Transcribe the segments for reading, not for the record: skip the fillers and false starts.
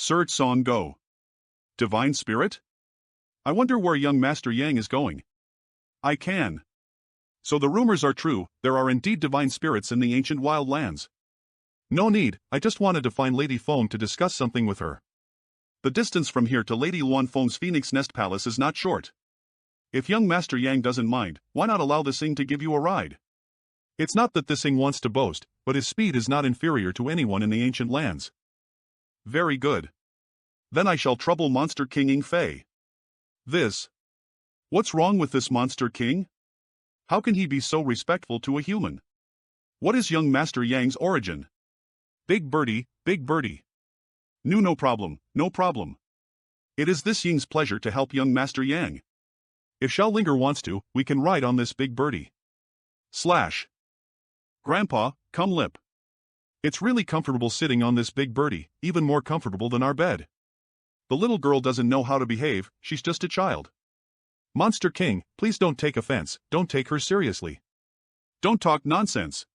Search song go. Divine Spirit? I wonder where young Master Yang is going. I can. So the rumors are true, there are indeed divine spirits in the ancient wild lands. No need, I just wanted to find Lady Feng to discuss something with her. The distance from here to Lady Luan Feng's Phoenix Nest Palace is not short. If young Master Yang doesn't mind, why not allow this Ing to give you a ride? It's not that this Ing wants to boast, but his speed is not inferior to anyone in the ancient lands. Very good. Then I shall trouble Monster King Ing Fei. This. What's wrong with this Monster King? How can he be so respectful to a human? What is young Master Yang's origin? Big birdie, big birdie. No problem, no problem. It is this Ying's pleasure to help young Master Yang. If Xiaolinger wants to, we can ride on this big birdie. Slash. Grandpa, come lip. It's really comfortable sitting on this big birdie, even more comfortable than our bed. The little girl doesn't know how to behave, she's just a child. Monster King, please don't take offense, don't take her seriously. Don't talk nonsense.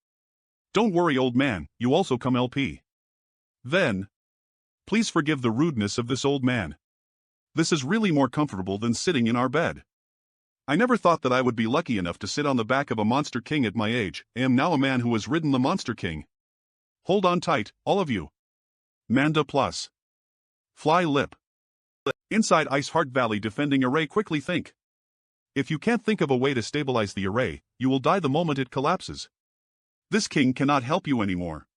Don't worry, old man, you also come LP. Then. Please forgive the rudeness of this old man. This is really more comfortable than sitting in our bed. I never thought that I would be lucky enough to sit on the back of a Monster King at my age. I am now a man who has ridden the Monster King. Hold on tight, all of you. Manda plus. Fly lip. Inside Ice Heart Valley defending array, quickly think. If you can't think of a way to stabilize the array, you will die the moment it collapses. This king cannot help you anymore.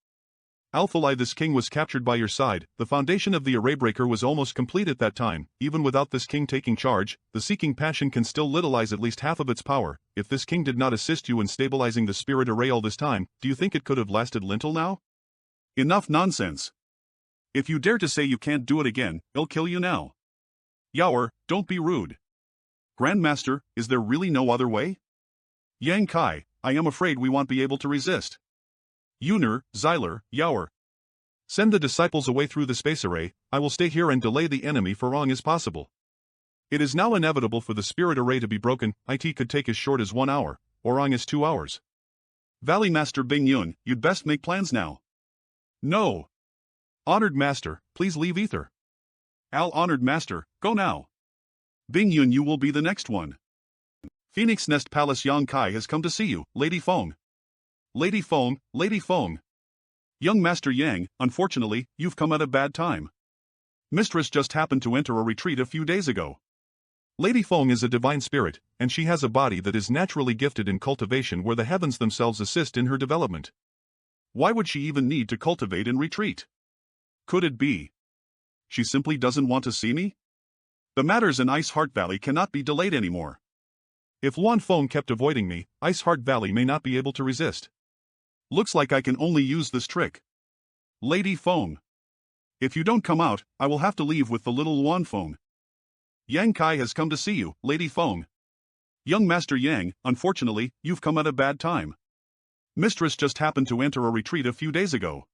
Alphalai, this king was captured by your side, the foundation of the array breaker was almost complete at that time. Even without this king taking charge, the seeking passion can still littleize at least half of its power. If this king did not assist you in stabilizing the spirit array all this time, do you think it could have lasted lintel now? Enough nonsense. If you dare to say you can't do it again, I'll kill you now. Yaoer, don't be rude. Grandmaster, is there really no other way? Yang Kai, I am afraid we won't be able to resist. Yuner, Xyler, Yaoer. Send the disciples away through the space array, I will stay here and delay the enemy for long as possible. It is now inevitable for the spirit array to be broken, it could take as short as 1 hour, or long as 2 hours. Valley Master Bing Yun, you'd best make plans now. No. Honored Master, please leave Ether. Al, Honored Master, go now. Bing Yun, you will be the next one. Phoenix Nest Palace, Yang Kai has come to see you, Lady Feng. Lady Feng, Lady Feng. Young Master Yang, unfortunately, you've come at a bad time. Mistress just happened to enter a retreat a few days ago. Lady Feng is a divine spirit, and she has a body that is naturally gifted in cultivation where the heavens themselves assist in her development. Why would she even need to cultivate in retreat? Could it be she simply doesn't want to see me? The matters in Ice Heart Valley cannot be delayed anymore. If Luan Feng kept avoiding me, Ice Heart Valley may not be able to resist. Looks like I can only use this trick. Lady Feng. If you don't come out, I will have to leave with the little Luan Feng. Yang Kai has come to see you, Lady Feng. Young Master Yang, unfortunately, you've come at a bad time. Mistress just happened to enter a retreat a few days ago.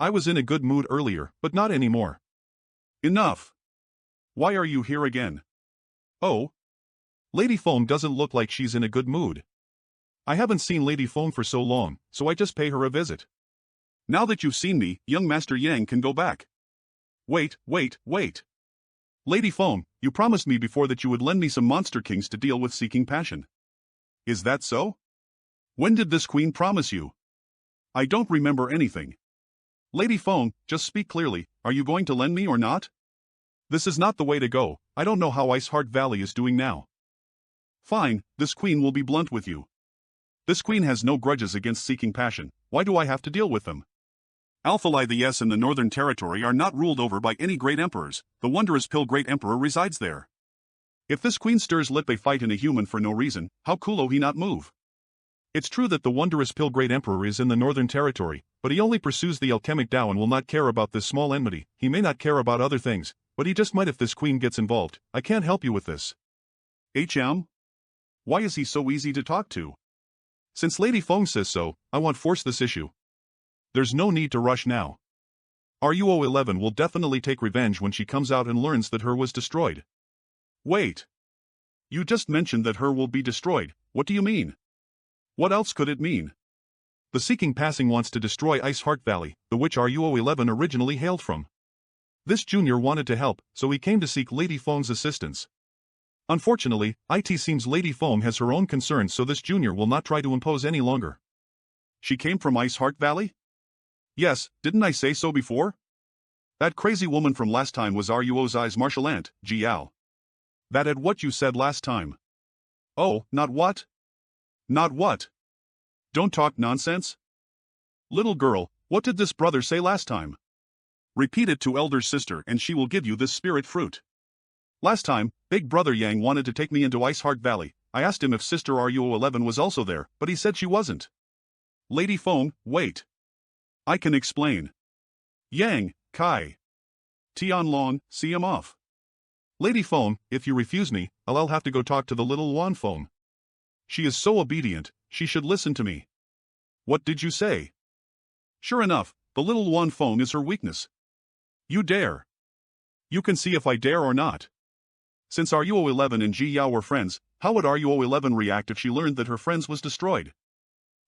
I was in a good mood earlier, but not anymore. Enough. Why are you here again? Oh. Lady Feng doesn't look like she's in a good mood. I haven't seen Lady Feng for so long, so I just pay her a visit. Now that you've seen me, young Master Yang can go back. Wait. Lady Feng, you promised me before that you would lend me some monster kings to deal with seeking passion. Is that so? When did this queen promise you? I don't remember anything. Lady Feng, just speak clearly, are you going to lend me or not? This is not the way to go, I don't know how Ice Heart Valley is doing now. Fine, this queen will be blunt with you. This queen has no grudges against seeking passion, why do I have to deal with them? Alphalai the S in the Northern Territory are not ruled over by any great emperors, the wondrous Pill Great Emperor resides there. If this queen stirs lip a fight in a human for no reason, how coolo he not move? It's true that the wondrous Pill Great Emperor is in the Northern Territory, but he only pursues the alchemic Tao and will not care about this small enmity. He may not care about other things, but he just might if this queen gets involved. I can't help you with this. Why is he so easy to talk to? Since Lady Feng says so, I won't force this issue. There's no need to rush now. RUO11 will definitely take revenge when she comes out and learns that her was destroyed. Wait. You just mentioned that her will be destroyed, what do you mean? What else could it mean? The Seeking Passing wants to destroy Ice Heart Valley, the which RUO11 originally hailed from. This junior wanted to help, so he came to seek Lady Feng's assistance. Unfortunately, it seems Lady Feng has her own concerns, so this junior will not try to impose any longer. She came from Ice Heart Valley? Yes, didn't I say so before? That crazy woman from last time was Ruo's martial aunt, Jiao. That at what you said last time. Oh, not what? Not what? Don't talk nonsense. Little girl, what did this brother say last time? Repeat it to elder sister and she will give you this spirit fruit. Last time, big brother Yang wanted to take me into Ice Heart Valley. I asked him if sister Ruo11 was also there, but he said she wasn't. Lady Feng, wait. I can explain. Yang, Kai. Tianlong, see him off. Lady Feng, if you refuse me, I'll have to go talk to the little Wan Feng. She is so obedient, she should listen to me. What did you say? Sure enough, the little Wan Feng is her weakness. You dare. You can see if I dare or not. Since Ruo11 and Ji Yao were friends, how would Ruo11 react if she learned that her friends was destroyed?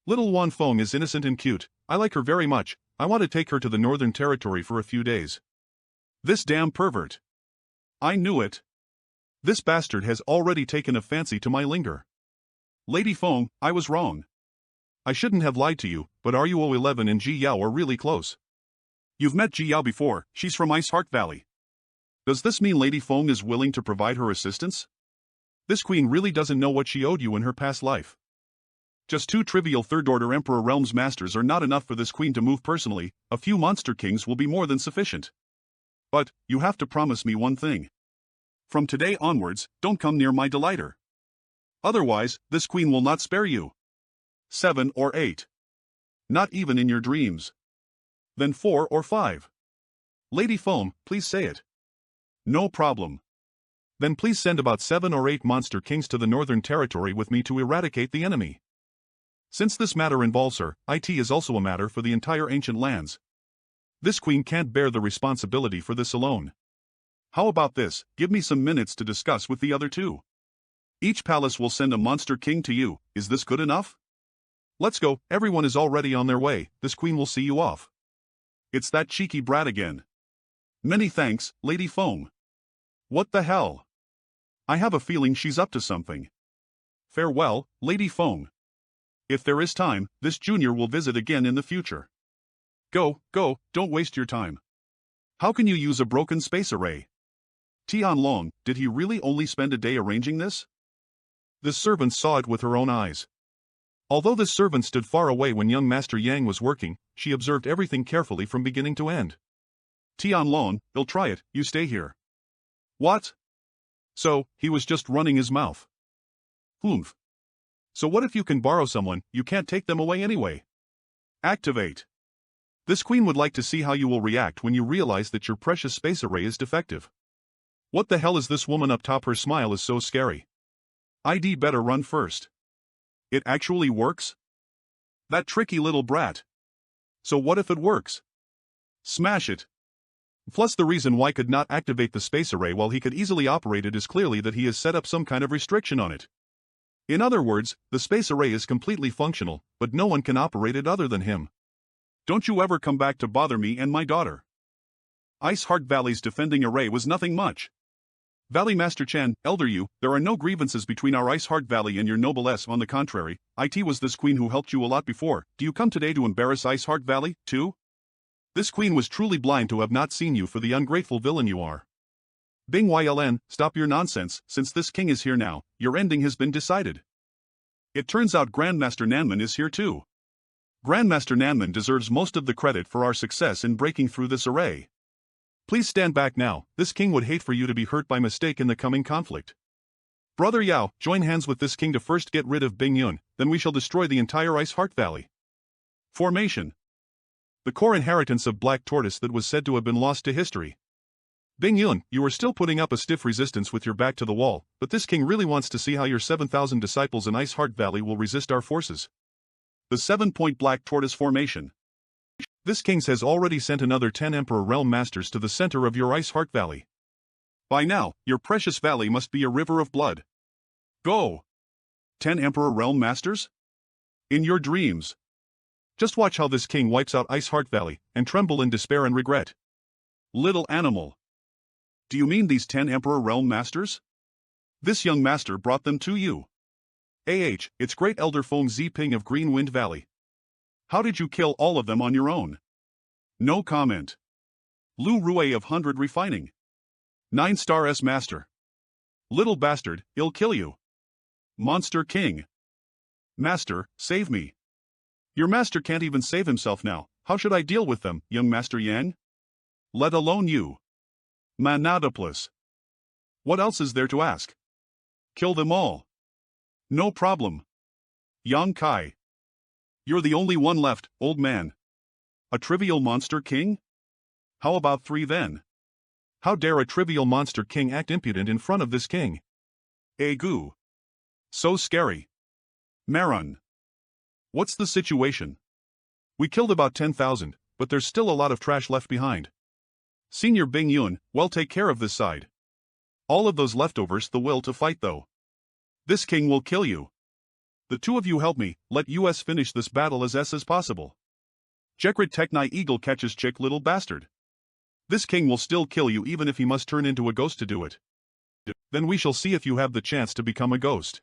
Little Wan Feng is innocent and cute, I like her very much, I want to take her to the Northern Territory for a few days. This damn pervert. I knew it. This bastard has already taken a fancy to my linger. Lady Feng, I was wrong. I shouldn't have lied to you, but Ruo11 and Ji Yao are really close. You've met Ji Yao before, she's from Ice Heart Valley. Does this mean Lady Feng is willing to provide her assistance? This queen really doesn't know what she owed you in her past life. Just 2 trivial third-order Emperor Realms Masters are not enough for this queen to move personally, a few Monster Kings will be more than sufficient. But, you have to promise me one thing. From today onwards, don't come near my delighter. Otherwise, this queen will not spare you. 7 or 8. Not even in your dreams. Then 4 or 5. Lady Feng, please say it. No problem. Then please send about 7 or 8 Monster Kings to the Northern Territory with me to eradicate the enemy. Since this matter involves her, it is also a matter for the entire ancient lands. This queen can't bear the responsibility for this alone. How about this, give me some minutes to discuss with the other 2. Each palace will send a Monster King to you, is this good enough? Let's go, everyone is already on their way, this queen will see you off. It's that cheeky brat again. Many thanks, Lady Feng. What the hell? I have a feeling she's up to something. Farewell, Lady Feng. If there is time, this junior will visit again in the future. Go, don't waste your time. How can you use a broken space array? Tianlong, did he really only spend a day arranging this? The servant saw it with her own eyes. Although this servant stood far away when young Master Yang was working, she observed everything carefully from beginning to end. Tianlong, he'll try it, you stay here. What? So, he was just running his mouth. Humph. So what if you can borrow someone, you can't take them away anyway? Activate. This queen would like to see how you will react when you realize that your precious space array is defective. What the hell is this woman up top? Her smile is so scary. I'd better run first. It actually works? That tricky little brat. So what if it works? Smash it. Plus the reason why could not activate the space array while he could easily operate it is clearly that he has set up some kind of restriction on it. In other words, the space array is completely functional, but no one can operate it other than him. Don't you ever come back to bother me and my daughter. Ice Heart Valley's defending array was nothing much. Valley Master Chen, Elder Yu, there are no grievances between our Ice Heart Valley and your noblesse. On the contrary, it was this queen who helped you a lot before. Do you come today to embarrass Ice Heart Valley, too? This queen was truly blind to have not seen you for the ungrateful villain you are. Bing Yln, stop your nonsense, since this king is here now, your ending has been decided. It turns out Grandmaster Nanman is here too. Grandmaster Nanman deserves most of the credit for our success in breaking through this array. Please stand back now, this king would hate for you to be hurt by mistake in the coming conflict. Brother Yao, join hands with this king to first get rid of Bing Yun, then we shall destroy the entire Ice Heart Valley. Formation. The core inheritance of Black Tortoise that was said to have been lost to history. Bing Yun, you are still putting up a stiff resistance with your back to the wall, but this king really wants to see how your 7,000 disciples in Ice Heart Valley will resist our forces. The 7-point Black Tortoise Formation. This king has already sent another 10 Emperor Realm Masters to the center of your Ice Heart Valley. By now, your precious valley must be a river of blood. Go! 10 Emperor Realm Masters? In your dreams. Just watch how this king wipes out Ice Heart Valley, and tremble in despair and regret. Little animal. Do you mean these 10 Emperor Realm Masters? This young master brought them to you. It's Great Elder Feng Ziping of Green Wind Valley. How did you kill all of them on your own? No comment. Lu Rue of 100 Refining. 9-star S Master. Little bastard, he'll kill you. Monster King. Master, save me. Your master can't even save himself now. How should I deal with them, young Master Yang? Let alone you. Manadopoulos. What else is there to ask? Kill them all. No problem. Yang Kai. You're the only one left, old man. A trivial monster king? How about 3 then? How dare a trivial monster king act impudent in front of this king? Egu. So scary. Maron. What's the situation? We killed about 10,000, but there's still a lot of trash left behind. Senior Bing Yun, well, take care of this side. All of those leftovers the will to fight though. This king will kill you. The two of you help me, let us finish this battle as possible. Jekrit Teknai Eagle catches chick little bastard. This king will still kill you even if he must turn into a ghost to do it. Then we shall see if you have the chance to become a ghost.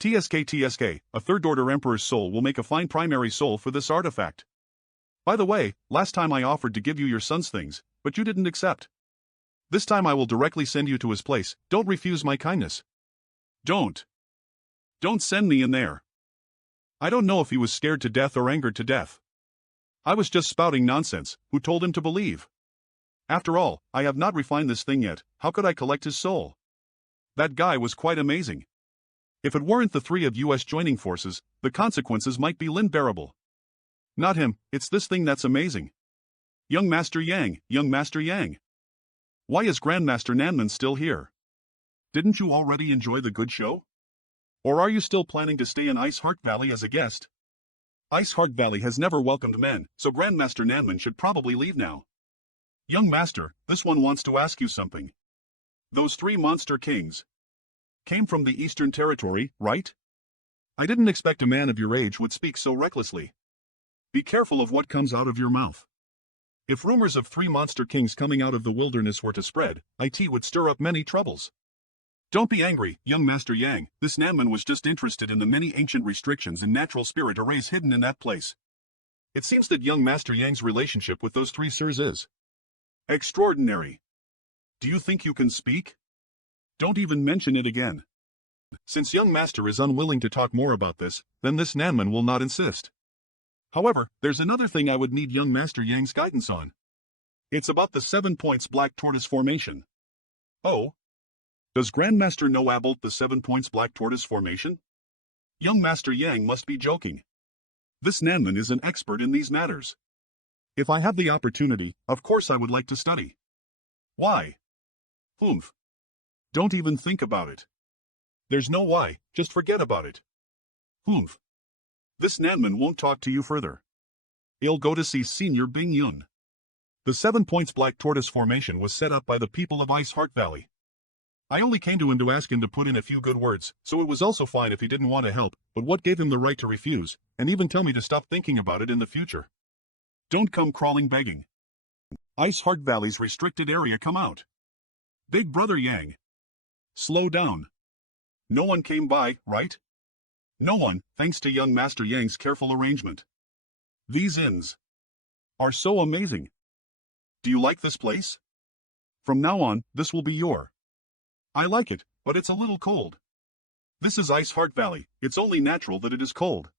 TSK, a third-order emperor's soul will make a fine primary soul for this artifact. By the way, last time I offered to give you your son's things, but you didn't accept. This time I will directly send you to his place, don't refuse my kindness. Don't send me in there. I don't know if he was scared to death or angered to death. I was just spouting nonsense, who told him to believe? After all, I have not refined this thing yet, how could I collect his soul? That guy was quite amazing. If it weren't the 3 of us joining forces, the consequences might be unbearable. Not him, it's this thing that's amazing. Young Master Yang. Why is Grandmaster Nanman still here? Didn't you already enjoy the good show? Or are you still planning to stay in Ice Heart Valley as a guest? Ice Heart Valley has never welcomed men, so Grandmaster Nanman should probably leave now. Young Master, this one wants to ask you something. Those 3 monster kings came from the Eastern Territory, right? I didn't expect a man of your age would speak so recklessly. Be careful of what comes out of your mouth. If rumors of 3 monster kings coming out of the wilderness were to spread, it would stir up many troubles. Don't be angry, young Master Yang, this Nanman was just interested in the many ancient restrictions and natural spirit arrays hidden in that place. It seems that young Master Yang's relationship with those 3 sirs is extraordinary. Do you think you can speak? Don't even mention it again. Since young master is unwilling to talk more about this, then this Nanman will not insist. However, there's another thing I would need young Master Yang's guidance on. It's about the 7 points Black Tortoise Formation. Oh? Does Grandmaster know about the 7 points Black Tortoise Formation? Young Master Yang must be joking. This Nanman is an expert in these matters. If I have the opportunity, of course I would like to study. Why? Oomph. Don't even think about it. There's no why, just forget about it. Oomph. This Nanman won't talk to you further. He'll go to see Senior Bing Yun. The 7 points Black Tortoise Formation was set up by the people of Ice Heart Valley. I only came to him to ask him to put in a few good words, so it was also fine if he didn't want to help, but what gave him the right to refuse, and even tell me to stop thinking about it in the future? Don't come crawling begging. Ice Heart Valley's restricted area, come out. Big Brother Yang. Slow down. No one came by, right? No one, thanks to young Master Yang's careful arrangement. These inns are so amazing. Do you like this place? From now on, this will be your. I like it, but it's a little cold. This is Ice Heart Valley, it's only natural that it is cold.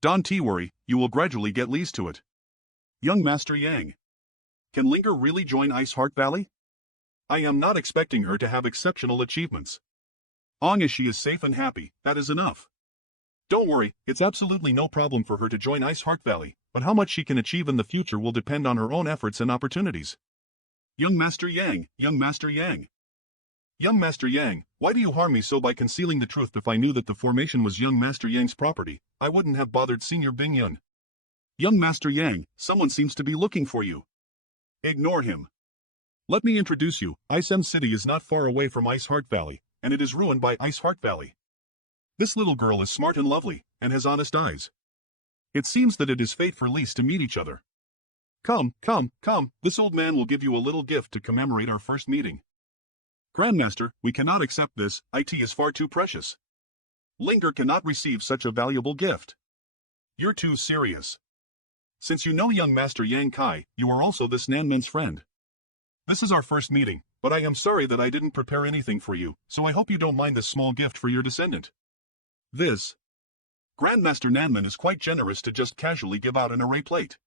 Don't worry, you will gradually get used to it. Young Master Yang. Can Linger really join Ice Heart Valley? I am not expecting her to have exceptional achievements. Long as she is safe and happy, that is enough. Don't worry, it's absolutely no problem for her to join Ice Heart Valley, but how much she can achieve in the future will depend on her own efforts and opportunities. Young Master Yang, Young Master Yang. Young Master Yang, why do you harm me so by concealing the truth? If I knew that the formation was young Master Yang's property, I wouldn't have bothered Senior Bing Yun. Young Master Yang, someone seems to be looking for you. Ignore him. Let me introduce you, Ice M City is not far away from Ice Heart Valley, and it is ruined by Ice Heart Valley. This little girl is smart and lovely, and has honest eyes. It seems that it is fate for Lise to meet each other. Come, come, come, this old man will give you a little gift to commemorate our first meeting. Grandmaster, we cannot accept this, it is far too precious. Linger cannot receive such a valuable gift. You're too serious. Since you know young Master Yang Kai, you are also this Nanman's friend. This is our first meeting, but I am sorry that I didn't prepare anything for you, so I hope you don't mind this small gift for your descendant. This. Grandmaster Nanman is quite generous to just casually give out an array plate.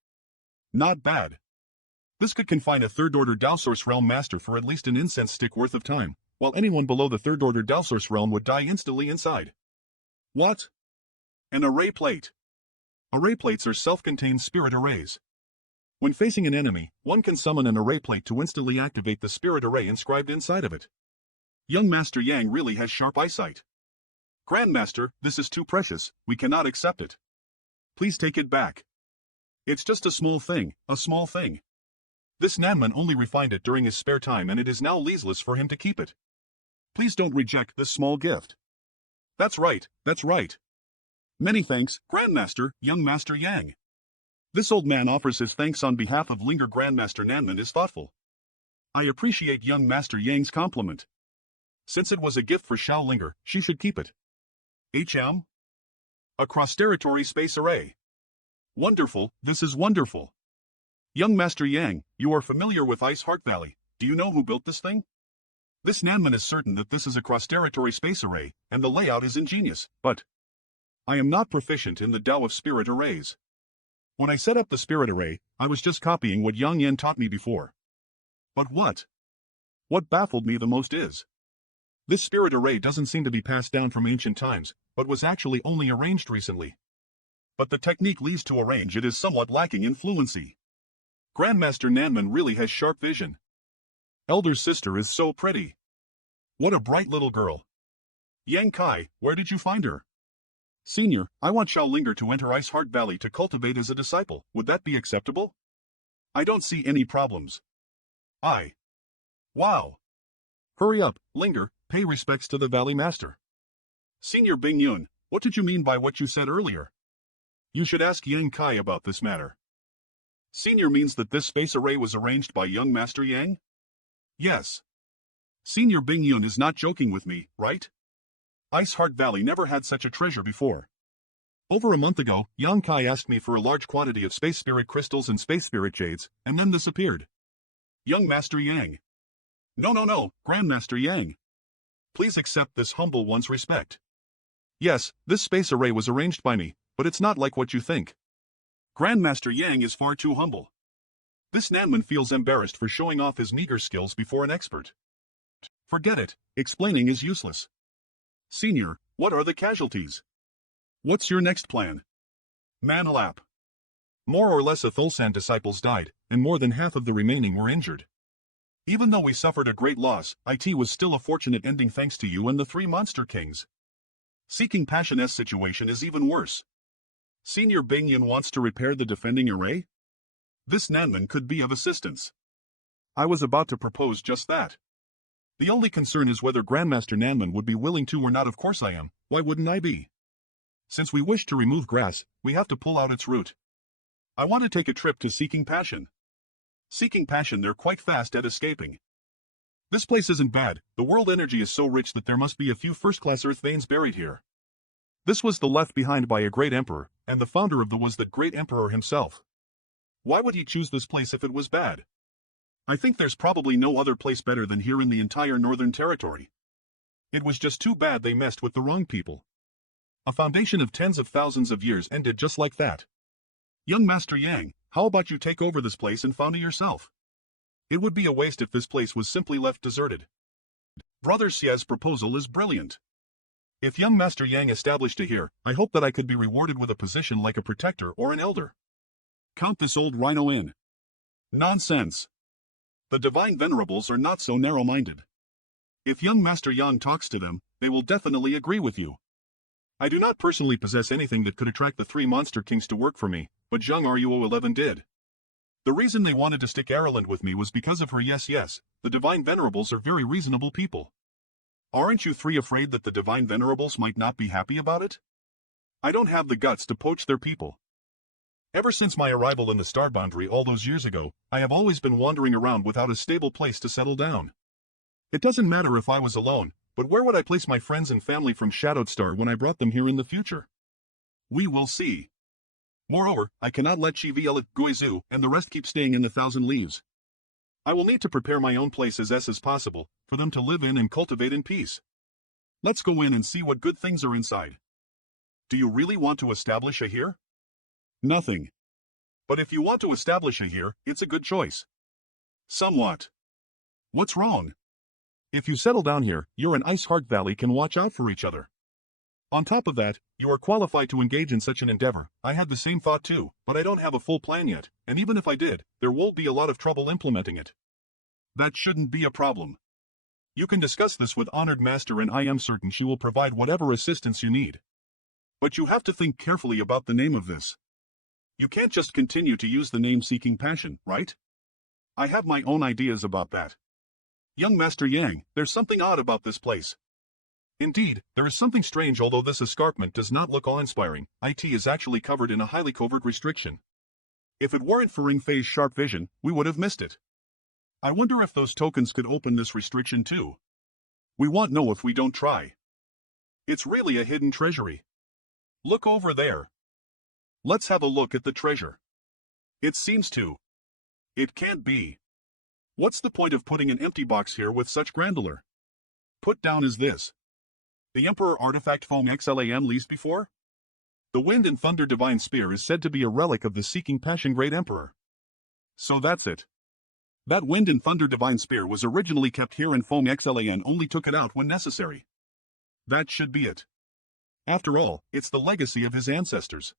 Not bad. This could confine a third-order Dowsource Realm Master for at least an incense stick worth of time, while anyone below the third-order Dowsource Realm would die instantly inside. What? An array plate. Array plates are self-contained spirit arrays. When facing an enemy, one can summon an array plate to instantly activate the spirit array inscribed inside of it. Young Master Yang really has sharp eyesight. Grandmaster, this is too precious, we cannot accept it. Please take it back. It's just a small thing, a small thing. This Nanman only refined it during his spare time and it is now useless for him to keep it. Please don't reject this small gift. That's right, that's right. Many thanks, Grandmaster, young Master Yang. This old man offers his thanks on behalf of Linger. Grandmaster Nanman is thoughtful. I appreciate young Master Yang's compliment. Since it was a gift for Xiao Linger, she should keep it. HM? A cross-territory space array. Wonderful, this is wonderful. Young Master Yang, you are familiar with Ice Heart Valley, do you know who built this thing? This Nanman is certain that this is a cross-territory space array, and the layout is ingenious, but I am not proficient in the Tao of spirit arrays. When I set up the spirit array, I was just copying what Yang Yan taught me before. But what? What baffled me the most is, this spirit array doesn't seem to be passed down from ancient times, but was actually only arranged recently. But the technique leads to arrange it is somewhat lacking in fluency. Grandmaster Nanman really has sharp vision. Elder's sister is so pretty. What a bright little girl. Yang Kai, where did you find her? Senior, I want Xiao Linger to enter Ice Heart Valley to cultivate as a disciple, would that be acceptable? I don't see any problems. Wow. Hurry up, Linger, pay respects to the Valley Master. Senior Bing Yun, what did you mean by what you said earlier? You should ask Yang Kai about this matter. Senior means that this space array was arranged by young Master Yang? Yes. Senior Bing Yun is not joking with me, right? Ice Heart Valley never had such a treasure before. Over a month ago, Yang Kai asked me for a large quantity of space spirit crystals and space spirit jades, and then this appeared. Young Master Yang. No, Grandmaster Yang. Please accept this humble one's respect. Yes, this space array was arranged by me, but it's not like what you think. Grandmaster Yang is far too humble. This Nanman feels embarrassed for showing off his meager skills before an expert. Forget it, explaining is useless. Senior, what are the casualties? What's your next plan? Manlap. More or less Athulsan disciples died, and more than half of the remaining were injured. Even though we suffered a great loss, it was still a fortunate ending thanks to you and the 3 Monster Kings. Seeking Passion's situation is even worse. Senior Bingyan wants to repair the defending array? This Nanman could be of assistance. I was about to propose just that. The only concern is whether Grandmaster Nanman would be willing to or not. Of course I am, why wouldn't I be? Since we wish to remove grass, we have to pull out its root. I want to take a trip to Seeking Passion. Seeking Passion, they're quite fast at escaping. This place isn't bad, the world energy is so rich that there must be a few first-class earth veins buried here. This was the left behind by a great emperor, and the founder of the was the great emperor himself. Why would he choose this place if it was bad? I think there's probably no other place better than here in the entire Northern Territory. It was just too bad they messed with the wrong people. A foundation of tens of thousands of years ended just like that. Young Master Yang, how about you take over this place and found it yourself? It would be a waste if this place was simply left deserted. Brother Xia's proposal is brilliant. If young Master Yang established it here, I hope that I could be rewarded with a position like a protector or an elder. Count this old rhino in. Nonsense. The Divine Venerables are not so narrow-minded. If young Master Yang talks to them, they will definitely agree with you. I do not personally possess anything that could attract the 3 Monster Kings to work for me, but young RUO11 did. The reason they wanted to stick Ireland with me was because of her. Yes, the Divine Venerables are very reasonable people. Aren't you 3 afraid that the Divine Venerables might not be happy about it? I don't have the guts to poach their people. Ever since my arrival in the Star Boundary all those years ago, I have always been wandering around without a stable place to settle down. It doesn't matter if I was alone, but where would I place my friends and family from Shadowed Star when I brought them here in the future? We will see. Moreover, I cannot let Chivielet, Guizu, and the rest keep staying in the Thousand Leaves. I will need to prepare my own place as possible, for them to live in and cultivate in peace. Let's go in and see what good things are inside. Do you really want to establish a here? Nothing. But if you want to establish a here, it's a good choice. Somewhat. What's wrong? If you settle down here, you and Ice Heart Valley can watch out for each other. On top of that, you are qualified to engage in such an endeavor. I had the same thought too, but I don't have a full plan yet, and even if I did, there will be a lot of trouble implementing it. That shouldn't be a problem. You can discuss this with Honored Master and I am certain she will provide whatever assistance you need. But you have to think carefully about the name of this. You can't just continue to use the name Seeking Passion, right? I have my own ideas about that. Young Master Yang, there's something odd about this place. Indeed, there is something strange. Although this escarpment does not look awe-inspiring, it is actually covered in a highly covert restriction. If it weren't for Ring Fei's sharp vision, we would have missed it. I wonder if those tokens could open this restriction too. We won't know if we don't try. It's really a hidden treasury. Look over there. Let's have a look at the treasure. It seems to. It can't be. What's the point of putting an empty box here with such grandeur? Put down is this. The Emperor Artifact Foam XLAM leased before? The Wind and Thunder Divine Spear is said to be a relic of the Seeking Passion Great Emperor. So that's it. That Wind and Thunder Divine Spear was originally kept here and Foam XLAN only took it out when necessary. That should be it. After all, it's the legacy of his ancestors.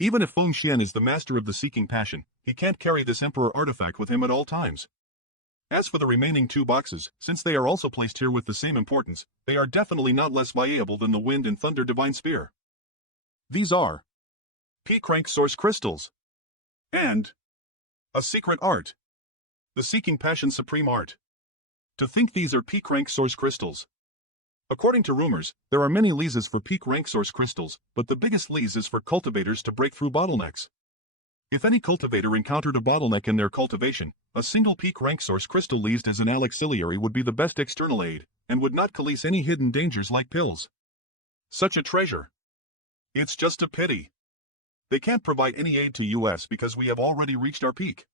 Even if Feng Xian is the master of the Seeking Passion, he can't carry this Emperor artifact with him at all times. As for the remaining two boxes, since they are also placed here with the same importance, they are definitely not less viable than the Wind and Thunder Divine Spear. These are P-Crank Source Crystals and a secret art. The Seeking Passion Supreme Art. To think these are peak rank source crystals. According to rumors, there are many leases for peak rank source crystals, but the biggest lease is for cultivators to break through bottlenecks. If any cultivator encountered a bottleneck in their cultivation, a single peak rank source crystal leased as an auxiliary would be the best external aid, and would not release any hidden dangers like pills. Such a treasure. It's just a pity. They can't provide any aid to US because we have already reached our peak.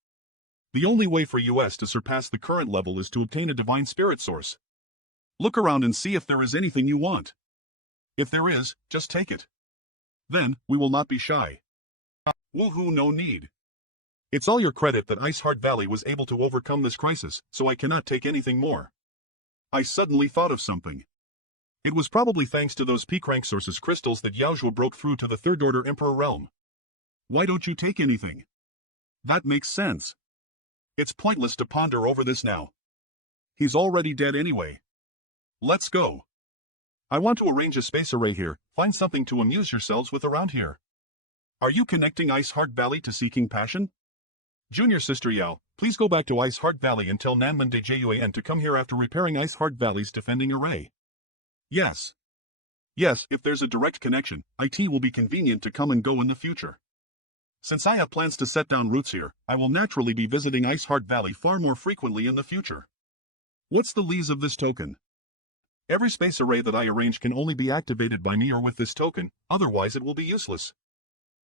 The only way for US to surpass the current level is to obtain a divine spirit source. Look around and see if there is anything you want. If there is, just take it. Then, we will not be shy. Woohoo, no need. It's all your credit that Ice Heart Valley was able to overcome this crisis, so I cannot take anything more. I suddenly thought of something. It was probably thanks to those peak rank sources crystals that Yaozhuo broke through to the Third Order Emperor realm. Why don't you take anything? That makes sense. It's pointless to ponder over this now. He's already dead anyway. Let's go. I want to arrange a space array here. Find something to amuse yourselves with around here. Are you connecting Ice Heart Valley to Seeking Passion? Junior Sister Yao, please go back to Ice Heart Valley and tell Nanman de Juan to come here after repairing Ice Heart Valley's defending array. Yes. Yes, if there's a direct connection, IT will be convenient to come and go in the future. Since I have plans to set down roots here, I will naturally be visiting Ice Heart Valley far more frequently in the future. What's the lease of this token? Every space array that I arrange can only be activated by me or with this token, otherwise it will be useless.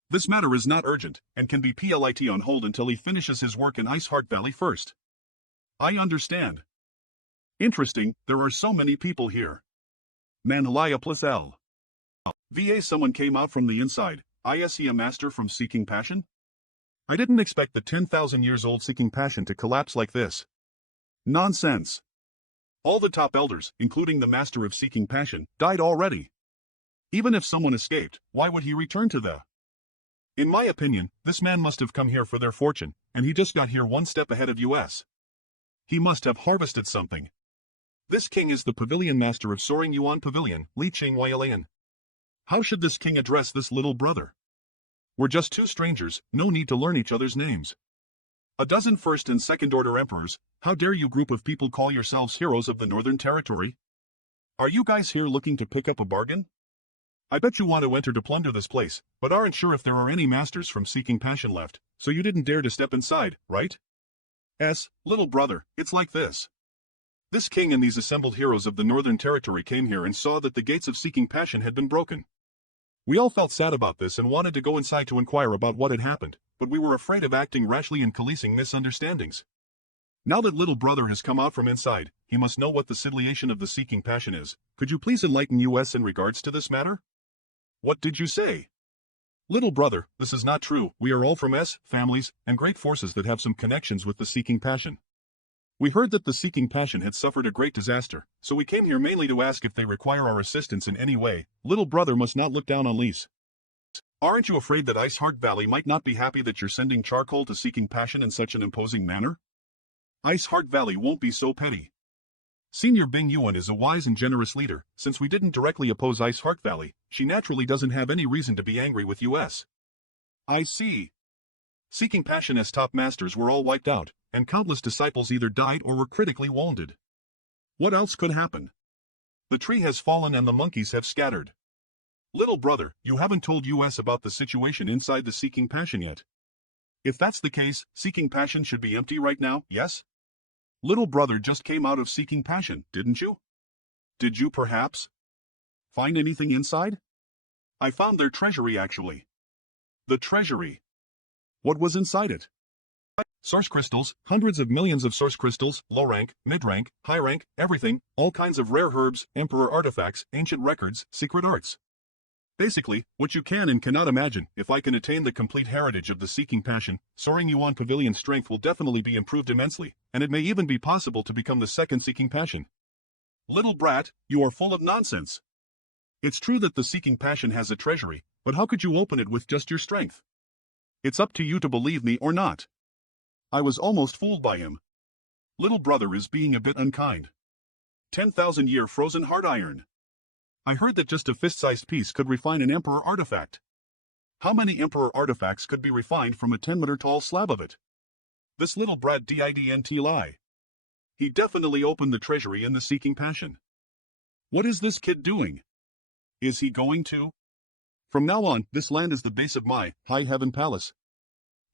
This matter is not urgent, and can be PLIT on hold until he finishes his work in Ice Heart Valley first. I understand. Interesting, there are so many people here. Manhwa plus L. VA someone came out from the inside. I see a master from Seeking Passion? I didn't expect the 10,000 years old Seeking Passion to collapse like this. Nonsense. All the top elders, including the master of Seeking Passion, died already. Even if someone escaped, why would he return to the... In my opinion, this man must have come here for their fortune, and he just got here one step ahead of US. He must have harvested something. This king is the pavilion master of Soaring Yuan Pavilion, Li Qing Wailan. How should this king address this little brother? We're just two strangers, no need to learn each other's names. A dozen first and second order emperors, how dare you group of people call yourselves heroes of the Northern Territory? Are you guys here looking to pick up a bargain? I bet you want to enter to plunder this place, but aren't sure if there are any masters from Seeking Passion left, so you didn't dare to step inside, right? Little brother, it's like this. This king and these assembled heroes of the Northern Territory came here and saw that the gates of Seeking Passion had been broken. We all felt sad about this and wanted to go inside to inquire about what had happened, but we were afraid of acting rashly and causing misunderstandings. Now that little brother has come out from inside, he must know what the situation of the Seeking Passion is. Could you please enlighten us in regards to this matter? What did you say? Little brother, this is not true. We are all from families and great forces that have some connections with the Seeking Passion. We heard that the Seeking Passion had suffered a great disaster, so we came here mainly to ask if they require our assistance in any way. Little brother must not look down on Lise. Aren't you afraid that Ice Heart Valley might not be happy that you're sending charcoal to Seeking Passion in such an imposing manner? Ice Heart Valley won't be so petty. Senior Bing Yuan is a wise and generous leader. Since we didn't directly oppose Ice Heart Valley, she naturally doesn't have any reason to be angry with us. I see. Seeking Passion's top masters were all wiped out, and countless disciples either died or were critically wounded. What else could happen? The tree has fallen and the monkeys have scattered. Little brother, you haven't told us about the situation inside the Seeking Passion yet. If that's the case, Seeking Passion should be empty right now, yes? Little brother just came out of Seeking Passion, didn't you? Did you perhaps find anything inside? I found their treasury actually. The treasury. What was inside it? Source crystals, hundreds of millions of source crystals, low rank, mid rank, high rank, everything, all kinds of rare herbs, emperor artifacts, ancient records, secret arts. Basically, what you can and cannot imagine. If I can attain the complete heritage of the Seeking Passion, soaring Yuan Pavilion strength will definitely be improved immensely, and it may even be possible to become the second Seeking Passion. Little brat, you are full of nonsense. It's true that the Seeking Passion has a treasury, but how could you open it with just your strength? It's up to you to believe me or not. I was almost fooled by him. Little brother is being a bit unkind. 10,000-year frozen hard iron. I heard that just a fist-sized piece could refine an emperor artifact. How many emperor artifacts could be refined from a 10-meter tall slab of it? This little brat didn't lie. He definitely opened the treasury in the Seeking Passion. What is this kid doing? Is he going to? From now on, this land is the base of my High Heaven Palace.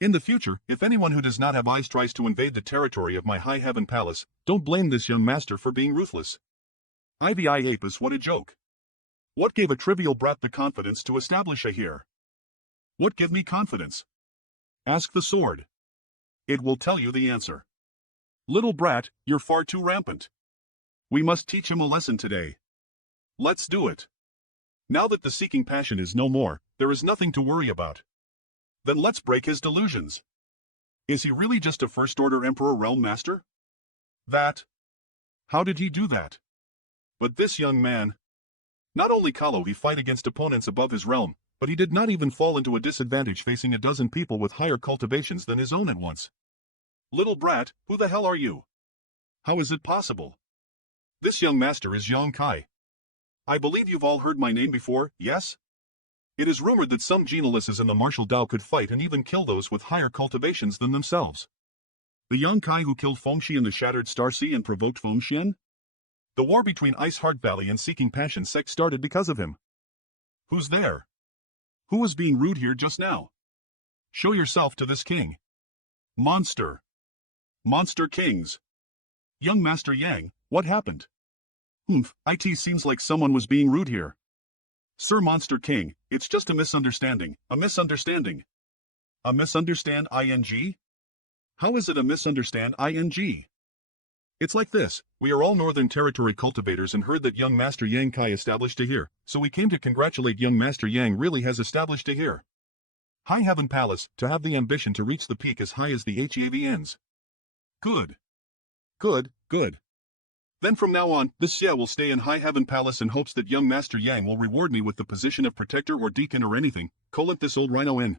In the future, if anyone who does not have eyes tries to invade the territory of my High Heaven Palace, don't blame this young master for being ruthless. Ivy Apis, what a joke. What gave a trivial brat the confidence to establish a here? What gave me confidence? Ask the sword. It will tell you the answer. Little brat, you're far too rampant. We must teach him a lesson today. Let's do it. Now that the Seeking Passion is no more, there is nothing to worry about. Then let's break his delusions. Is he really just a first-order Emperor Realm Master? That? How did he do that? But this young man... Not only he fight against opponents above his realm, but he did not even fall into a disadvantage facing a dozen people with higher cultivations than his own at once. Little brat, who the hell are you? How is it possible? This young master is Yang Kai. I believe you've all heard my name before, yes? It is rumored that some geniuses in the martial Dao could fight and even kill those with higher cultivations than themselves. The Yang Kai who killed Fengxi in the Shattered Star Sea and provoked Fengxian? The war between Ice Heart Valley and Seeking Passion sect started because of him. Who's there? Who was being rude here just now? Show yourself to this king. Monster. Monster Kings. Young Master Yang, what happened? It seems like someone was being rude here. Sir Monster King, it's just a misunderstanding, a misunderstanding. A misunderstand ing? How is it a misunderstand ing? It's like this, we are all Northern Territory cultivators and heard that young Master Yang Kai established a here, so we came to congratulate young Master Yang really has established a here. High Heaven Palace, to have the ambition to reach the peak as high as the HEAVNs. Good. Good, good. Then from now on, this Xia will stay in High Heaven Palace in hopes that young Master Yang will reward me with the position of protector or deacon or anything, let this old rhino in.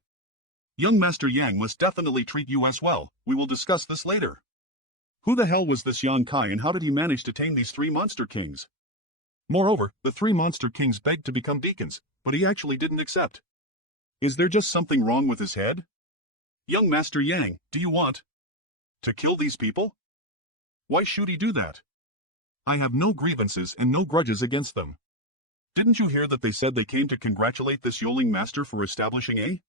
Young Master Yang must definitely treat you as well, we will discuss this later. Who the hell was this Yang Kai and how did he manage to tame these three monster kings? Moreover, the three monster kings begged to become deacons, but he actually didn't accept. Is there just something wrong with his head? Young Master Yang, do you want to kill these people? Why should he do that? I have no grievances and no grudges against them. Didn't you hear that they said they came to congratulate this Yoling master for establishing a?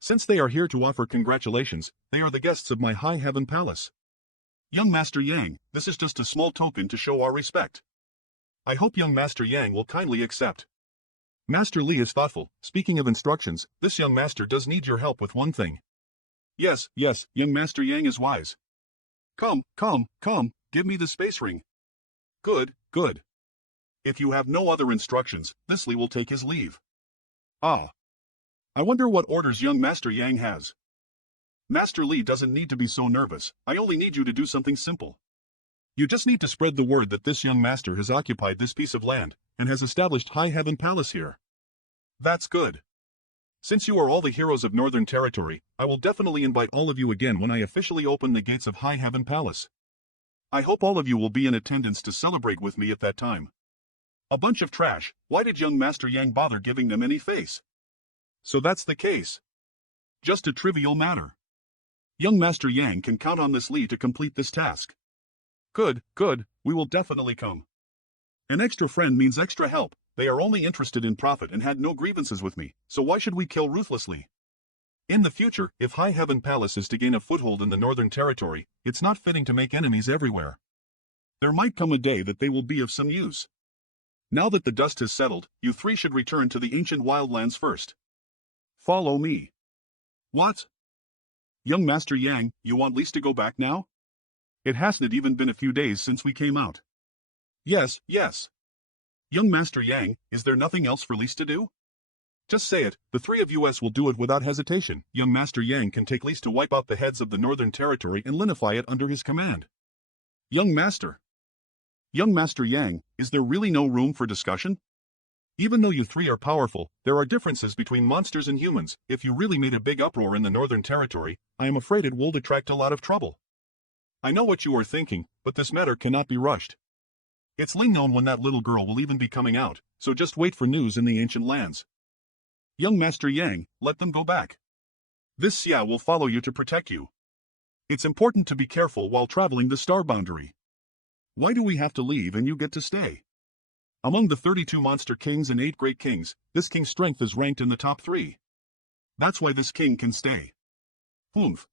Since they are here to offer congratulations, they are the guests of my high heaven palace. Young Master Yang, this is just a small token to show our respect. I hope young Master Yang will kindly accept. Master Li is thoughtful. Speaking of instructions, this young master does need your help with one thing. Yes, young Master Yang is wise. Come, give me the space ring. Good. If you have no other instructions, this Li will take his leave. Ah. I wonder what orders young Master Yang has. Master Li doesn't need to be so nervous, I only need you to do something simple. You just need to spread the word that this young master has occupied this piece of land, and has established High Heaven Palace here. That's good. Since you are all the heroes of Northern Territory, I will definitely invite all of you again when I officially open the gates of High Heaven Palace. I hope all of you will be in attendance to celebrate with me at that time. A bunch of trash, why did young Master Yang bother giving them any face? So that's the case. Just a trivial matter. Young Master Yang can count on this Li to complete this task. Good, we will definitely come. An extra friend means extra help. They are only interested in profit and had no grievances with me, so why should we kill ruthlessly? In the future, if High Heaven Palace is to gain a foothold in the Northern Territory, it's not fitting to make enemies everywhere. There might come a day that they will be of some use. Now that the dust has settled, you three should return to the ancient wildlands first. Follow me. What? Young Master Yang, you want Lise to go back now? It hasn't even been a few days since we came out. Yes. Young Master Yang, is there nothing else for Lise to do? Just say it, the three of us will do it without hesitation. Young Master Yang can take Lise to wipe out the heads of the Northern Territory and linify it under his command. Young Master Yang, is there really no room for discussion? Even though you three are powerful, there are differences between monsters and humans. If you really made a big uproar in the Northern Territory, I am afraid it would attract a lot of trouble. I know what you are thinking, but this matter cannot be rushed. It's unknown when that little girl will even be coming out, so just wait for news in the ancient lands. Young Master Yang, let them go back. This Xia will follow you to protect you. It's important to be careful while traveling the star boundary. Why do we have to leave and you get to stay? Among the 32 monster kings and 8 great kings, this king's strength is ranked in the top 3. That's why this king can stay. Humph.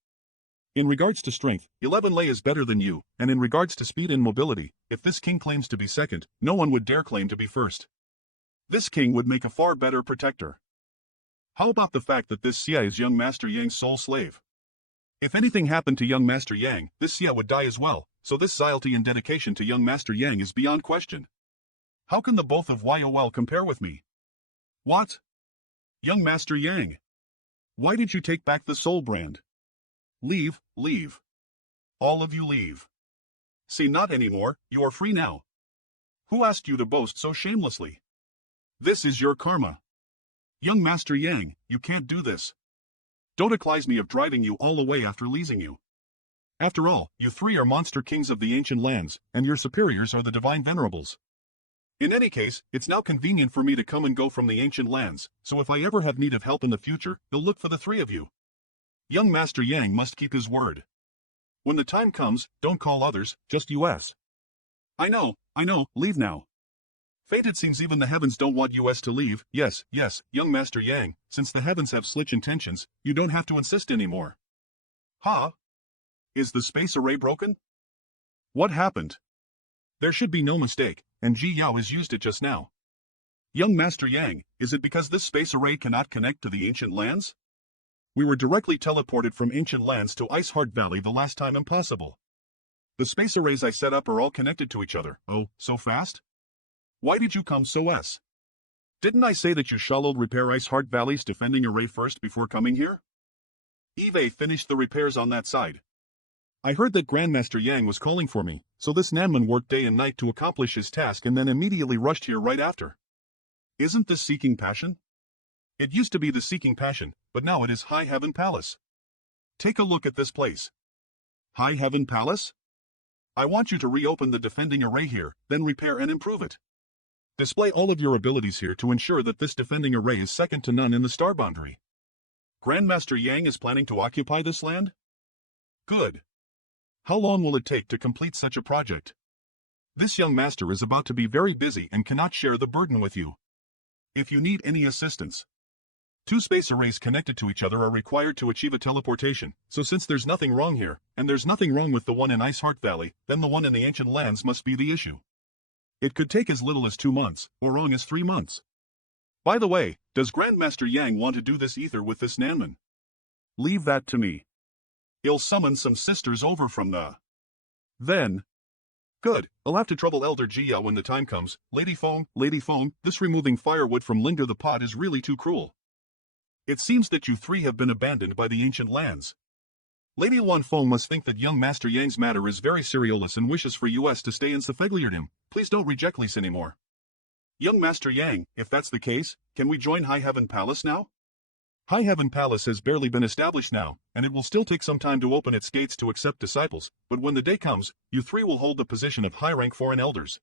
In regards to strength, 11 Lei is better than you, and in regards to speed and mobility, if this king claims to be second, no one would dare claim to be first. This king would make a far better protector. How about the fact that this Xia is young Master Yang's sole slave? If anything happened to young Master Yang, this Xia would die as well, so this loyalty and dedication to young Master Yang is beyond question. How can the both of YOL compare with me? What? Young Master Yang. Why did you take back the soul brand? Leave. All of you leave. See, not anymore, you are free now. Who asked you to boast so shamelessly? This is your karma. Young Master Yang, you can't do this. Don't accuse me of driving you all away after leasing you. After all, you three are monster kings of the ancient lands, and your superiors are the divine venerables. In any case, it's now convenient for me to come and go from the ancient lands, so if I ever have need of help in the future, they'll look for the three of you. Young Master Yang must keep his word. When the time comes, don't call others, just us. I know, leave now. Fate, it seems even the heavens don't want us to leave. Yes, young Master Yang, since the heavens have such intentions, you don't have to insist anymore. Huh? Is the space array broken? What happened? There should be no mistake, and Ji Yao has used it just now. Young Master Yang, is it because this space array cannot connect to the ancient lands? We were directly teleported from ancient lands to Ice Heart Valley the last time. Impossible. The space arrays I set up are all connected to each other. Oh, so fast? Why did you come so s? Didn't I say that you shall repair Ice Heart Valley's defending array first before coming here? Eve finished the repairs on that side. I heard that Grandmaster Yang was calling for me, so this Nanman worked day and night to accomplish his task and then immediately rushed here right after. Isn't this seeking passion? It used to be the seeking passion, but now it is High Heaven Palace. Take a look at this place. High Heaven Palace? I want you to reopen the defending array here, then repair and improve it. Display all of your abilities here to ensure that this defending array is second to none in the star boundary. Grandmaster Yang is planning to occupy this land? Good. How long will it take to complete such a project? This young master is about to be very busy and cannot share the burden with you. If you need any assistance. Two space arrays connected to each other are required to achieve a teleportation, so since there's nothing wrong here, and there's nothing wrong with the one in Iceheart Valley, then the one in the Ancient Lands must be the issue. It could take as little as 2 months, or wrong as 3 months. By the way, does Grandmaster Yang want to do this ether with this Nanman? Leave that to me. He'll summon some sisters over from the... Then... Good, I'll have to trouble Elder Jia when the time comes. Lady Feng, this removing firewood from Linga the Pot is really too cruel. It seems that you three have been abandoned by the Ancient Lands. Lady Wan Feng must think that young Master Yang's matter is very serious and wishes for us to stay in Sefegliardum. Please don't reject Lise anymore. Young Master Yang, if that's the case, can we join High Heaven Palace now? High Heaven Palace has barely been established now, and it will still take some time to open its gates to accept disciples, but when the day comes, you three will hold the position of high-rank foreign elders.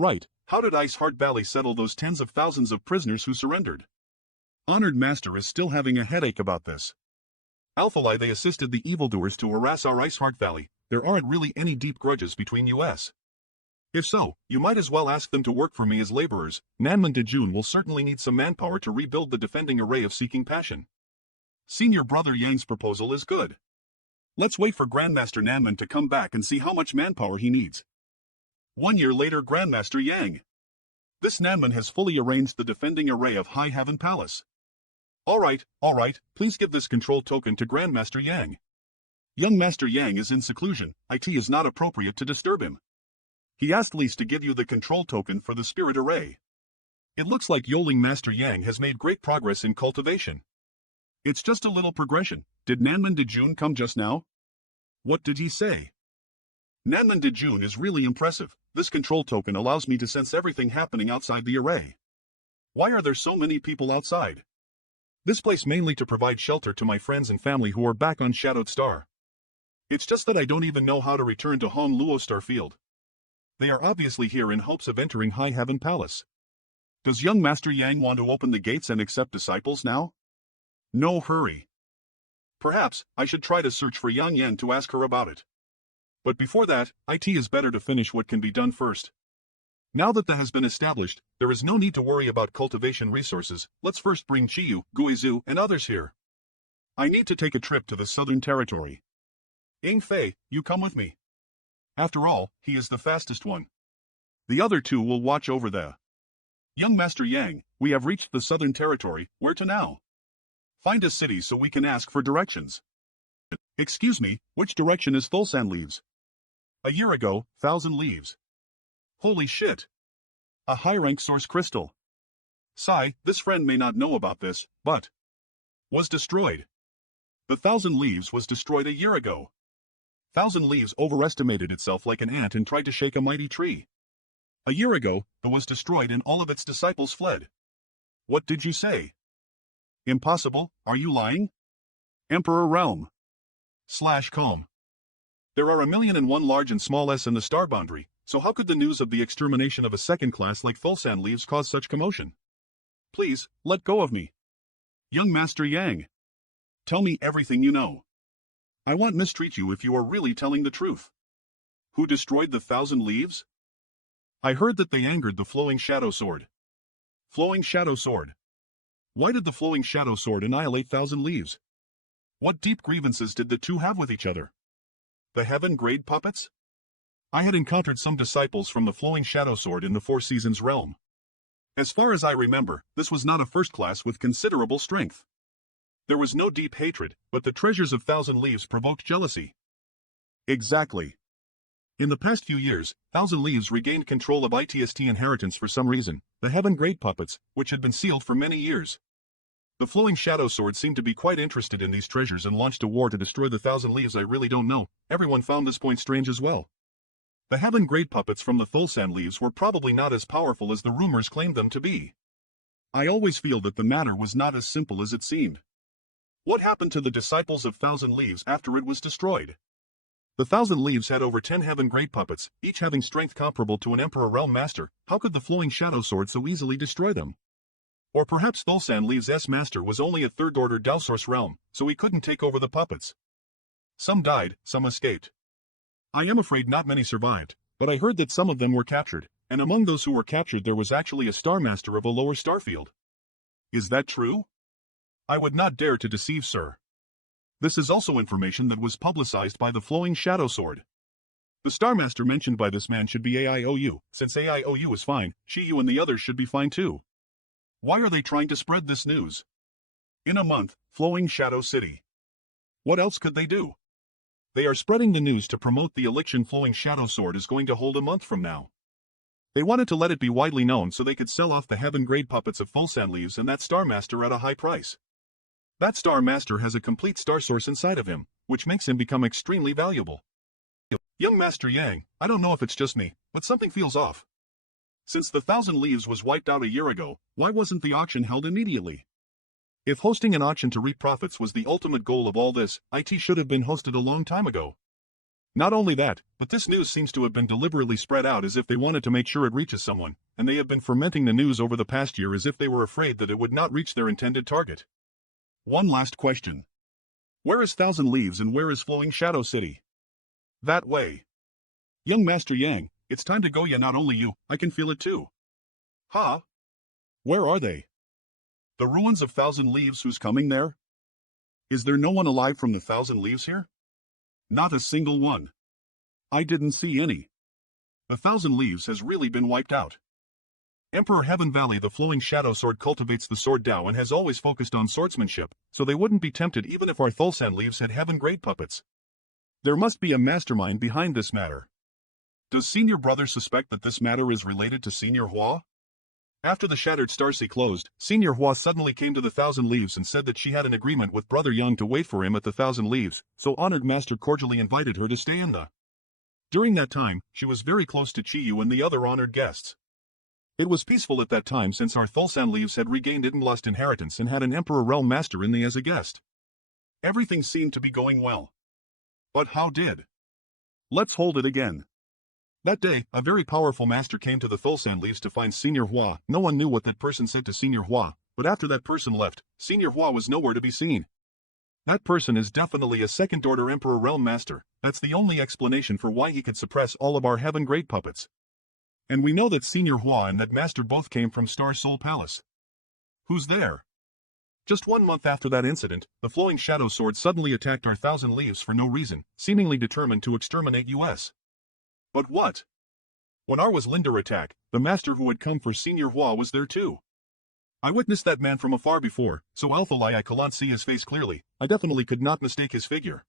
Right, how did Iceheart Valley settle those tens of thousands of prisoners who surrendered? Honored Master is still having a headache about this. Alphalai, they assisted the evildoers to harass our Iceheart Valley. There aren't really any deep grudges between us. If so, you might as well ask them to work for me as laborers. Nanman Dejun will certainly need some manpower to rebuild the defending array of Seeking Passion. Senior Brother Yang's proposal is good. Let's wait for Grandmaster Nanman to come back and see how much manpower he needs. 1 year later, Grandmaster Yang. This Nanman has fully arranged the defending array of High Heaven Palace. All right, please give this control token to Grandmaster Yang. Young Master Yang is in seclusion. It is not appropriate to disturb him. He asked Lise to give you the control token for the spirit array. It looks like Yoling Master Yang has made great progress in cultivation. It's just a little progression. Did Nanman Dejun come just now? What did he say? Nanman Dejun is really impressive. This control token allows me to sense everything happening outside the array. Why are there so many people outside? This place mainly to provide shelter to my friends and family who are back on Shadowed Star. It's just that I don't even know how to return to Hong Luo Star Field. They are obviously here in hopes of entering High Heaven Palace. Does young Master Yang want to open the gates and accept disciples now? No hurry. Perhaps I should try to search for Yang Yan to ask her about it. But before that, it is better to finish what can be done first. Now that has been established, there is no need to worry about cultivation resources. Let's first bring Chiyu, Guizhu, and others here. I need to take a trip to the Southern Territory. Ying Fei, you come with me. After all, he is the fastest one. The other two will watch over the... Young Master Yang, we have reached the Southern Territory. Where to now? Find a city so we can ask for directions. Excuse me, which direction is Thulsan Leaves? A year ago, 1,000 leaves. Holy shit. A high-rank source crystal. Sai, this friend may not know about this, but... was destroyed. The 1,000 leaves was destroyed a year ago. 1,000 Leaves overestimated itself like an ant and tried to shake a mighty tree. A year ago, it was destroyed and all of its disciples fled. What did you say? Impossible, are you lying? Emperor Realm. /com. There are 1,000,001 large and small s in the star boundary, so how could the news of the extermination of a second class like Thulsan Leaves cause such commotion? Please, let go of me. Young Master Yang. Tell me everything you know. I won't mistreat you if you are really telling the truth. Who destroyed the 1,000 leaves? I heard that they angered the Flowing Shadow Sword. Flowing Shadow Sword. Why did the Flowing Shadow Sword annihilate 1,000 leaves? What deep grievances did the two have with each other? The Heaven Grade puppets? I had encountered some disciples from the Flowing Shadow Sword in the Four Seasons realm. As far as I remember, this was not a first class with considerable strength. There was no deep hatred, but the treasures of 1,000 Leaves provoked jealousy. Exactly. In the past few years, 1,000 Leaves regained control of ITST inheritance for some reason, the Heaven Grade puppets, which had been sealed for many years. The Flowing Shadow Sword seemed to be quite interested in these treasures and launched a war to destroy the 1,000 Leaves. I really don't know, everyone found this point strange as well. The Heaven Grade puppets from the Thulsan Leaves were probably not as powerful as the rumors claimed them to be. I always feel that the matter was not as simple as it seemed. What happened to the disciples of 1,000 Leaves after it was destroyed? The 1,000 Leaves had over 10 Heaven Grade puppets, each having strength comparable to an Emperor Realm Master. How could the Flowing Shadow Sword so easily destroy them? Or perhaps Thulsan Leaves' Master was only a third-order Dowsource realm, so he couldn't take over the puppets. Some died, some escaped. I am afraid not many survived, but I heard that some of them were captured. and among those who were captured there was actually a Star Master of a lower star field. Is that true? I would not dare to deceive, sir. This is also information that was publicized by the Flowing Shadow Sword. The Star Master mentioned by this man should be AIOU. Since AIOU is fine, Chiyu and the others should be fine too. Why are they trying to spread this news? In a month, Flowing Shadow City. What else could they do? They are spreading the news to promote the election Flowing Shadow Sword is going to hold a month from now. They wanted to let it be widely known so they could sell off the heaven-grade puppets of Fulsan Leaves and that Star Master at a high price. That Star Master has a complete star source inside of him, which makes him become extremely valuable. Young Master Yang, I don't know if it's just me, but something feels off. Since the 1,000 Leaves was wiped out a year ago, why wasn't the auction held immediately? If hosting an auction to reap profits was the ultimate goal of all this, IT should have been hosted a long time ago. Not only that, but this news seems to have been deliberately spread out as if they wanted to make sure it reaches someone, and they have been fermenting the news over the past year as if they were afraid that it would not reach their intended target. One last question. Where is 1,000 Leaves and where is Flowing Shadow City? That way. Young Master Yang, it's time to go. Yeah, not only you, I can feel it too. Huh? Where are they? The ruins of 1,000 Leaves. Who's coming there? Is there no one alive from the 1,000 Leaves here? Not a single one. I didn't see any. The 1,000 Leaves has really been wiped out. Emperor Heaven Valley, the Flowing Shadow Sword cultivates the sword Dao and has always focused on swordsmanship, so they wouldn't be tempted even if our Thulsan Leaves had heaven-grade puppets. There must be a mastermind behind this matter. Does Senior Brother suspect that this matter is related to Senior Hua? After the Shattered Starsea closed, Senior Hua suddenly came to the 1,000 Leaves and said that she had an agreement with Brother Young to wait for him at the 1,000 Leaves, so Honored Master cordially invited her to stay in the. During that time, she was very close to Chiyu and the other honored guests. It was peaceful at that time since our Thulsan Leaves had regained Idenlust inheritance and had an Emperor Realm Master in the as a guest. Everything seemed to be going well. But how did? Let's hold it again. That day, a very powerful master came to the Thulsan Leaves to find Senior Hua. No one knew what that person said to Senior Hua, but after that person left, Senior Hua was nowhere to be seen. That person is definitely a second-order Emperor Realm Master. That's the only explanation for why he could suppress all of our heaven-grade puppets. And we know that Senior Hua and that master both came from Star Soul Palace. Who's there? Just 1 month after that incident, the Flowing Shadow Sword suddenly attacked our 1,000 Leaves for no reason, seemingly determined to exterminate us. But what? When our was Linder attack, the master who had come for Senior Hua was there too. I witnessed that man from afar before, so alphalai I can't see his face clearly. I definitely could not mistake his figure.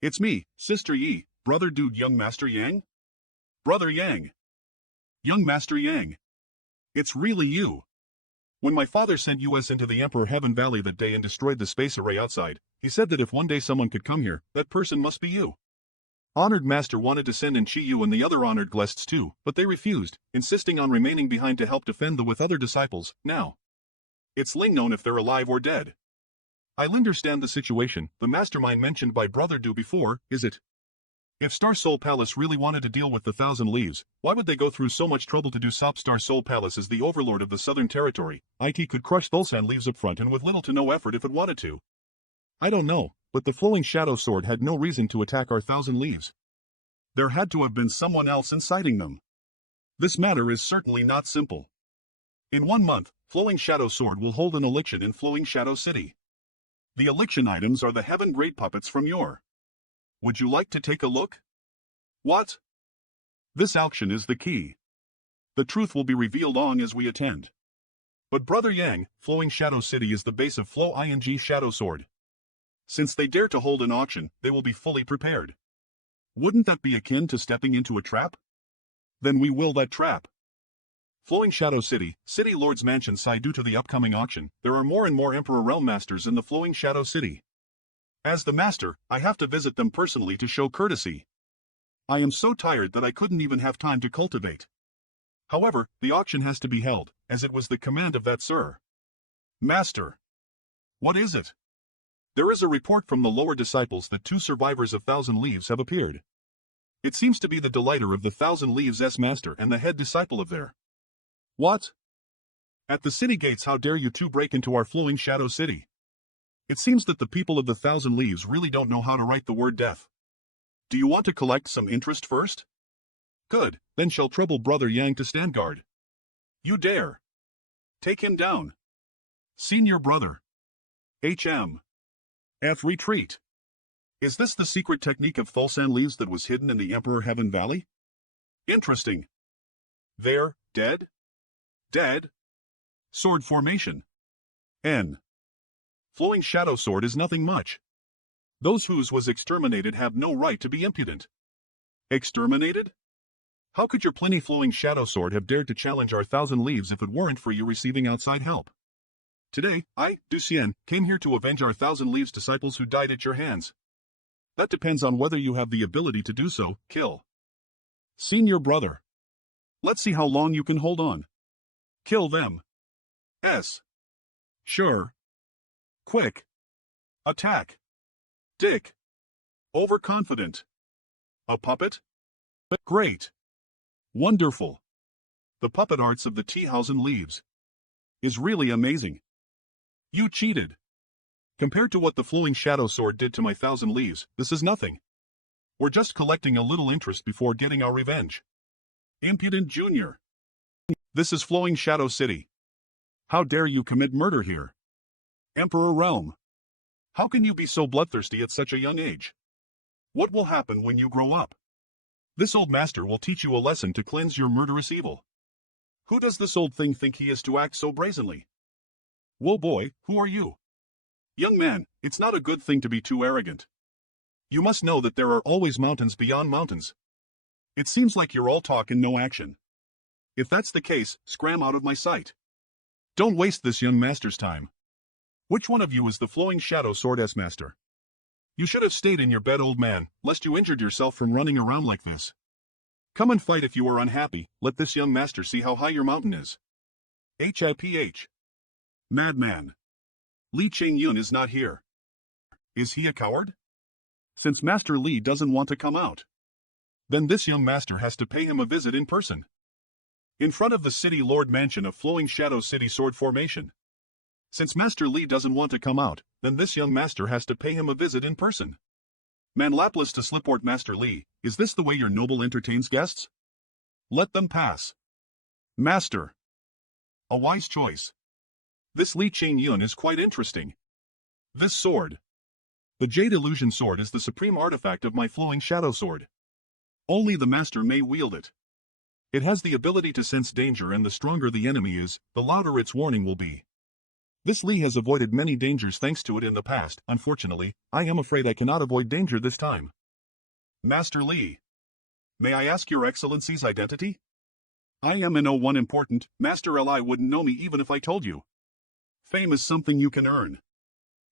It's me, Sister Yi, Brother Dude Young Master Yang? Brother Yang. Young Master Yang. It's really you. When my father sent us into the Emperor Heaven Valley that day and destroyed the space array outside, he said that if one day someone could come here, that person must be you. Honored Master wanted to send in Chiyu and the other honored guests too, but they refused, insisting on remaining behind to help defend the with other disciples. Now, it's Ling known if they're alive or dead. I understand the situation, the mastermind mentioned by Brother Du before, is it? If Star Soul Palace really wanted to deal with the 1,000 Leaves, why would they go through so much trouble to do SOP? Star Soul Palace is the overlord of the Southern Territory. IT could crush Thulsan Leaves up front and with little to no effort if it wanted to. I don't know, but the Flowing Shadow Sword had no reason to attack our 1,000 Leaves. There had to have been someone else inciting them. This matter is certainly not simple. In 1 month, Flowing Shadow Sword will hold an election in Flowing Shadow City. The election items are the heaven-grade puppets from your. Would you like to take a look? What? This auction is the key. The truth will be revealed on as we attend. But Brother Yang, Flowing Shadow City is the base of Flow Ing Shadow Sword. Since they dare to hold an auction, they will be fully prepared. Wouldn't that be akin to stepping into a trap? Then we will that trap. Flowing Shadow City, City Lord's Mansion. Due to the upcoming auction, there are more and more Emperor Realm Masters in the Flowing Shadow City. As the master, I have to visit them personally to show courtesy. I am so tired that I couldn't even have time to cultivate. However, the auction has to be held, as it was the command of that Sir. Master. What is it? There is a report from the lower disciples that 2 survivors of 1,000 Leaves have appeared. It seems to be the delighter of the 1,000 Leaves' master and the head disciple of their. What? At the city gates, how dare you 2 break into our Flowing Shadow City? It seems that the people of the 1,000 Leaves really don't know how to write the word death. Do you want to collect some interest first? Good, then shall trouble brother Yang to stand guard. You dare. Take him down. Senior brother. HM. F retreat. Is this the secret technique of Fulsan leaves that was hidden in the Emperor Heaven Valley? Interesting. There, dead? Dead? Sword formation. N. Flowing shadow sword is nothing much. Those whose was exterminated have no right to be impudent. Exterminated? How could your plenty flowing shadow sword have dared to challenge our 1,000 leaves if it weren't for you receiving outside help? Today, I, Ducian, came here to avenge our 1,000 leaves disciples who died at your hands. That depends on whether you have the ability to do so. Kill. Senior brother. Let's see how long you can hold on. Kill them. S. Sure. Quick. Attack. Dick. Overconfident. A puppet? Great. Wonderful. The puppet arts of the T-Hausen leaves is really amazing. You cheated. Compared to what the flowing shadow sword did to my 1,000 leaves, this is nothing. We're just collecting a little interest before getting our revenge. Impudent Junior. This is Flowing Shadow City. How dare you commit murder here? Emperor Realm. How can you be so bloodthirsty at such a young age? What will happen when you grow up? This old master will teach you a lesson to cleanse your murderous evil. Who does this old thing think he is to act so brazenly? Whoa boy, who are you? Young man, it's not a good thing to be too arrogant. You must know that there are always mountains beyond mountains. It seems like you're all talk and no action. If that's the case, scram out of my sight. Don't waste this young master's time. Which one of you is the flowing shadow sword S-master? You should have stayed in your bed, old man, lest you injured yourself from running around like this. Come and fight if you are unhappy. Let this young master see how high your mountain is. HIPH. Madman. Li Qingyun is not here. Is he a coward? Since Master Li doesn't want to come out, then this young master has to pay him a visit in person. In front of the City Lord Mansion of Flowing Shadow City Sword Formation. Since Master Li doesn't want to come out, then this young master has to pay him a visit in person. Manlapless to Sliport Master Li, is this the way your noble entertains guests? Let them pass. Master. A wise choice. This Li Qingyun is quite interesting. This sword. The Jade Illusion Sword is the supreme artifact of my Flowing Shadow Sword. Only the master may wield it. It has the ability to sense danger, and the stronger the enemy is, the louder its warning will be. This Li has avoided many dangers thanks to it in the past. Unfortunately, I am afraid I cannot avoid danger this time. Master Li. May I ask your excellency's identity? I am in one important. Master Li wouldn't know me even if I told you. Fame is something you can earn.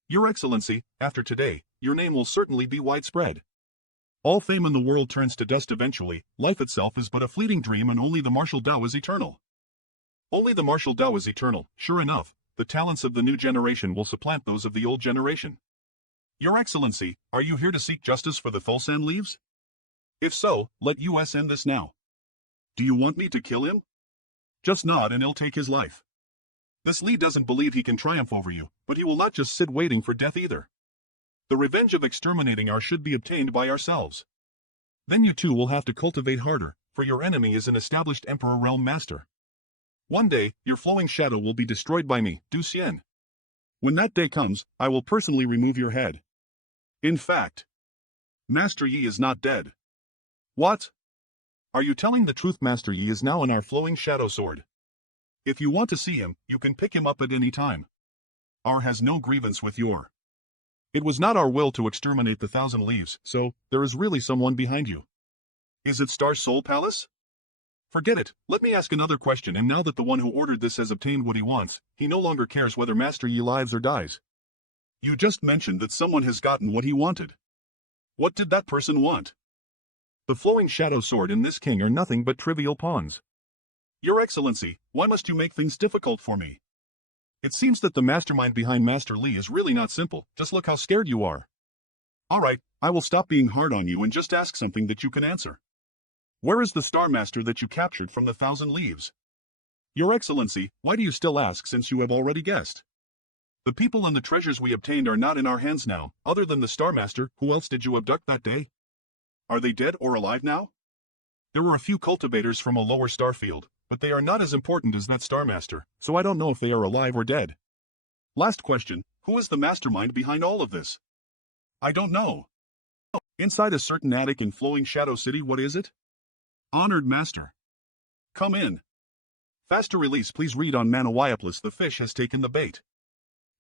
Your excellency, after today, your name will certainly be widespread. All fame in the world turns to dust eventually. Life itself is but a fleeting dream, and only the martial Tao is eternal. Only the martial Tao is eternal. Sure enough, the talents of the new generation will supplant those of the old generation. Your Excellency, are you here to seek justice for the Fulsan leaves? If so, let us end this now. Do you want me to kill him? Just nod and I'll take his life. This Li doesn't believe he can triumph over you, but he will not just sit waiting for death either. The revenge of exterminating our should be obtained by ourselves. Then you too will have to cultivate harder, for your enemy is an established Emperor Realm Master. One day, your flowing shadow will be destroyed by me, Du Xian. When that day comes, I will personally remove your head. In fact, Master Yi is not dead. What? Are you telling the truth? Master Yi is now in our flowing shadow sword. If you want to see him, you can pick him up at any time. Our has no grievance with your. It was not our will to exterminate the 1,000 leaves, so there is really someone behind you. Is it Star Soul Palace? Forget it. Let me ask another question, and now that the one who ordered this has obtained what he wants, he no longer cares whether Master Yi lives or dies. You just mentioned that someone has gotten what he wanted. What did that person want? The flowing shadow sword and this king are nothing but trivial pawns. Your Excellency, why must you make things difficult for me? It seems that the mastermind behind Master Li is really not simple. Just look how scared you are. Alright, I will stop being hard on you and just ask something that you can answer. Where is the Star Master that you captured from the 1,000 leaves? Your Excellency, why do you still ask since you have already guessed? The people and the treasures we obtained are not in our hands now. Other than the Star Master, who else did you abduct that day? Are they dead or alive now? There were a few cultivators from a lower star field, but they are not as important as that Star Master, so I don't know if they are alive or dead. Last question, who is the mastermind behind all of this? I don't know. Inside a certain attic in Flowing Shadow City, what is it? Honored Master. Come in. Faster release, please read on Manhwa Recap. The fish has taken the bait.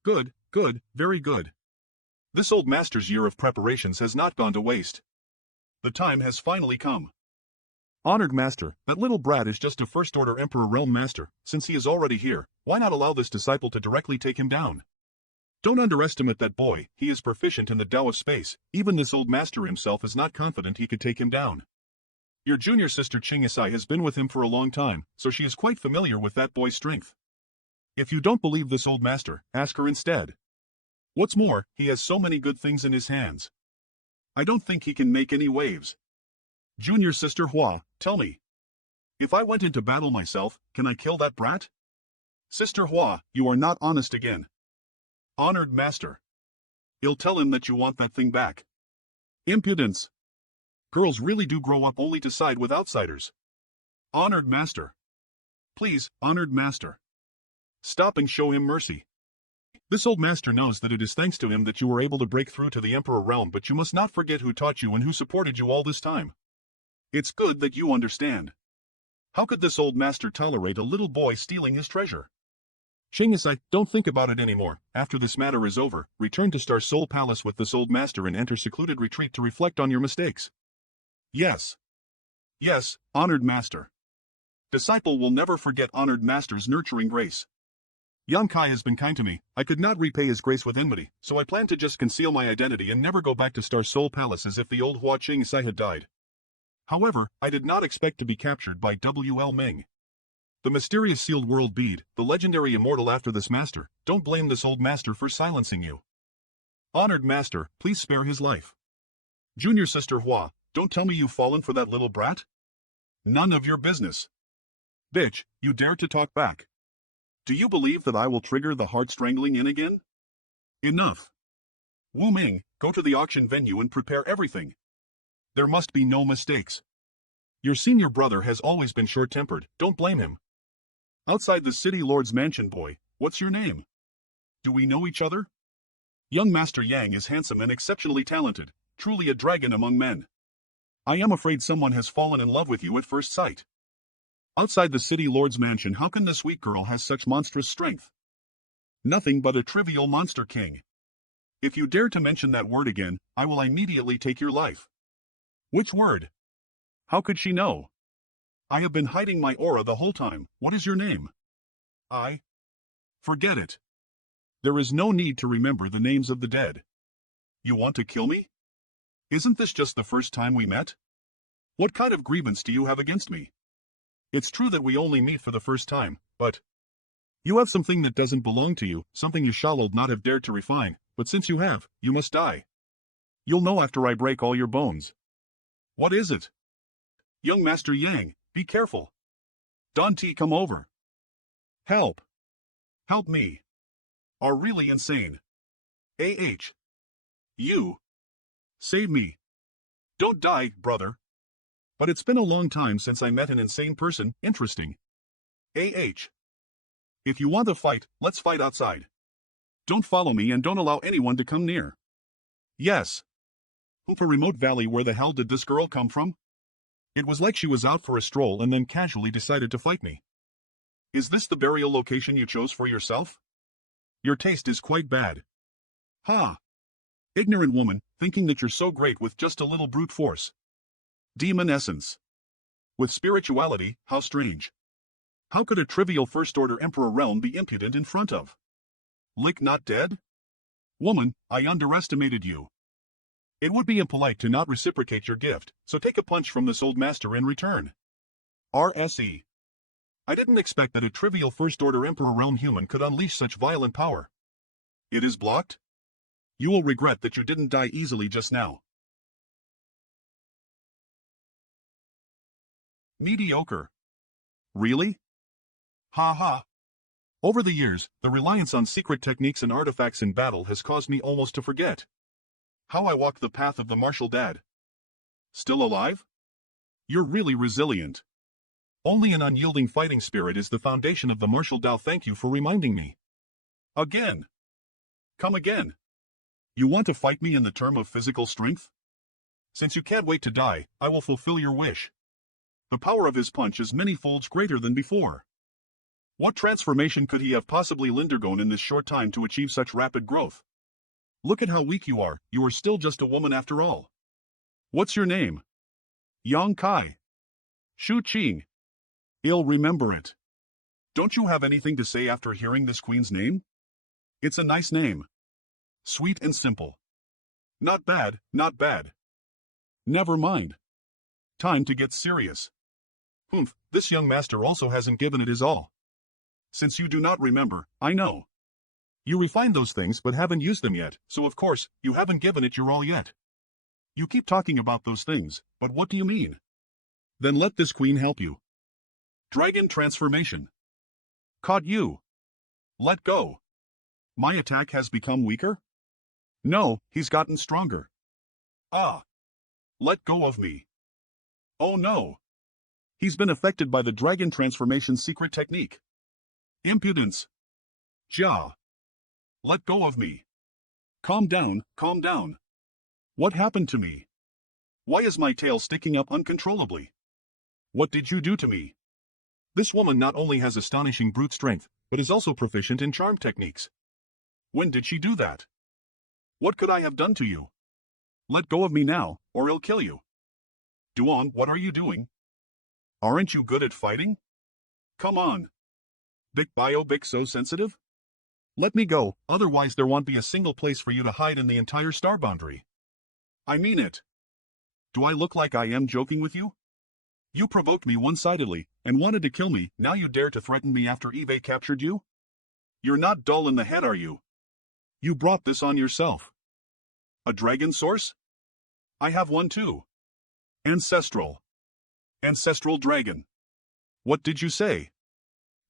Good, good, very good. This old master's year of preparations has not gone to waste. The time has finally come. Honored Master, that little brat is just a First-Order Emperor Realm Master. Since he is already here, why not allow this disciple to directly take him down? Don't underestimate that boy, he is proficient in the Tao of space. Even this old master himself is not confident he could take him down. Your junior sister Chingisai has been with him for a long time, so she is quite familiar with that boy's strength. If you don't believe this old master, ask her instead. What's more, he has so many good things in his hands. I don't think he can make any waves. Junior sister Hua, tell me. If I went into battle myself, can I kill that brat? Sister Hua, you are not honest again. Honored Master. You'll tell him that you want that thing back. Impudence. Girls really do grow up only to side with outsiders. Honored Master. Please, Honored Master. Stop and show him mercy. This old master knows that it is thanks to him that you were able to break through to the Emperor realm, but you must not forget who taught you and who supported you all this time. It's good that you understand. How could this old master tolerate a little boy stealing his treasure? Chingisai, don't think about it anymore. After this matter is over, return to Star Soul Palace with this old master and enter secluded retreat to reflect on your mistakes. Yes. Yes, Honored Master. Disciple will never forget Honored Master's nurturing grace. Yang Kai has been kind to me. I could not repay his grace with enmity, so I plan to just conceal my identity and never go back to Star Soul Palace as if the old Hua Chingisai had died. However, I did not expect to be captured by W.L. Ming. The mysterious sealed world bead, the legendary immortal after this master. Don't blame this old master for silencing you. Honored Master, please spare his life. Junior sister Hua, don't tell me you've fallen for that little brat? None of your business. Bitch, you dare to talk back. Do you believe that I will trigger the heart strangling in again? Enough. Wu Ming, go to the auction venue and prepare everything. There must be no mistakes. Your senior brother has always been short-tempered, don't blame him. Outside the city lord's mansion, boy, what's your name? Do we know each other? Young Master Yang is handsome and exceptionally talented, truly a dragon among men. I am afraid someone has fallen in love with you at first sight. Outside the city lord's mansion, how can this weak girl has such monstrous strength? Nothing but a trivial monster king. If you dare to mention that word again, I will immediately take your life. Which word? How could she know? I have been hiding my aura the whole time. What is your name? Forget it. There is no need to remember the names of the dead. You want to kill me? Isn't this just the first time we met? What kind of grievance do you have against me? It's true that we only meet for the first time, but you have something that doesn't belong to you, something you shall not have dared to refine, but since you have, you must die. You'll know after I break all your bones. What is it? Young Master Yang, be careful. Don T, come over. Help. Help me. Are really insane. You. Save me. Don't die, brother. But it's been a long time since I met an insane person, interesting. If you want to fight, let's fight outside. Don't follow me and don't allow anyone to come near. Yes. Hoopa Remote Valley, where the hell did this girl come from? It was like she was out for a stroll and then casually decided to fight me. Is this the burial location you chose for yourself? Your taste is quite bad. Ha! Ignorant woman, thinking that you're so great with just a little brute force. Demon essence. With spirituality, how strange. How could a trivial first-order emperor realm be impudent in front of? Lick not dead? Woman, I underestimated you. It would be impolite to not reciprocate your gift, so take a punch from this old master in return. RSE. I didn't expect that a trivial first-order Emperor Realm human could unleash such violent power. It is blocked? You will regret that you didn't die easily just now. Mediocre. Really? Ha ha. Over the years, the reliance on secret techniques and artifacts in battle has caused me almost to forget how I walked the path of the martial dad. Still alive? You're really resilient. Only an unyielding fighting spirit is the foundation of the martial Tao. Thank you for reminding me. Again. Come again. You want to fight me in the term of physical strength? Since you can't wait to die, I will fulfill your wish. The power of his punch is many folds greater than before. What transformation could he have possibly undergone in this short time to achieve such rapid growth? Look at how weak you are still just a woman after all. What's your name? Yang Kai. Shu Qing. I'll remember it. Don't you have anything to say after hearing this queen's name? It's a nice name. Sweet and simple. Not bad, not bad. Never mind. Time to get serious. Humph, this young master also hasn't given it his all. Since you do not remember, I know. You refined those things but haven't used them yet, so of course, you haven't given it your all yet. You keep talking about those things, but what do you mean? Then let this queen help you. Dragon transformation. Caught you. Let go. My attack has become weaker? No, he's gotten stronger. Ah. Let go of me. Oh no. He's been affected by the dragon transformation secret technique. Impudence. Ja. Let go of me. Calm down, calm down. What happened to me? Why is my tail sticking up uncontrollably? What did you do to me? This woman not only has astonishing brute strength, but is also proficient in charm techniques. When did she do that? What could I have done to you? Let go of me now, or I'll kill you. Duan, what are you doing? Aren't you good at fighting? Come on. Bic so sensitive? Let me go, otherwise there won't be a single place for you to hide in the entire star boundary. I mean it. Do I look like I am joking with you? You provoked me one-sidedly, and wanted to kill me, now you dare to threaten me after Eve captured you? You're not dull in the head, are you? You brought this on yourself. A dragon source? I have one too. Ancestral. Ancestral dragon. What did you say?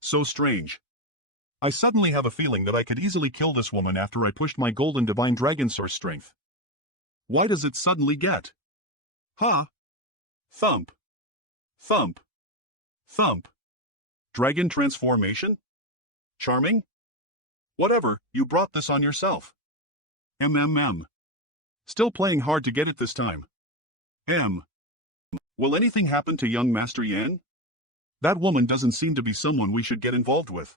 So strange. I suddenly have a feeling that I could easily kill this woman after I pushed my golden divine dragon source strength. Why does it suddenly get? Ha! Thump. Thump. Thump. Dragon transformation? Charming? Whatever, you brought this on yourself. MMM. Still playing hard to get it this time. M. Will anything happen to young Master Yan? That woman doesn't seem to be someone we should get involved with.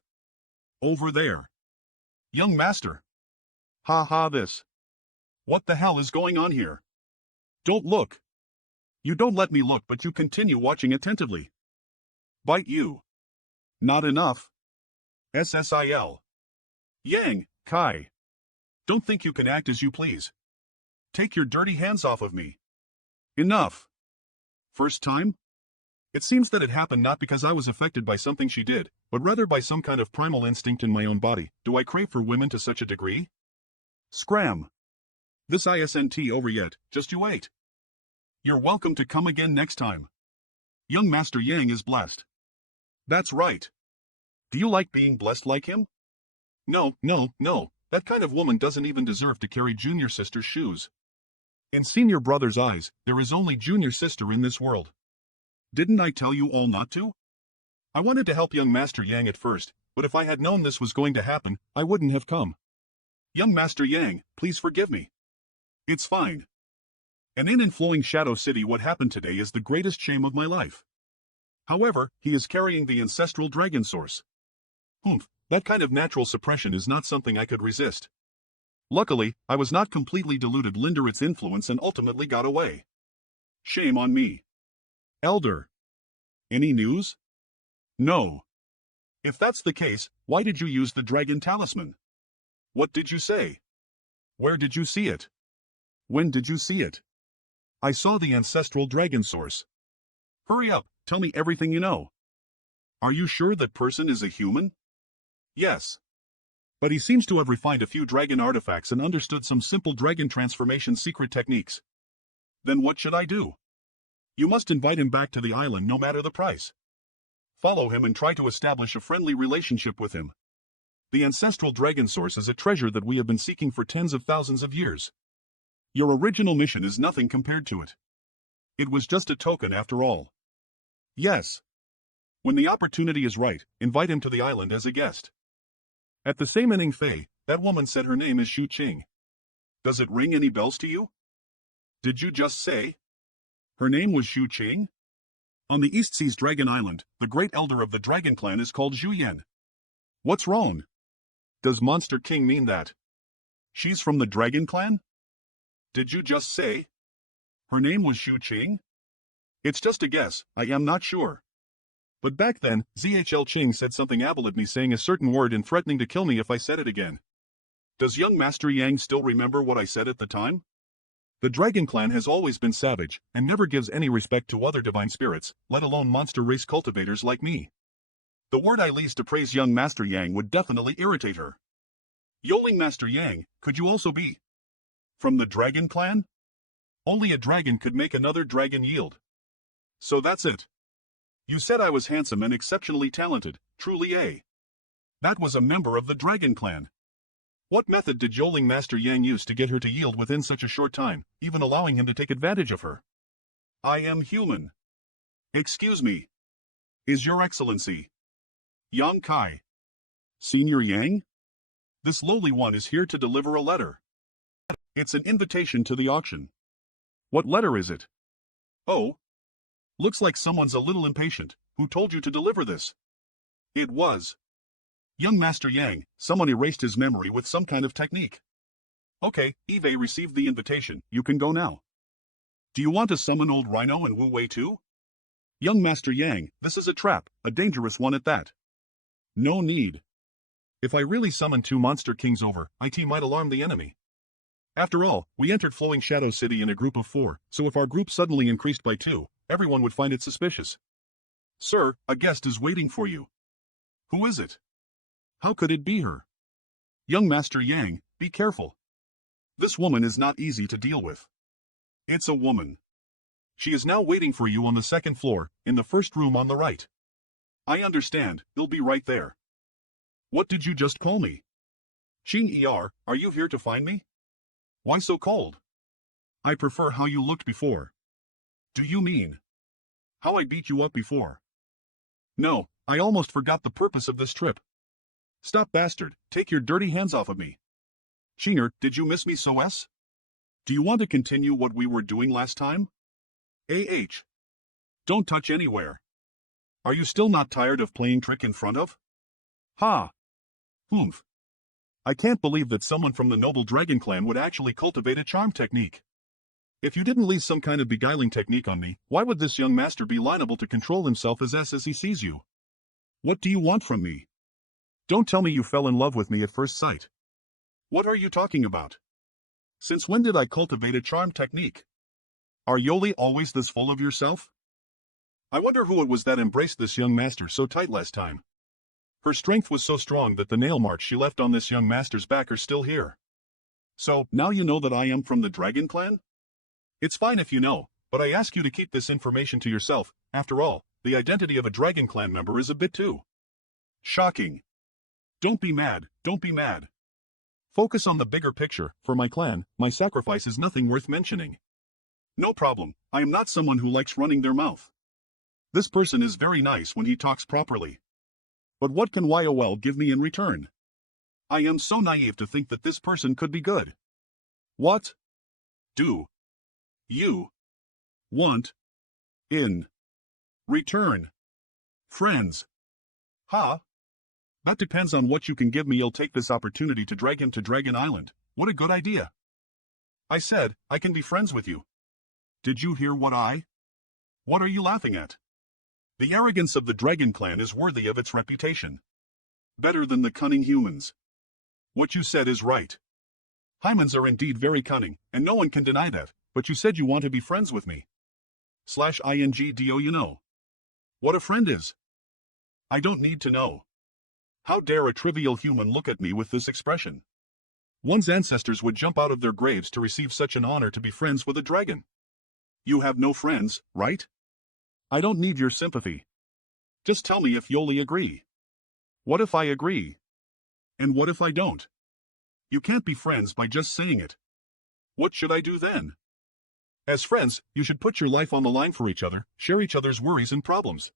Over there. Young Master. Ha ha this. What the hell is going on here? Don't look. You don't let me look but you continue watching attentively. Bite you. Not enough. SSIL. Yang, Kai. Don't think you can act as you please. Take your dirty hands off of me. Enough. First time? It seems that it happened not because I was affected by something she did, but rather by some kind of primal instinct in my own body. Do I crave for women to such a degree? Scram. This isn't over yet, just you wait. You're welcome to come again next time. Young Master Yang is blessed. That's right. Do you like being blessed like him? No, no, no, that kind of woman doesn't even deserve to carry junior sister's shoes. In senior brother's eyes, there is only junior sister in this world. Didn't I tell you all not to? I wanted to help young Master Yang at first, but if I had known this was going to happen, I wouldn't have come. Young Master Yang, please forgive me. It's fine. And in Flowing Shadow City what happened today is the greatest shame of my life. However, he is carrying the ancestral dragon source. Humph, that kind of natural suppression is not something I could resist. Luckily, I was not completely deluded under its influence and ultimately got away. Shame on me. Elder. Any news? No. If that's the case, why did you use the dragon talisman? What did you say? Where did you see it? When did you see it? I saw the ancestral dragon source. Hurry up, tell me everything you know. Are you sure that person is a human? Yes. But he seems to have refined a few dragon artifacts and understood some simple dragon transformation secret techniques. Then what should I do? You must invite him back to the island no matter the price. Follow him and try to establish a friendly relationship with him. The ancestral dragon source is a treasure that we have been seeking for tens of thousands of years. Your original mission is nothing compared to it. It was just a token after all. Yes. When the opportunity is right, invite him to the island as a guest. At the same inning Fei, that woman said her name is Xu Qing. Does it ring any bells to you? Did you just say? Her name was Xu Qing? On the East Sea's Dragon Island, the great elder of the Dragon Clan is called Zhu Yan. What's wrong? Does Monster King mean that? She's from the Dragon Clan? Did you just say? Her name was Xu Qing? It's just a guess, I am not sure. But back then, ZHL Qing said something able at me saying a certain word and threatening to kill me if I said it again. Does young Master Yang still remember what I said at the time? The Dragon Clan has always been savage, and never gives any respect to other divine spirits, let alone monster race cultivators like me. The word I least to praise young Master Yang would definitely irritate her. Yoling Master Yang, could you also be from the Dragon Clan? Only a dragon could make another dragon yield. So that's it. You said I was handsome and exceptionally talented, truly a. That was a member of the Dragon Clan. What method did Yoling Master Yang use to get her to yield within such a short time, even allowing him to take advantage of her? I am human. Excuse me. Is your excellency Yang Kai Senior Yang? This lowly one is here to deliver a letter. It's an invitation to the auction. What letter is it? Oh. Looks like someone's a little impatient. Who told you to deliver this? It was young Master Yang. Someone erased his memory with some kind of technique. Okay, Eve received the invitation. You can go now. Do you want to summon old Rhino and Wu Wei too? Young Master Yang, this is a trap, a dangerous one at that. No need. If I really summon two Monster Kings over, it might alarm the enemy. After all, we entered Flowing Shadow City in a group of 4, so if our group suddenly increased by 2, everyone would find it suspicious. Sir, a guest is waiting for you. Who is it? How could it be her? Young Master Yang, be careful. This woman is not easy to deal with. It's a woman. She is now waiting for you on the 2nd floor, in the first room on the right. I understand, he'll be right there. What did you just call me? Qing Er, are you here to find me? Why so cold? I prefer how you looked before. Do you mean how I beat you up before? No, I almost forgot the purpose of this trip. Stop, bastard, take your dirty hands off of me. Qinger, did you miss me so s? Do you want to continue what we were doing last time? Don't touch anywhere. Are you still not tired of playing trick in front of? Ha! Oomph. I can't believe that someone from the noble Dragon Clan would actually cultivate a charm technique. If you didn't leave some kind of beguiling technique on me, why would this young master be liable to control himself as he sees you? What do you want from me? Don't tell me you fell in love with me at first sight. What are you talking about? Since when did I cultivate a charm technique? Are Yoli always this full of yourself? I wonder who it was that embraced this young master so tight last time. Her strength was so strong that the nail marks she left on this young master's back are still here. So, now you know that I am from the Dragon Clan? It's fine if you know, but I ask you to keep this information to yourself. After all, the identity of a Dragon Clan member is a bit too shocking. Don't be mad, don't be mad. Focus on the bigger picture. For my clan, my sacrifice is nothing worth mentioning. No problem, I am not someone who likes running their mouth. This person is very nice when he talks properly. But what can YOL give me in return? I am so naive to think that this person could be good. What do you want in return? Friends? Ha? That depends on what you can give me. You'll take this opportunity to drag him to Dragon Island. What a good idea. I said, I can be friends with you. Did you hear what What are you laughing at? The arrogance of the Dragon Clan is worthy of its reputation. Better than the cunning humans. What you said is right. Hymens are indeed very cunning, and no one can deny that, but you said you want to be friends with me. /INGDO you know. What a friend is. I don't need to know. How dare a trivial human look at me with this expression? One's ancestors would jump out of their graves to receive such an honor to be friends with a dragon. You have no friends, right? I don't need your sympathy. Just tell me if Yoli agree. What if I agree? And what if I don't? You can't be friends by just saying it. What should I do then? As friends, you should put your life on the line for each other, share each other's worries and problems.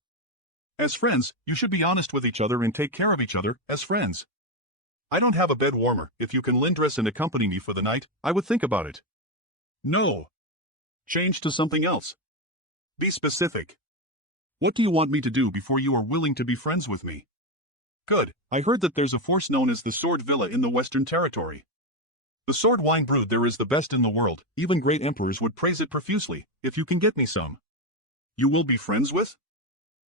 As friends, you should be honest with each other and take care of each other, as friends. I don't have a bed warmer. If you can lend dress and accompany me for the night, I would think about it. No. Change to something else. Be specific. What do you want me to do before you are willing to be friends with me? Good, I heard that there's a force known as the Sword Villa in the Western Territory. The sword wine brewed there is the best in the world, even great emperors would praise it profusely, if you can get me some. You will be friends with?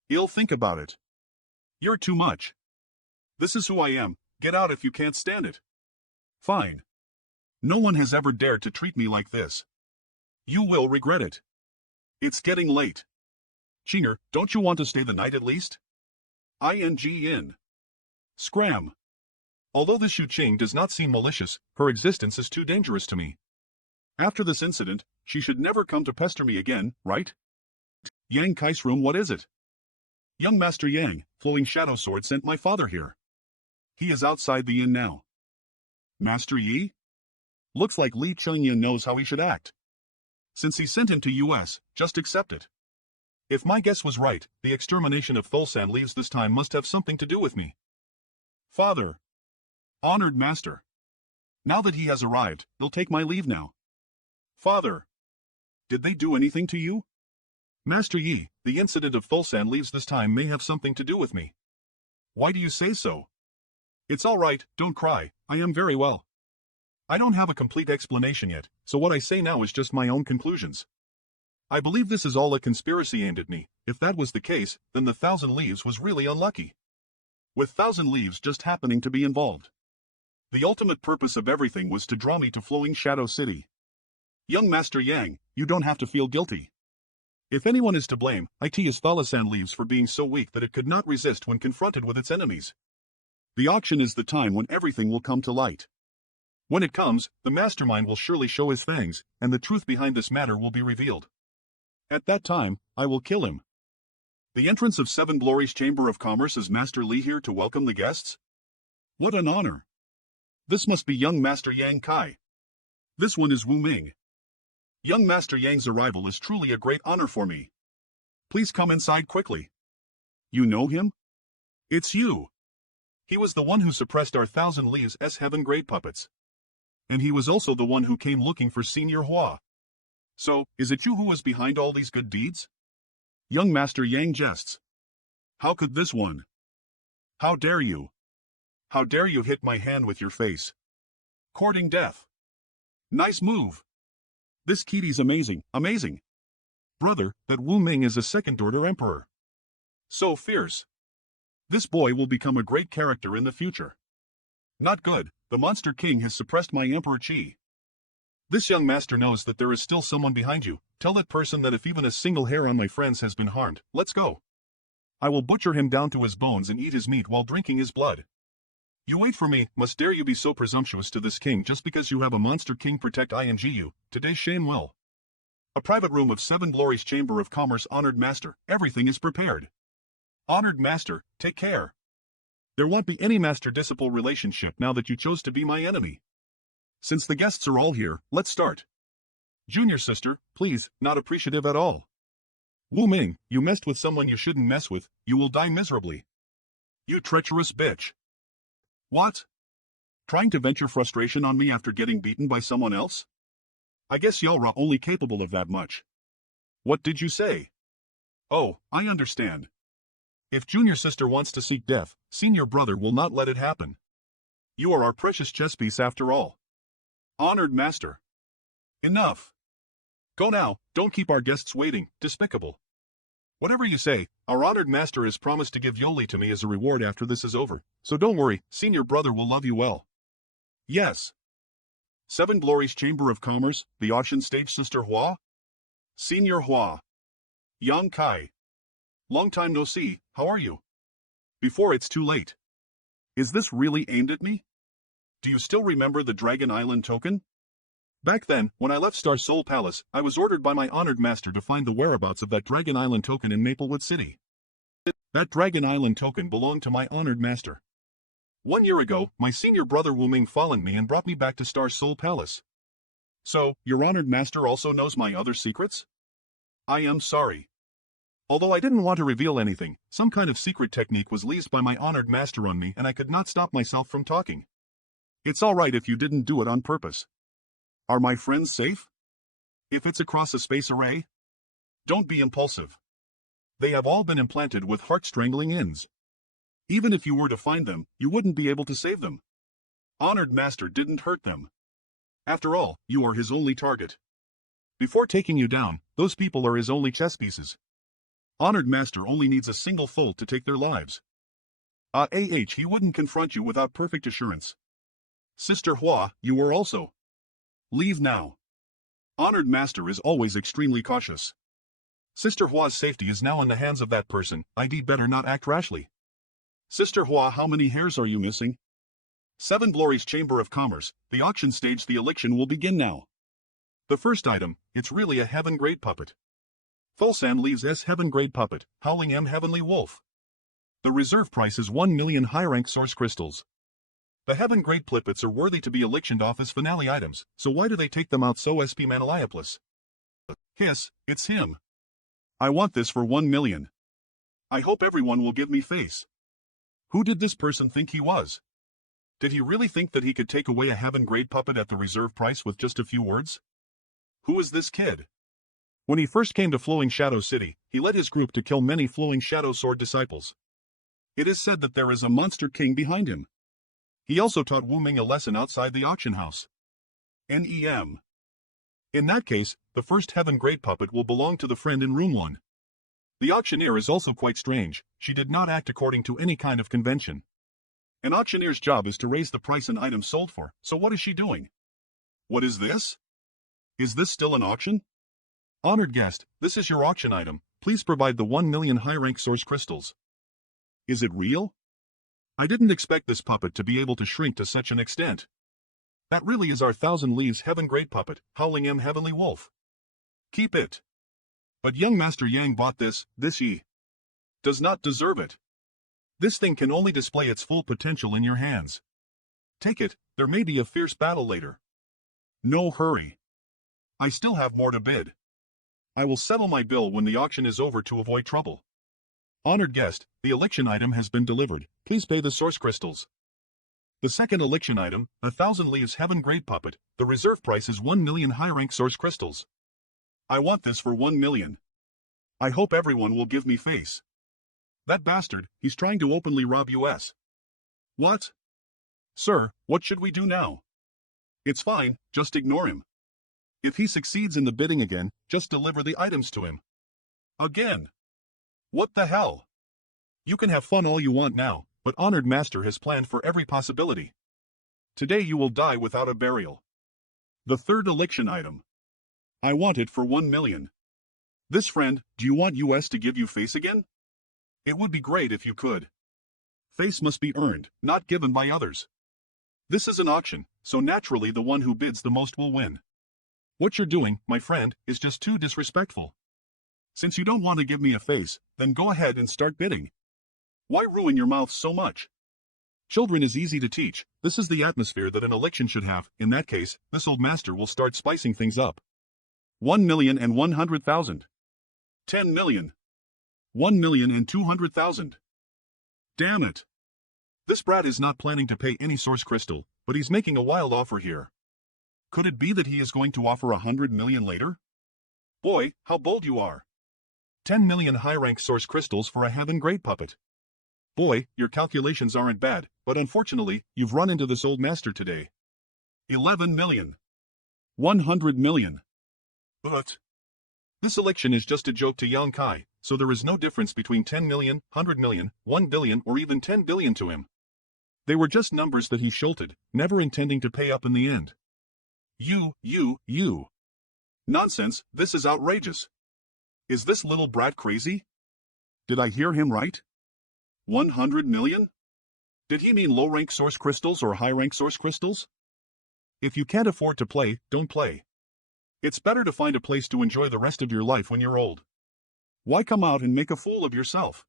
I'll think about it. You're too much. This is who I am, get out if you can't stand it. Fine. No one has ever dared to treat me like this. You will regret it. It's getting late. Chinger, don't you want to stay the night at least? In. Scram. Although this Shu Qing does not seem malicious, her existence is too dangerous to me. After this incident, she should never come to pester me again, right? Yang Kai's room, what is it? Young Master Yang, flowing shadow sword sent my father here. He is outside the inn now. Master Yi? Looks like Li Chengyan knows how he should act. Since he sent him to US, just accept it. If my guess was right, the extermination of Thulsan leaves this time must have something to do with me. Father. Honored master. Now that he has arrived, he'll take my leave now. Father. Did they do anything to you? Master Yi, the incident of Thulsan leaves this time may have something to do with me. Why do you say so? It's all right, don't cry, I am very well. I don't have a complete explanation yet, so what I say now is just my own conclusions. I believe this is all a conspiracy aimed at me. If that was the case, then the 1,000 Leaves was really unlucky. With 1,000 Leaves just happening to be involved. The ultimate purpose of everything was to draw me to Flowing Shadow City. Young Master Yang, you don't have to feel guilty. If anyone is to blame, it is Thalasan Leaves for being so weak that it could not resist when confronted with its enemies. The auction is the time when everything will come to light. When it comes, the mastermind will surely show his fangs, and the truth behind this matter will be revealed. At that time, I will kill him. The entrance of Seven Glories Chamber of Commerce is Master Li here to welcome the guests? What an honor. This must be young Master Yang Kai. This one is Wu Ming. Young Master Yang's arrival is truly a great honor for me. Please come inside quickly. You know him? It's you. He was the one who suppressed our 1,000 Leaves' Heaven Grade puppets. And he was also the one who came looking for Senior Hua. So, is it you who was behind all these good deeds? Young Master Yang jests. How could this one? How dare you? How dare you hit my hand with your face? Courting death. Nice move. This Kitty's amazing, amazing. Brother, that Wu Ming is a second-order emperor. So fierce. This boy will become a great character in the future. Not good, the Monster King has suppressed my Emperor Qi. This young master knows that there is still someone behind you. Tell that person that if even a single hair on my friends has been harmed, let's go. I will butcher him down to his bones and eat his meat while drinking his blood. You wait for me, must dare you be so presumptuous to this king just because you have a Monster King protect you, today shame will. A private room of Seven Glories Chamber of Commerce. Honored master, everything is prepared. Honored master, take care. There won't be any master-disciple relationship now that you chose to be my enemy. Since the guests are all here, let's start. Junior sister, please, not appreciative at all. Wu Ming, you messed with someone you shouldn't mess with, you will die miserably. You treacherous bitch. What? Trying to vent your frustration on me after getting beaten by someone else? I guess y'all are only capable of that much. What did you say? Oh, I understand. If junior sister wants to seek death, senior brother will not let it happen. You are our precious chess piece after all. Honored master. Enough. Go now, don't keep our guests waiting, despicable. Whatever you say, our honored master has promised to give Yoli to me as a reward after this is over, so don't worry, senior brother will love you well. Yes. Seven Glories Chamber of Commerce, the auction stage. Sister Hua? Senior Hua. Yang Kai. Long time no see, how are you? Before it's too late. Is this really aimed at me? Do you still remember the Dragon Island token? Back then, when I left Star Soul Palace, I was ordered by my honored master to find the whereabouts of that Dragon Island token in Maplewood City. That Dragon Island token belonged to my honored master. 1 year ago, my senior brother Wu Ming followed me and brought me back to Star Soul Palace. So, your honored master also knows my other secrets? I am sorry. Although I didn't want to reveal anything, some kind of secret technique was leased by my honored master on me and I could not stop myself from talking. It's alright if you didn't do it on purpose. Are my friends safe? If it's across a space array? Don't be impulsive. They have all been implanted with heart-strangling ends. Even if you were to find them, you wouldn't be able to save them. Honored master didn't hurt them. After all, you are his only target. Before taking you down, those people are his only chess pieces. Honored master only needs a single fold to take their lives. He wouldn't confront you without perfect assurance. Sister Hua, you are also. Leave now. Honored master is always extremely cautious. Sister Hua's safety is now in the hands of that person, I'd better not act rashly. Sister Hua, how many hairs are you missing? 7 Glory's Chamber of Commerce, the auction stage. The election will begin now. The first item, it's really a heaven-grade puppet. Fulsan leaves S heaven-grade puppet, Howling M heavenly wolf. The reserve price is 1 million high-rank source crystals. The heaven-grade puppets are worthy to be electioned off as finale items, so why do they take them out so SP Manalayaplus? Hiss, it's him. I want this for 1 million. I hope everyone will give me face. Who did this person think he was? Did he really think that he could take away a heaven-grade puppet at the reserve price with just a few words? Who is this kid? When he first came to Flowing Shadow City, he led his group to kill many Flowing Shadow Sword disciples. It is said that there is a monster king behind him. He also taught Wu Ming a lesson outside the auction house. NEM. In that case, the first heaven-grade puppet will belong to the friend in room 1. The auctioneer is also quite strange. She did not act according to any kind of convention. An auctioneer's job is to raise the price an item sold for, so what is she doing? What is this? Is this still an auction? Honored guest, this is your auction item. Please provide the 1 million high-rank source crystals. Is it real? I didn't expect this puppet to be able to shrink to such an extent. That really is our 1,000 leaves heaven-grade puppet, Howling M heavenly wolf. Keep it. But young Master Yang bought this he does not deserve it. This thing can only display its full potential in your hands. Take it, there may be a fierce battle later. No hurry. I still have more to bid. I will settle my bill when the auction is over to avoid trouble. Honored guest, the election item has been delivered. Please pay the source crystals. The second election item, 1,000 leaves heaven-grade puppet. The reserve price is 1 million high-rank source crystals. I want this for 1 million. I hope everyone will give me face. That bastard, he's trying to openly rob us. What? Sir, what should we do now? It's fine, just ignore him. If he succeeds in the bidding again, just deliver the items to him. Again. What the hell? You can have fun all you want now, but Honored Master has planned for every possibility. Today you will die without a burial. The third election item. I want it for 1 million. This friend, do you want US to give you face again? It would be great if you could. Face must be earned, not given by others. This is an auction, so naturally the one who bids the most will win. What you're doing, my friend, is just too disrespectful. Since you don't want to give me a face, then go ahead and start bidding. Why ruin your mouth so much? Children is easy to teach. This is the atmosphere that an election should have. In that case, this old master will start spicing things up. 1,100,000. 10 million. 1,200,000. Damn it. This brat is not planning to pay any source crystal, but he's making a wild offer here. Could it be that he is going to offer 100 million later? Boy, how bold you are. 10 million high-rank source crystals for a heaven-grade puppet. Boy, your calculations aren't bad, but unfortunately, you've run into this old master today. 11 million. 100 million. But this election is just a joke to Yang Kai, so there is no difference between 10 million, 100 million, 1 billion or even 10 billion to him. They were just numbers that he shoulted, never intending to pay up in the end. You. Nonsense, this is outrageous. Is this little brat crazy? Did I hear him right? 100 million? Did he mean low-rank source crystals or high-rank source crystals? If you can't afford to play, don't play. It's better to find a place to enjoy the rest of your life when you're old. Why come out and make a fool of yourself?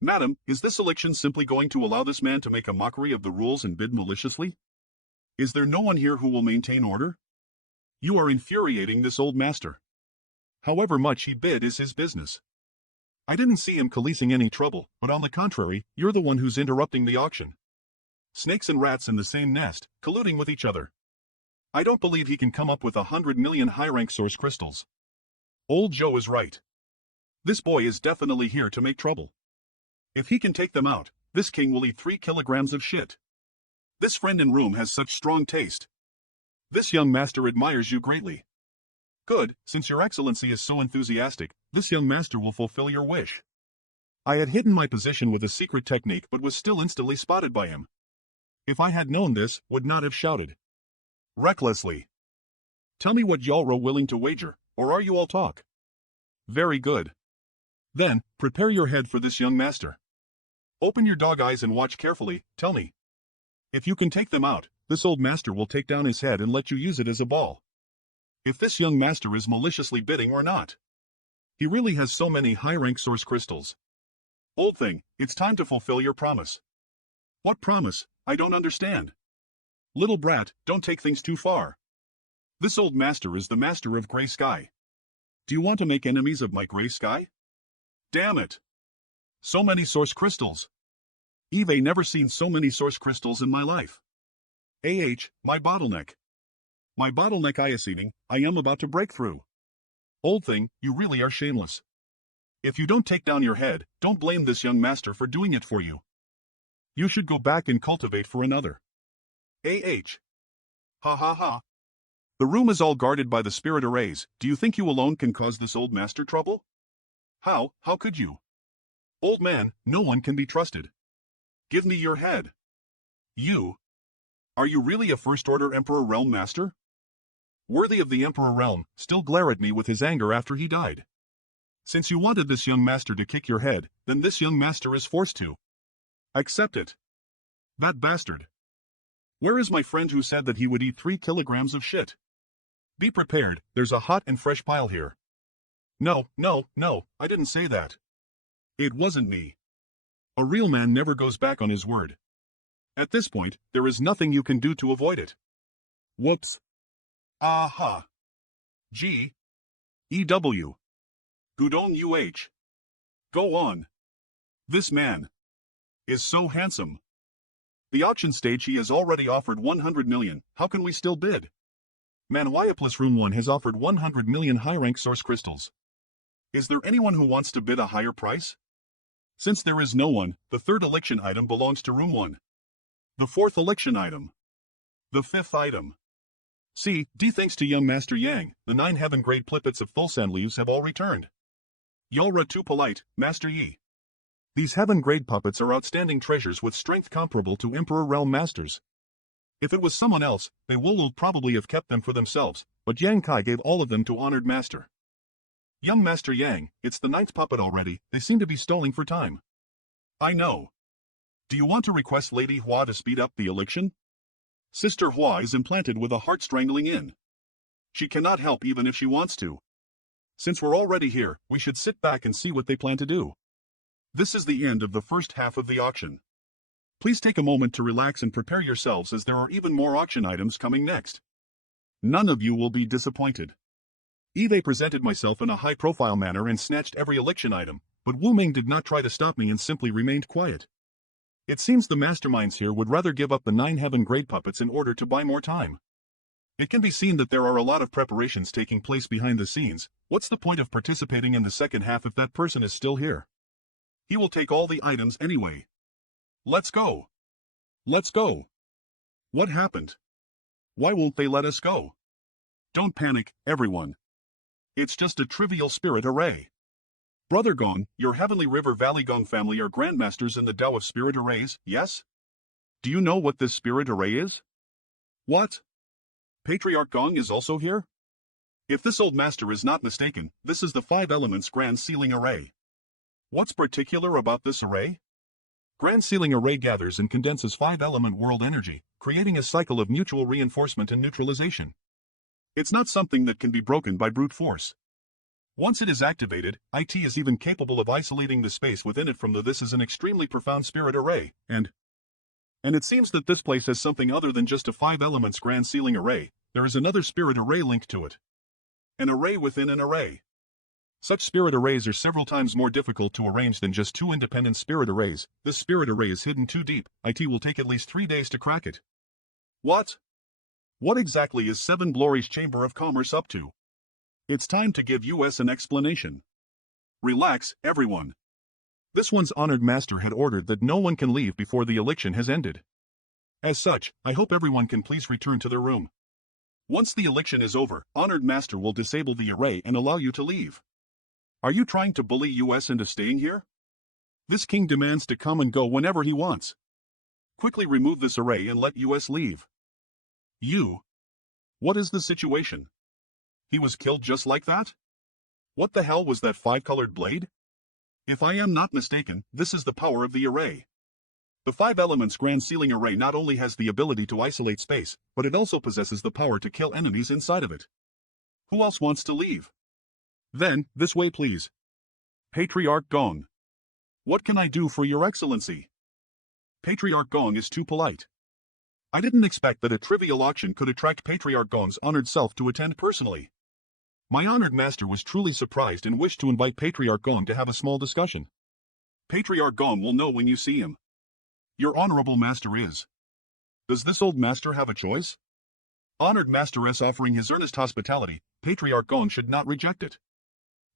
Madam, is this election simply going to allow this man to make a mockery of the rules and bid maliciously? Is there no one here who will maintain order? You are infuriating this old master. However much he bid is his business. I didn't see him causing any trouble, but on the contrary, you're the one who's interrupting the auction. Snakes and rats in the same nest, colluding with each other. I don't believe he can come up with 100 million high-rank source crystals. Old Joe is right. This boy is definitely here to make trouble. If he can take them out, this king will eat 3 kilograms of shit. This friend in room has such strong taste. This young master admires you greatly. Good, since your excellency is so enthusiastic, this young master will fulfill your wish. I had hidden my position with a secret technique but was still instantly spotted by him. If I had known this, would not have shouted. Recklessly. Tell me what y'all are willing to wager, or are you all talk? Very good. Then, prepare your head for this young master. Open your dog eyes and watch carefully, tell me. If you can take them out, this old master will take down his head and let you use it as a ball. If this young master is maliciously bidding or not. He really has so many high-rank source crystals. Old thing, it's time to fulfill your promise. What promise? I don't understand. Little brat, don't take things too far. This old master is the master of gray sky. Do you want to make enemies of my gray sky? Damn it. So many source crystals. Eve never seen so many source crystals in my life. My bottleneck. My bottleneck I am about to break through. Old thing, you really are shameless. If you don't take down your head, don't blame this young master for doing it for you. You should go back and cultivate for another. Ha ha ha. The room is all guarded by the spirit arrays. Do you think you alone can cause this old master trouble? How could you? Old man, no one can be trusted. Give me your head. You? Are you really a first-order Emperor Realm Master? Worthy of the Emperor Realm, still glare at me with his anger after he died. Since you wanted this young master to kick your head, then this young master is forced to. Accept it. That bastard. Where is my friend who said that he would eat 3 kilograms of shit? Be prepared, there's a hot and fresh pile here. No, I didn't say that. It wasn't me. A real man never goes back on his word. At this point, there is nothing you can do to avoid it. Whoops. Aha. G. E.W. Gudong UH. Go on. This man is so handsome. The auction stage he has already offered 100 million, how can we still bid? Manhwa plus Room 1 has offered 100 million high-rank source crystals. Is there anyone who wants to bid a higher price? Since there is no one, the third election item belongs to Room 1. The fourth election item. The fifth item. C. D. Thanks to young Master Yang, the 9 heaven-grade plippets of Thulsan leaves have all returned. Yolra too polite, Master Yi. These heaven-grade puppets are outstanding treasures with strength comparable to Emperor Realm Masters. If it was someone else, they will probably have kept them for themselves, but Yang Kai gave all of them to Honored Master. Young Master Yang, it's the 9th puppet already, they seem to be stalling for time. I know. Do you want to request Lady Hua to speed up the election? Sister Hua is implanted with a heart-strangling in. She cannot help even if she wants to. Since we're already here, we should sit back and see what they plan to do. This is the end of the first half of the auction. Please take a moment to relax and prepare yourselves as there are even more auction items coming next. None of you will be disappointed. Eve presented myself in a high-profile manner and snatched every election item, but Wu Ming did not try to stop me and simply remained quiet. It seems the masterminds here would rather give up the 9 heaven-grade puppets in order to buy more time. It can be seen that there are a lot of preparations taking place behind the scenes. What's the point of participating in the second half if that person is still here? He will take all the items anyway. Let's go. Let's go. What happened? Why won't they let us go? Don't panic, everyone. It's just a trivial spirit array. Brother Gong, your Heavenly River Valley Gong family are grandmasters in the Tao of Spirit Arrays, yes? Do you know what this spirit array is? What? Patriarch Gong is also here? If this old master is not mistaken, this is the 5 Elements Grand Sealing Array. What's particular about this array? Grand Sealing Array gathers and condenses 5-element world energy, creating a cycle of mutual reinforcement and neutralization. It's not something that can be broken by brute force. Once it is activated, IT is even capable of isolating the space within it from the This is an extremely profound spirit array, and it seems that this place has something other than just a 5 elements grand sealing array. there is another spirit array linked to it. An array within an array. Such spirit arrays are several times more difficult to arrange than just two independent spirit arrays. This spirit array is hidden too deep. It will take at least 3 days to crack it. What? What exactly is Seven Glories Chamber of Commerce up to? It's time to give us an explanation. Relax, everyone. This one's honored master had ordered that no one can leave before the election has ended. As such, I hope everyone can please return to their room. Once the election is over, honored master will disable the array and allow you to leave. Are you trying to bully us into staying here? This king demands to come and go whenever he wants. Quickly remove this array and let us leave. You? What is the situation? He was killed just like that? What the hell was that 5-colored blade? If I am not mistaken, this is the power of the array. The 5 elements grand ceiling array not only has the ability to isolate space, but it also possesses the power to kill enemies inside of it. Who else wants to leave? Then, this way please. Patriarch Gong. What can I do for your excellency? Patriarch Gong is too polite. I didn't expect that a trivial auction could attract Patriarch Gong's honored self to attend personally. My honored master was truly surprised and wished to invite Patriarch Gong to have a small discussion. Patriarch Gong will know when you see him. Your honorable master is. Does this old master have a choice? Honored master is offering his earnest hospitality, Patriarch Gong should not reject it.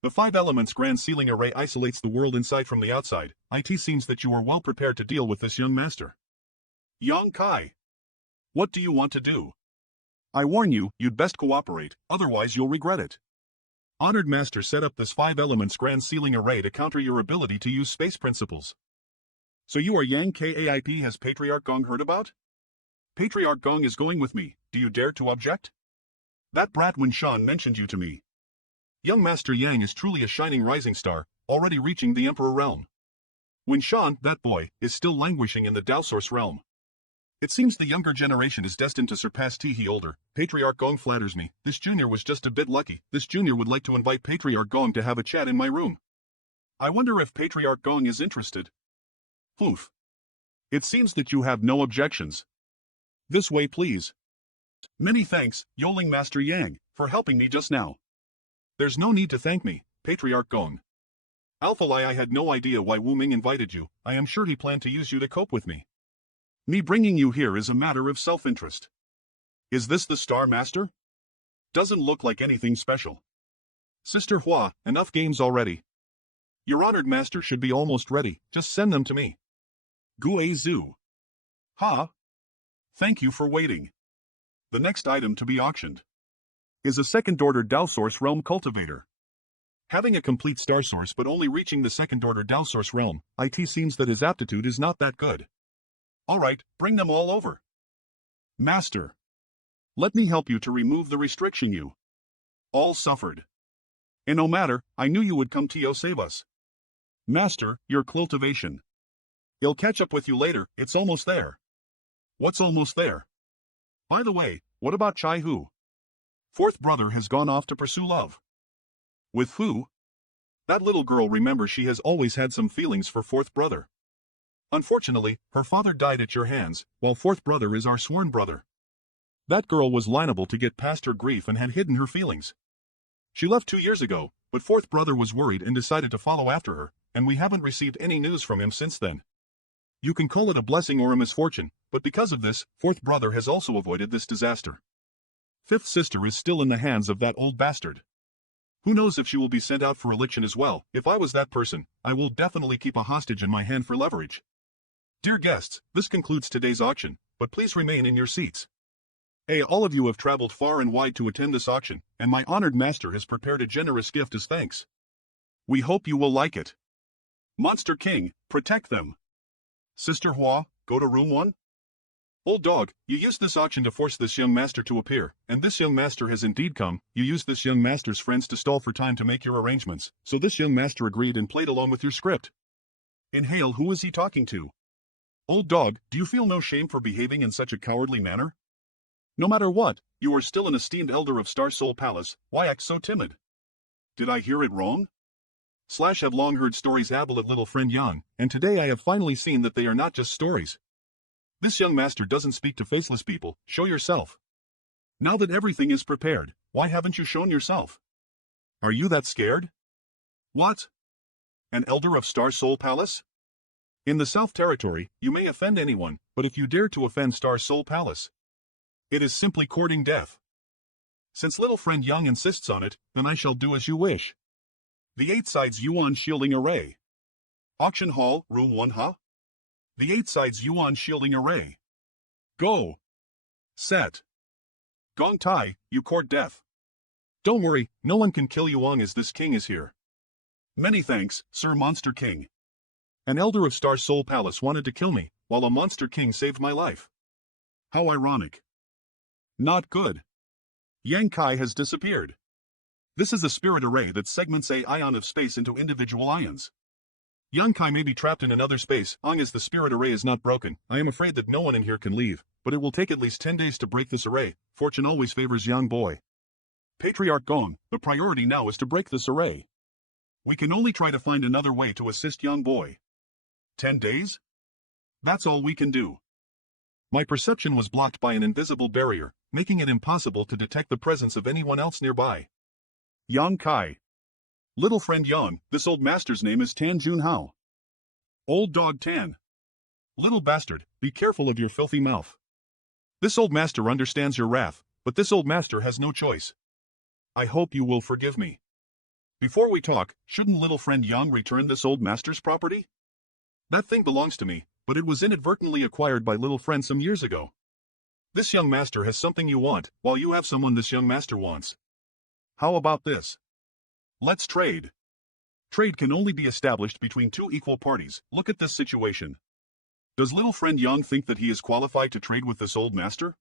The 5 elements grand ceiling array isolates the world inside from the outside. It seems that you are well prepared to deal with this young master. Yang Kai. What do you want to do? I warn you, you'd best cooperate, otherwise you'll regret it. Honored master set up this 5 elements grand ceiling array to counter your ability to use space principles. So you are Yang Kaip has Patriarch Gong heard about? Patriarch Gong is going with me, do you dare to object? That brat Wen Shan mentioned you to me. Young Master Yang is truly a shining rising star, already reaching the Emperor realm. Wen Shan, that boy, is still languishing in the Dao Source realm. It seems the younger generation is destined to surpass He older. Patriarch Gong flatters me. This junior was just a bit lucky. This junior would like to invite Patriarch Gong to have a chat in my room. I wonder if Patriarch Gong is interested. Poof. It seems that you have no objections. This way please. Many thanks, Yoling Master Yang, for helping me just now. There's no need to thank me, Patriarch Gong. Alpha Lai, I had no idea why Wu Ming invited you. I am sure he planned to use you to cope with me. Me bringing you here is a matter of self-interest. Is this the Star Master? Doesn't look like anything special. Sister Hua, enough games already. Your honored master should be almost ready, just send them to me. Gue Zhu. Ha? Thank you for waiting. The next item to be auctioned is a second-order Dao Source Realm Cultivator. Having a complete star source but only reaching the second-order Dao Source Realm, it seems that his aptitude is not that good. Alright, bring them all over. Master. Let me help you to remove the restriction you all suffered. And no matter, I knew you would come to save us. Master, your cultivation. He'll catch up with you later, it's almost there. What's almost there? By the way, what about Chai Hu? 4th brother has gone off to pursue love. With who? That little girl, remember, she has always had some feelings for 4th brother. Unfortunately, her father died at your hands, while 4th brother is our sworn brother. That girl was liable to get past her grief and had hidden her feelings. She left 2 years ago, but 4th brother was worried and decided to follow after her, and we haven't received any news from him since then. You can call it a blessing or a misfortune, but because of this, 4th brother has also avoided this disaster. 5th sister is still in the hands of that old bastard. Who knows if she will be sent out for election as well. If I was that person, I will definitely keep a hostage in my hand for leverage. Dear guests, this concludes today's auction, but please remain in your seats. Hey, all of you have traveled far and wide to attend this auction, and my honored master has prepared a generous gift as thanks. We hope you will like it. Monster King, protect them. Sister Hua, go to room 1. Old dog, you used this auction to force this young master to appear, and this young master has indeed come. You used this young master's friends to stall for time to make your arrangements, so this young master agreed and played along with your script. Inhale, who is he talking to? Old dog, do you feel no shame for behaving in such a cowardly manner? No matter what, you are still an esteemed elder of Star Soul Palace, why act so timid? Did I hear it wrong? Slash have long heard stories able at little friend Yang, and today I have finally seen that they are not just stories. This young master doesn't speak to faceless people, show yourself. Now that everything is prepared, why haven't you shown yourself? Are you that scared? What? An elder of Star Soul Palace? In the South Territory, you may offend anyone, but if you dare to offend Star Soul Palace, it is simply courting death. Since little friend Young insists on it, then I shall do as you wish. The 8 sides Yuan Shielding Array. Auction Hall, Room 1 Huh? The 8 sides Yuan Shielding Array. Go. Set. Gong Tai, you court death. Don't worry, no one can kill Yuan as this king is here. Many thanks, Sir Monster King. An elder of Star Soul Palace wanted to kill me, while a Monster King saved my life. How ironic. Not good. Yang Kai has disappeared. This is a spirit array that segments a ion of space into individual ions. Yang Kai may be trapped in another space, long as the spirit array is not broken. I am afraid that no one in here can leave, but it will take at least 10 days to break this array. Fortune always favors young boy. Patriarch Gong, the priority now is to break this array. We can only try to find another way to assist young boy. 10 days? That's all we can do. My perception was blocked by an invisible barrier, making it impossible to detect the presence of anyone else nearby. Yang Kai. Little friend Yang, this old master's name is Tan Junhao. Old dog Tan. Little bastard, be careful of your filthy mouth. This old master understands your wrath, but this old master has no choice. I hope you will forgive me. Before we talk, shouldn't little friend Yang return this old master's property? That thing belongs to me, but it was inadvertently acquired by little friend some years ago. This young master has something you want, while you have someone this young master wants. How about this? Let's trade. Trade can only be established between 2 equal parties. Look at this situation. Does little friend Yang think that he is qualified to trade with this old master?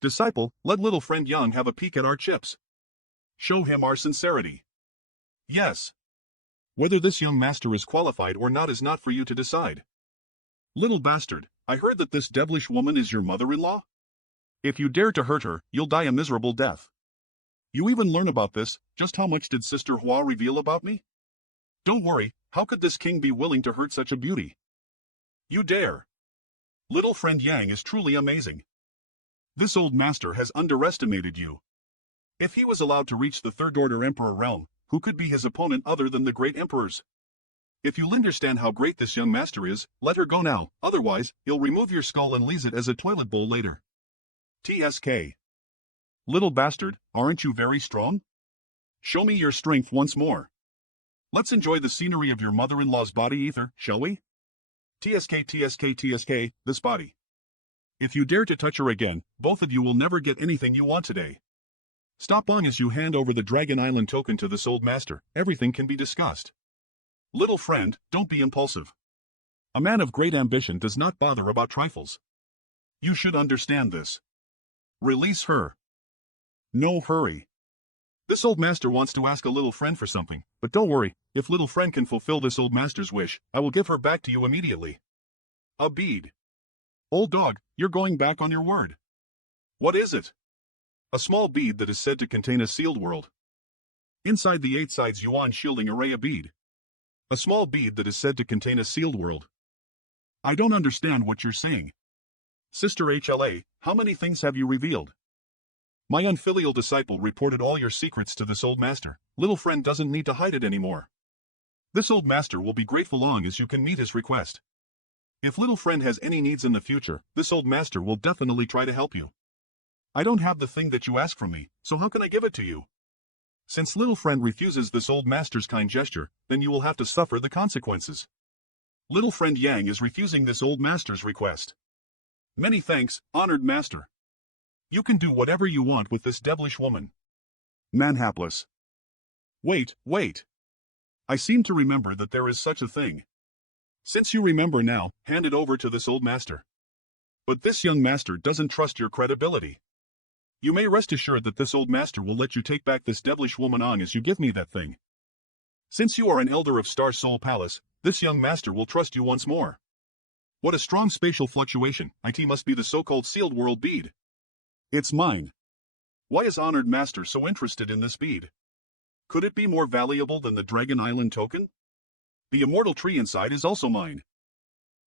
Disciple, let little friend Yang have a peek at our chips. Show him our sincerity. Yes. Whether this young master is qualified or not is not for you to decide. Little bastard, I heard that this devilish woman is your mother-in-law? If you dare to hurt her, you'll die a miserable death. You even learn about this, just how much did Sister Hua reveal about me? Don't worry, how could this king be willing to hurt such a beauty? You dare. Little friend Yang is truly amazing. This old master has underestimated you. If he was allowed to reach the Third Order Emperor realm, who could be his opponent other than the great emperors? If you'll understand how great this young master is, let her go now, otherwise, he'll remove your skull and leave it as a toilet bowl later. TSK. Little bastard, aren't you very strong? Show me your strength once more. Let's enjoy the scenery of your mother-in-law's body ether, shall we? TSK, this body. If you dare to touch her again, both of you will never get anything you want today. Stop long as you hand over the Dragon Island token to this old master, everything can be discussed. Little friend, don't be impulsive. A man of great ambition does not bother about trifles. You should understand this. Release her. No hurry. This old master wants to ask a little friend for something, but don't worry, if little friend can fulfill this old master's wish, I will give her back to you immediately. A bead. Old dog, you're going back on your word. What is it? A small bead that is said to contain a sealed world. Inside the 8 sides Yuan Shielding Array a bead. A small bead that is said to contain a sealed world. I don't understand what you're saying. Sister HLA, how many things have you revealed? My unfilial disciple reported all your secrets to this old master. Little friend doesn't need to hide it anymore. This old master will be grateful long as you can meet his request. If little friend has any needs in the future, this old master will definitely try to help you. I don't have the thing that you ask from me, so how can I give it to you? Since little friend refuses this old master's kind gesture, then you will have to suffer the consequences. Little friend Yang is refusing this old master's request. Many thanks, honored master. You can do whatever you want with this devilish woman. Manhapless. Wait. I seem to remember that there is such a thing. Since you remember now, hand it over to this old master. But this young master doesn't trust your credibility. You may rest assured that this old master will let you take back this devilish woman on as you give me that thing. Since you are an elder of Star Soul Palace, this young master will trust you once more. What a strong spatial fluctuation, it must be the so-called sealed world bead. It's mine. Why is honored master so interested in this bead? Could it be more valuable than the Dragon Island token? The immortal tree inside is also mine.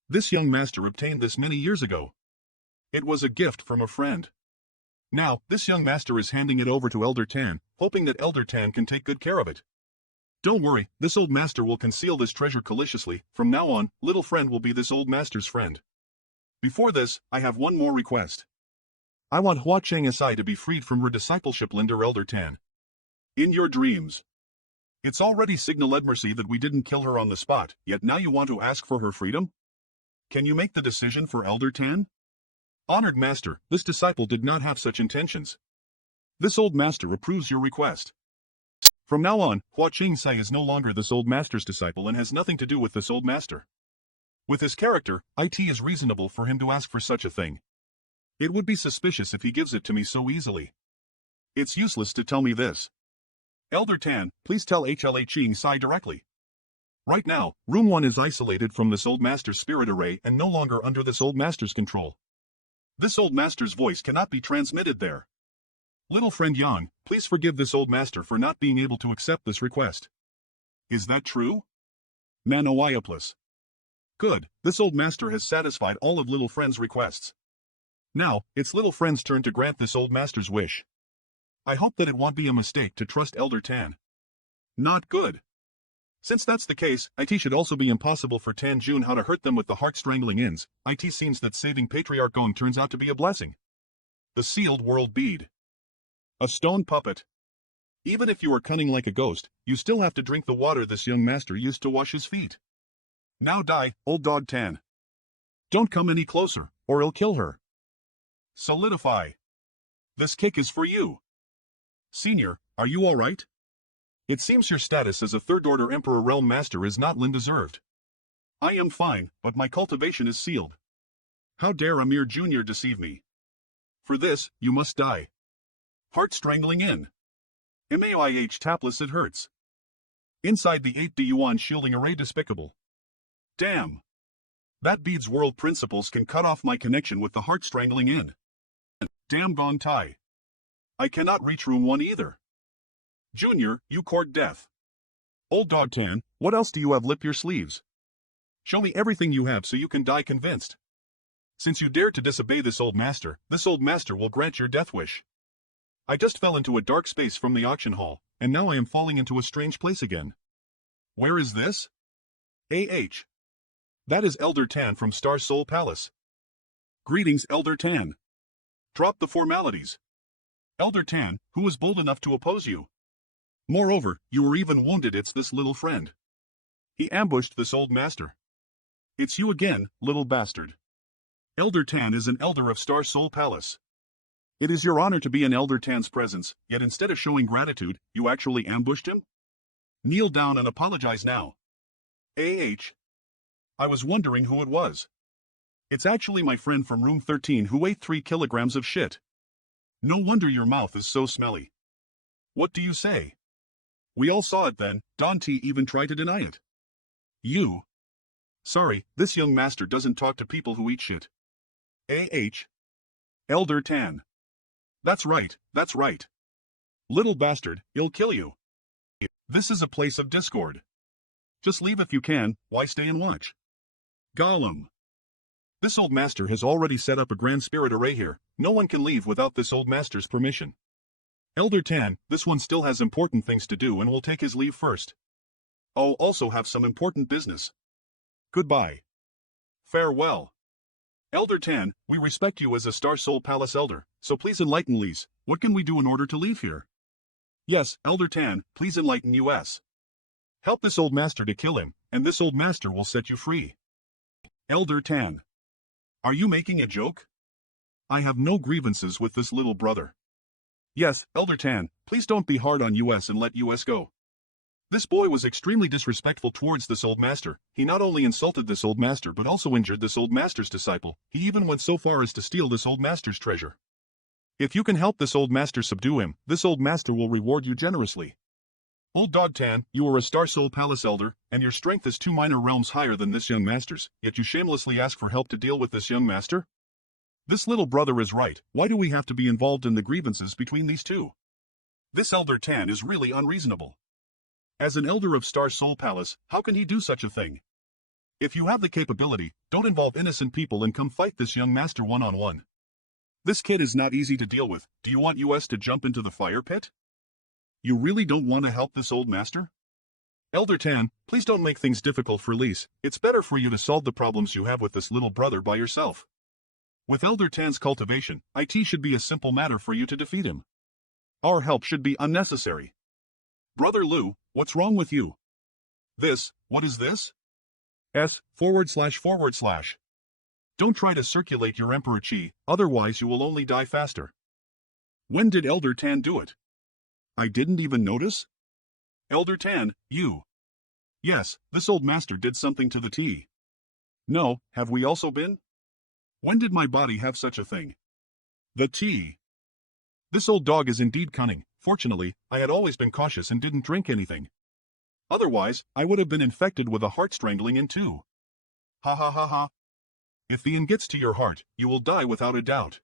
This young master obtained this many years ago. It was a gift from a friend. Now, this young master is handing it over to Elder Tan, hoping that Elder Tan can take good care of it. Don't worry, this old master will conceal this treasure cautiously. From now on, little friend will be this old master's friend. Before this, I have one more request. I want Hua Cheng Si to be freed from her discipleship Linder Elder Tan. In your dreams. It's already signaled mercy that we didn't kill her on the spot, yet now you want to ask for her freedom? Can you make the decision for Elder Tan? Honored master, this disciple did not have such intentions. This old master approves your request. From now on, Hua Cheng Si is no longer this old master's disciple and has nothing to do with this old master. With his character, it is reasonable for him to ask for such a thing. It would be suspicious if he gives it to me so easily. It's useless to tell me this. Elder Tan, please tell HLA Cheng Si directly. Right now, Room 1 is isolated from this old master's spirit array and no longer under this old master's control. This old master's voice cannot be transmitted there. Little friend Yang, please forgive this old master for not being able to accept this request. Is that true? Manhwa. Good, this old master has satisfied all of little friend's requests. Now, it's little friend's turn to grant this old master's wish. I hope that it won't be a mistake to trust Elder Tan. Not good. Since that's the case, it should also be impossible for Tan Jun how to hurt them with the heart-strangling ends. It seems that saving Patriarch Gong turns out to be a blessing. The sealed world bead. A stone puppet. Even if you are cunning like a ghost, you still have to drink the water this young master used to wash his feet. Now die, old dog Tan. Don't come any closer, or I'll kill her. Solidify. This cake is for you. Senior, are you alright? It seems your status as a third-order Emperor Realm Master is not deserved. I am fine, but my cultivation is sealed. How dare a mere junior deceive me? For this, you must die. Heart strangling in. MAIH tapless it hurts. Inside the 8D Yuan shielding array despicable. Damn. That bead's world principles can cut off my connection with the heart strangling in. Damn gone tie. I cannot reach room 1 either. Junior, you court death. Old dog Tan, what else do you have up your sleeves? Show me everything you have so you can die convinced. Since you dared to disobey this old master will grant your death wish. I just fell into a dark space from the auction hall, and now I am falling into a strange place again. Where is this? AH. That is Elder Tan from Star Soul Palace. Greetings, Elder Tan. Drop the formalities. Elder Tan, who was bold enough to oppose you? Moreover, you were even wounded. It's this little friend. He ambushed this old master. It's you again, little bastard. Elder Tan is an elder of Star Soul Palace. It is your honor to be in Elder Tan's presence, yet instead of showing gratitude, you actually ambushed him? Kneel down and apologize now. I was wondering who it was. It's actually my friend from room 13 who ate 3 kilograms of shit. No wonder your mouth is so smelly. What do you say? We all saw it then, Dante even tried to deny it. You? Sorry, this young master doesn't talk to people who eat shit. Elder Tan. That's right, that's right. Little bastard, he'll kill you. This is a place of discord. Just leave if you can, why stay and watch? Gollum. This old master has already set up a grand spirit array here, no one can leave without this old master's permission. Elder Tan, this one still has important things to do and will take his leave first. I'll also have some important business. Goodbye. Farewell. Elder Tan, we respect you as a Star Soul Palace elder, so please enlighten Lise, what can we do in order to leave here? Yes, Elder Tan, please enlighten us. Help this old master to kill him, and this old master will set you free. Elder Tan. Are you making a joke? I have no grievances with this little brother. Yes, Elder Tan, please don't be hard on us and let us go. This boy was extremely disrespectful towards this old master. He not only insulted this old master but also injured this old master's disciple. He even went so far as to steal this old master's treasure. If you can help this old master subdue him, this old master will reward you generously. Old dog Tan, you are a Star Soul Palace elder, and your strength is 2 minor realms higher than this young master's, yet you shamelessly ask for help to deal with this young master? This little brother is right, why do we have to be involved in the grievances between these two? This Elder Tan is really unreasonable. As an elder of Star Soul Palace, how can he do such a thing? If you have the capability, don't involve innocent people and come fight this young master one-on-one. This kid is not easy to deal with. Do you want us to jump into the fire pit? You really don't want to help this old master? Elder Tan, please don't make things difficult for Lise. It's better for you to solve the problems you have with this little brother by yourself. With Elder Tan's cultivation, it should be a simple matter for you to defeat him. Our help should be unnecessary. Brother Lu, what's wrong with you? What is this? S//. Don't try to circulate your Emperor Chi, otherwise you will only die faster. When did Elder Tan do it? I didn't even notice? Elder Tan, you. Yes, this old master did something to the tea. No, have we also been? When did my body have such a thing? The tea. This old dog is indeed cunning. Fortunately, I had always been cautious and didn't drink anything. Otherwise, I would have been infected with a heart strangling in too. Ha ha ha ha. If the yin gets to your heart, you will die without a doubt.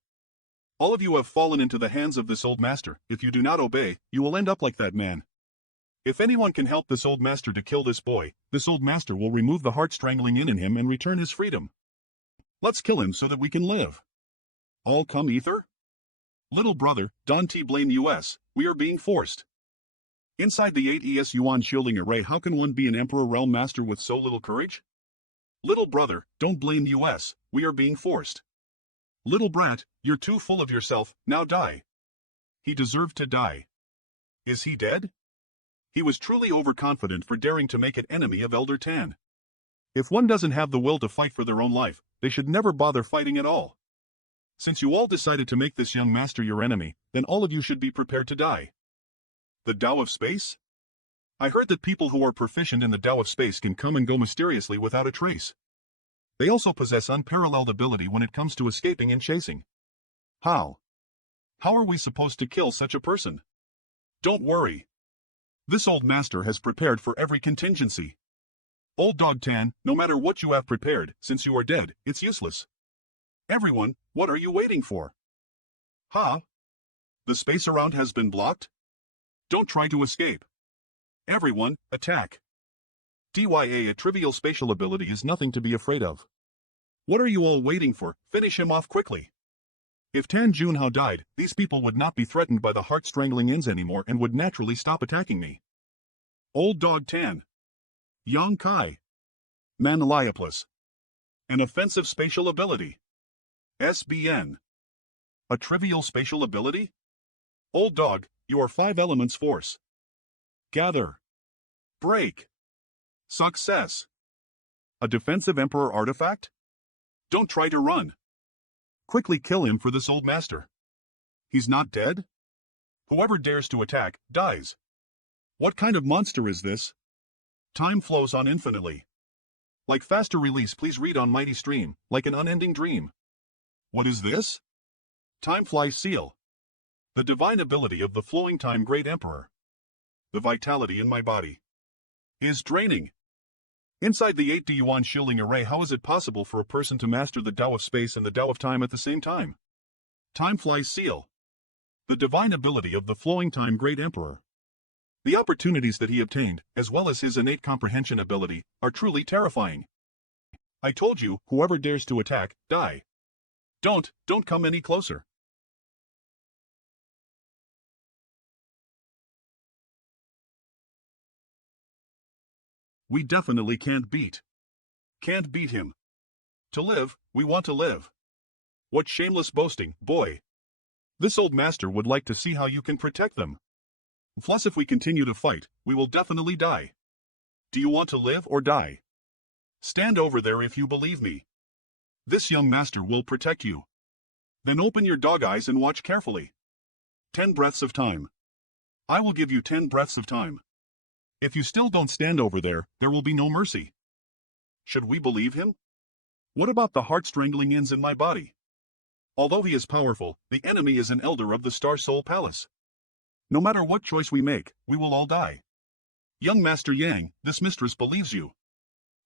All of you have fallen into the hands of this old master. If you do not obey, you will end up like that man. If anyone can help this old master to kill this boy, this old master will remove the heart strangling yin in him and return his freedom. Let's kill him so that we can live. All come ether? Little brother, don't blame us, we are being forced. Inside the 8 ES Yuan shielding array, how can one be an Emperor Realm Master with so little courage? Little brother, don't blame us, we are being forced. Little brat, you're too full of yourself, now die. He deserved to die. Is he dead? He was truly overconfident for daring to make it enemy of Elder Tan. If one doesn't have the will to fight for their own life, they should never bother fighting at all. Since you all decided to make this young master your enemy, then all of you should be prepared to die. The Tao of Space? I heard that people who are proficient in the Tao of Space can come and go mysteriously without a trace. They also possess unparalleled ability when it comes to escaping and chasing. How? How are we supposed to kill such a person? Don't worry. This old master has prepared for every contingency. Old Dog Tan, no matter what you have prepared, since you are dead, it's useless. Everyone, what are you waiting for? Huh? The space around has been blocked? Don't try to escape. Everyone, attack. DYA, a trivial spatial ability is nothing to be afraid of. What are you all waiting for? Finish him off quickly. If Tan Junhao died, these people would not be threatened by the heart-strangling ins anymore and would naturally stop attacking me. Old Dog Tan. Yang Kai. Manlioplis. An offensive spatial ability. SBN. A trivial spatial ability? Old Dog, you are 5 elements force. Gather. Break. Success. A defensive Emperor artifact? Don't try to run. Quickly kill him for this old master. He's not dead? Whoever dares to attack, dies. What kind of monster is this? Time flows on infinitely. Like faster release, please read on Mighty Stream, like an unending dream. What is this? Time Fly Seal. The divine ability of the flowing time Great Emperor. The vitality in my body is draining. Inside the 8D Yuan shielding array, how is it possible for a person to master the Tao of Space and the Tao of Time at the same time? Time Fly Seal. The divine ability of the flowing time Great Emperor. The opportunities that he obtained, as well as his innate comprehension ability, are truly terrifying. I told you, whoever dares to attack, die. Don't come any closer. We definitely can't beat him. To live, we want to live. What shameless boasting, boy. This old master would like to see how you can protect them. Plus, if we continue to fight, we will definitely die. Do you want to live or die? Stand over there if you believe me. This young master will protect you. Then open your dog eyes and watch carefully. 10 breaths of time. I will give you 10 breaths of time. If you still don't stand over there, there will be no mercy. Should we believe him? What about the heart-strangling ins in my body? Although he is powerful, the enemy is an elder of the Star Soul Palace. No matter what choice we make, we will all die. Young Master Yang, this mistress believes you.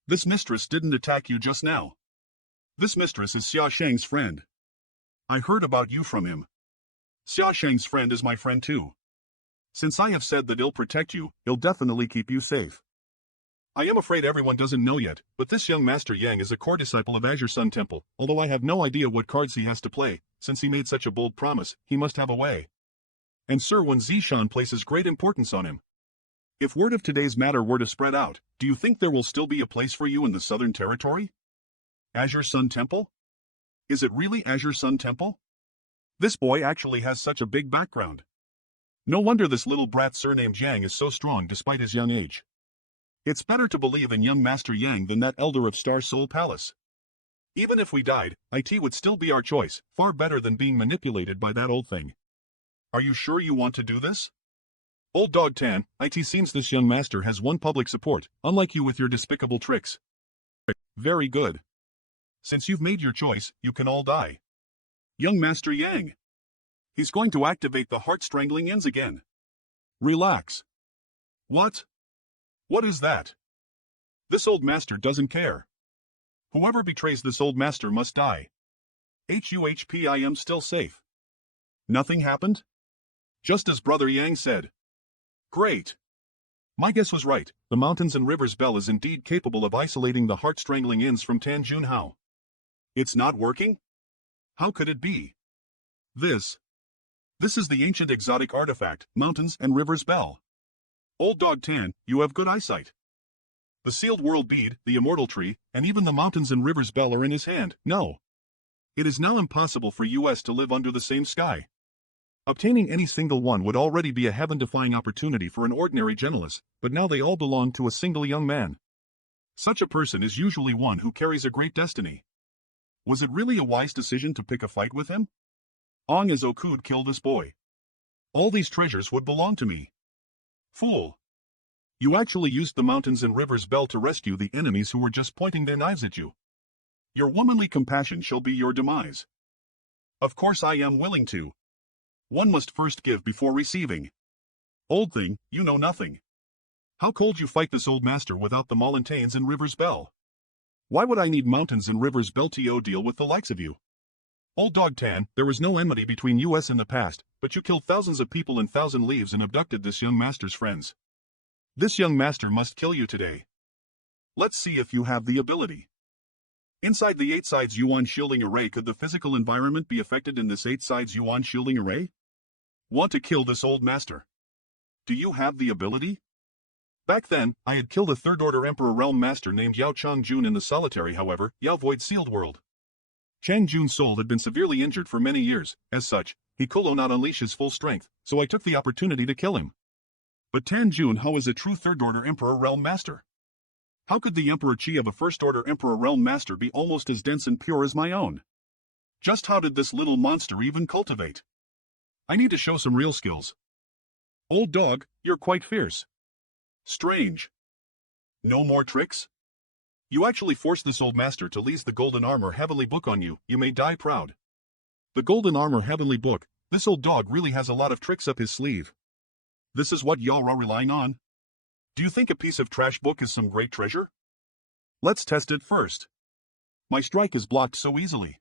This mistress didn't attack you just now. This mistress is Xia Shang's friend. I heard about you from him. Xia Shang's friend is my friend too. Since I have said that he'll protect you, he'll definitely keep you safe. I am afraid everyone doesn't know yet, but this young Master Yang is a core disciple of Azure Sun Temple, although I have no idea what cards he has to play. Since he made such a bold promise, he must have a way. And Sir Wen Zishan places great importance on him. If word of today's matter were to spread out, do you think there will still be a place for you in the Southern Territory? Azure Sun Temple? Is it really Azure Sun Temple? This boy actually has such a big background. No wonder this little brat surnamed Yang is so strong despite his young age. It's better to believe in young Master Yang than that elder of Star Soul Palace. Even if we died, IT would still be our choice, far better than being manipulated by that old thing. Are you sure you want to do this? Old Dog Tan, it seems this young master has won public support, unlike you with your despicable tricks. Very good. Since you've made your choice, you can all die. Young Master Yang. He's going to activate the heart-strangling ends again. Relax. What? What is that? This old master doesn't care. Whoever betrays this old master must die. HUHP, I am still safe. Nothing happened? Just as Brother Yang said. Great. My guess was right. The Mountains and Rivers Bell is indeed capable of isolating the heart-strangling ends from Tan Junhao. It's not working? How could it be? This is the ancient exotic artifact, Mountains and Rivers Bell. Old Dog Tan, you have good eyesight. The sealed world bead, the immortal tree, and even the Mountains and Rivers Bell are in his hand. No. It is now impossible for us to live under the same sky. Obtaining any single one would already be a heaven-defying opportunity for an ordinary generalist, but now they all belong to a single young man. Such a person is usually one who carries a great destiny. Was it really a wise decision to pick a fight with him? Ong as Okud kill this boy. All these treasures would belong to me. Fool. You actually used the Mountains and Rivers Bell to rescue the enemies who were just pointing their knives at you. Your womanly compassion shall be your demise. Of course I am willing to. One must first give before receiving. Old thing, you know nothing. How cold you fight this old master without the Mountains and Rivers Bell? Why would I need Mountains and Rivers Bell to deal with the likes of you? Old Dog Tan, there was no enmity between us in the past, but you killed thousands of people in Thousand Leaves and abducted this young master's friends. This young master must kill you today. Let's see if you have the ability. Inside the 8 sides Yuan shielding array, could the physical environment be affected in this 8 sides Yuan shielding array? Want to kill this old master? Do you have the ability? Back then, I had killed a 3rd Order Emperor Realm Master named Yao Changjun in the solitary. However, Yao Void Sealed World. Changjun's soul had been severely injured for many years. As such, he could not unleash his full strength, so I took the opportunity to kill him. But Tan Junhao is a true 3rd Order Emperor Realm Master. How could the Emperor Chi of a 1st Order Emperor Realm Master be almost as dense and pure as my own? Just how did this little monster even cultivate? I need to show some real skills. Old dog, you're quite fierce. Strange. No more tricks? You actually forced this old master to lease the Golden Armor Heavenly Book on you. You may die proud. The Golden Armor Heavenly Book, this old dog really has a lot of tricks up his sleeve. This is what y'all are relying on? Do you think a piece of trash book is some great treasure? Let's test it first. My strike is blocked so easily.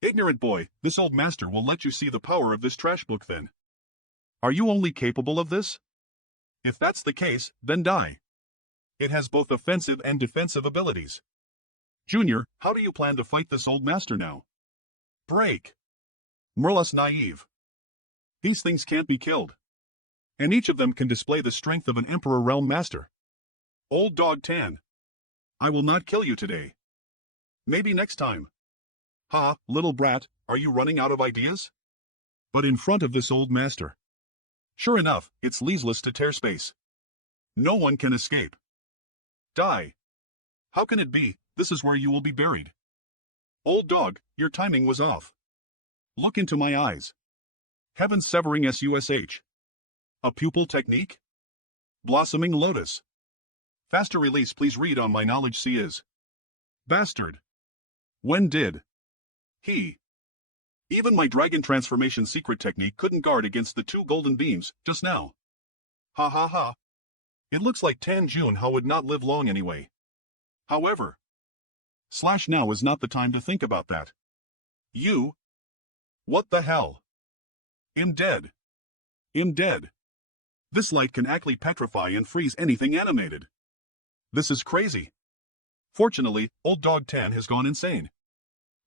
Ignorant boy, this old master will let you see the power of this trash book then. Are you only capable of this? If that's the case, then die. It has both offensive and defensive abilities. Junior, how do you plan to fight this old master now? Break. Merla's naive. These things can't be killed. And each of them can display the strength of an Emperor Realm Master. Old Dog Tan. I will not kill you today. Maybe next time. Ha, little brat, are you running out of ideas? But in front of this old master. Sure enough, it's leaseless to tear space. No one can escape. Die. How can it be? This is where you will be buried. Old dog, your timing was off. Look into my eyes. Heaven severing SUSH. A pupil technique? Blossoming lotus. Faster release, please read on my knowledge. C is. Bastard. When did? He. Even my dragon transformation secret technique couldn't guard against the 2 golden beams, just now. Ha ha ha. It looks like Tan Junhao would not live long anyway. However. Now is not the time to think about that. You. What the hell? I'm dead. I'm dead. This light can actually petrify and freeze anything animated. This is crazy. Fortunately, old dog Tan has gone insane.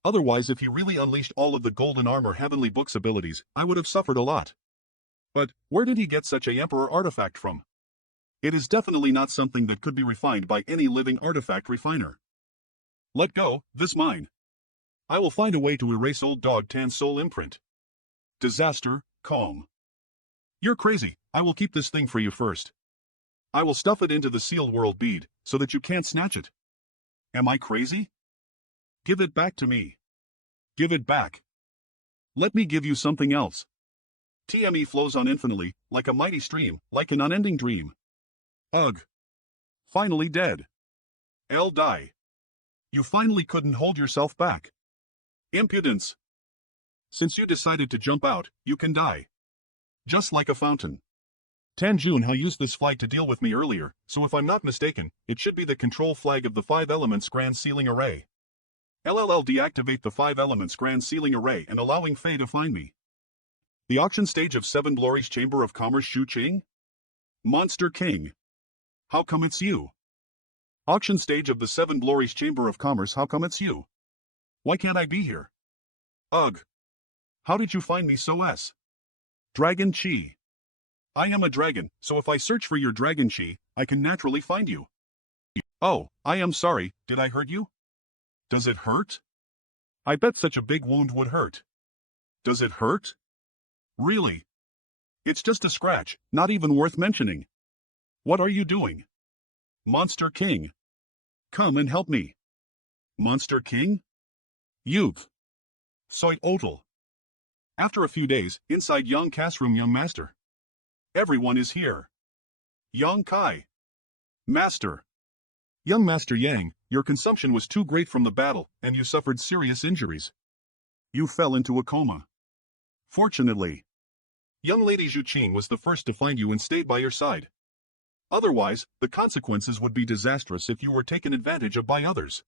Otherwise, if he really unleashed all of the golden armor heavenly book's abilities, I would have suffered a lot. But, where did he get such a emperor artifact from? It is definitely not something that could be refined by any living artifact refiner. Let go, this mine. I will find a way to erase old dog Tan's soul imprint. Disaster, calm. You're crazy, I will keep this thing for you first. I will stuff it into the sealed world bead, so that you can't snatch it. Am I crazy? Give it back to me. Give it back. Let me give you something else. TME flows on infinitely, like a mighty stream, like an unending dream. Ugh. Finally dead. L die. You finally couldn't hold yourself back. Impudence. Since you decided to jump out, you can die. Just like a fountain. Tan Junhao used this flag to deal with me earlier, so if I'm not mistaken, it should be the control flag of the 5 elements grand sealing array. LLL deactivate the 5 elements grand sealing array and allowing Fei to find me. The auction stage of 7 Glories Chamber of Commerce Shu Qing? Monster King. How come it's you? Auction stage of the 7 Glories Chamber of Commerce, how come it's you? Why can't I be here? Ugh. How did you find me so s? Dragon Chi. I am a dragon, so if I search for your dragon Chi, I can naturally find you. Oh, I am sorry, did I hurt you? Does it hurt? I bet such a big wound would hurt. Does it hurt? Really? It's just a scratch, not even worth mentioning. What are you doing? Monster King. Come and help me. Monster King? Youth. Soy Otal. After a few days, inside Young Cass room Young Master. Everyone is here. Young Kai. Master. Young Master Yang, your consumption was too great from the battle, and you suffered serious injuries. You fell into a coma. Fortunately, young Lady Zhu Qing was the first to find you and stayed by your side. Otherwise, the consequences would be disastrous if you were taken advantage of by others.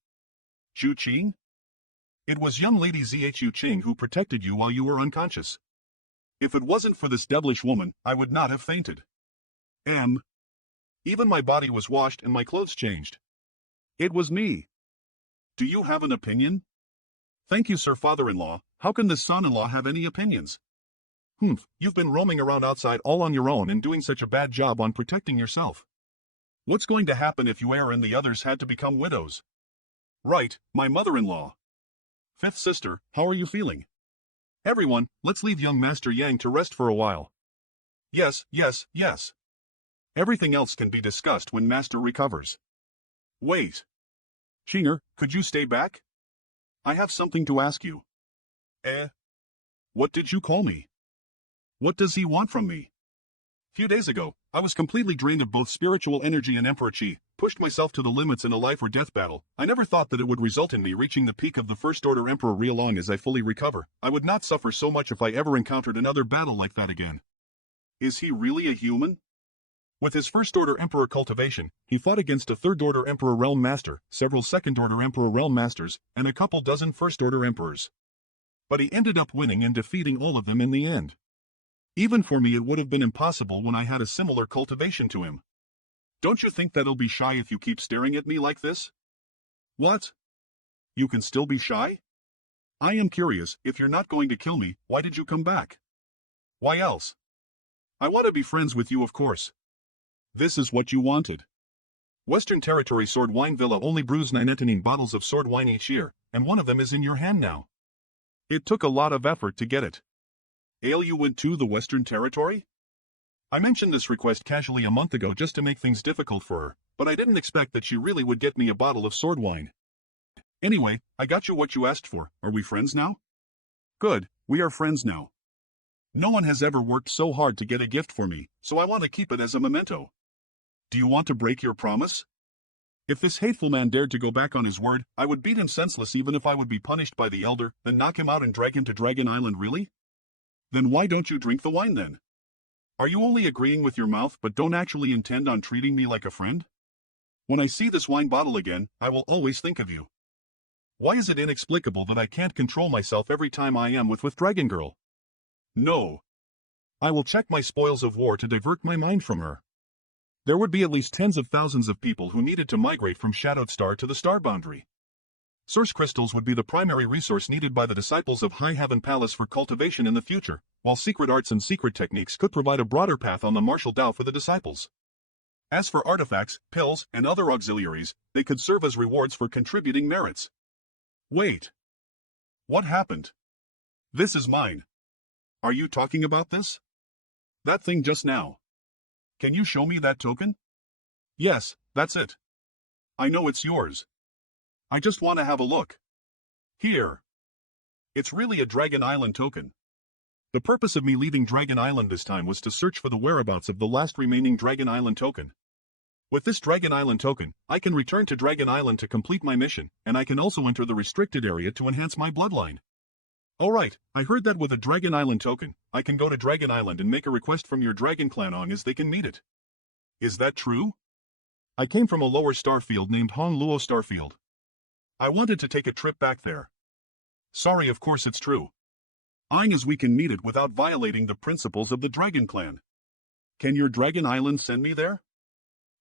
Zhu Qing? It was young Lady Zhu Qing who protected you while you were unconscious. If it wasn't for this devilish woman, I would not have fainted. Even my body was washed and my clothes changed. It was me. Do you have an opinion? Thank you, sir father-in-law. How can the son-in-law have any opinions? You've been roaming around outside all on your own and doing such a bad job on protecting yourself. What's going to happen if you and the others had to become widows? Right, my mother-in-law. Fifth sister, how are you feeling? Everyone, let's leave young Master Yang to rest for a while. Yes. Everything else can be discussed when Master recovers. Wait. Qinger, could you stay back? I have something to ask you. What did you call me? What does he want from me? Few days ago, I was completely drained of both spiritual energy and Emperor Qi, pushed myself to the limits in a life or death battle. I never thought that it would result in me reaching the peak of the First Order Emperor. Real long as I fully recover, I would not suffer so much if I ever encountered another battle like that again. Is he really a human? With his First Order Emperor cultivation, he fought against a Third Order Emperor Realm Master, several Second Order Emperor Realm Masters, and a couple dozen First Order Emperors. But he ended up winning and defeating all of them in the end. Even for me it would have been impossible when I had a similar cultivation to him. Don't you think that he'll be shy if you keep staring at me like this? What? You can still be shy? I am curious, if you're not going to kill me, why did you come back? Why else? I want to be friends with you, of course. This is what you wanted. Western Territory Sword Wine Villa only brews 9 bottles of sword wine each year, and one of them is in your hand now. It took a lot of effort to get it. Ale, you went to the Western Territory? I mentioned this request casually a month ago just to make things difficult for her, but I didn't expect that she really would get me a bottle of sword wine. Anyway, I got you what you asked for. Are we friends now? Good, we are friends now. No one has ever worked so hard to get a gift for me, so I want to keep it as a memento. Do you want to break your promise? If this hateful man dared to go back on his word, I would beat him senseless even if I would be punished by the elder, then knock him out and drag him to Dragon Island. Really? Then why don't you drink the wine then? Are you only agreeing with your mouth but don't actually intend on treating me like a friend? When I see this wine bottle again, I will always think of you. Why is it inexplicable that I can't control myself every time I am with Dragon Girl? No. I will check my spoils of war to divert my mind from her. There would be at least tens of thousands of people who needed to migrate from Shadowed Star to the star boundary. Source crystals would be the primary resource needed by the disciples of High Heaven Palace for cultivation in the future, while secret arts and secret techniques could provide a broader path on the martial Tao for the disciples. As for artifacts, pills, and other auxiliaries, they could serve as rewards for contributing merits. Wait. What happened? This is mine. Are you talking about this? That thing just now. Can you show me that token? Yes, that's it. I know it's yours. I just want to have a look. Here. It's really a Dragon Island token. The purpose of me leaving Dragon Island this time was to search for the whereabouts of the last remaining Dragon Island token. With this Dragon Island token, I can return to Dragon Island to complete my mission, and I can also enter the restricted area to enhance my bloodline. Alright, I heard that with a Dragon Island token, I can go to Dragon Island and make a request from your Dragon Clan long as they can meet it. Is that true? I came from a lower starfield named Hongluo Starfield. I wanted to take a trip back there. Sorry, of course it's true. Eyeing as we can meet it without violating the principles of the Dragon Clan. Can your Dragon Island send me there?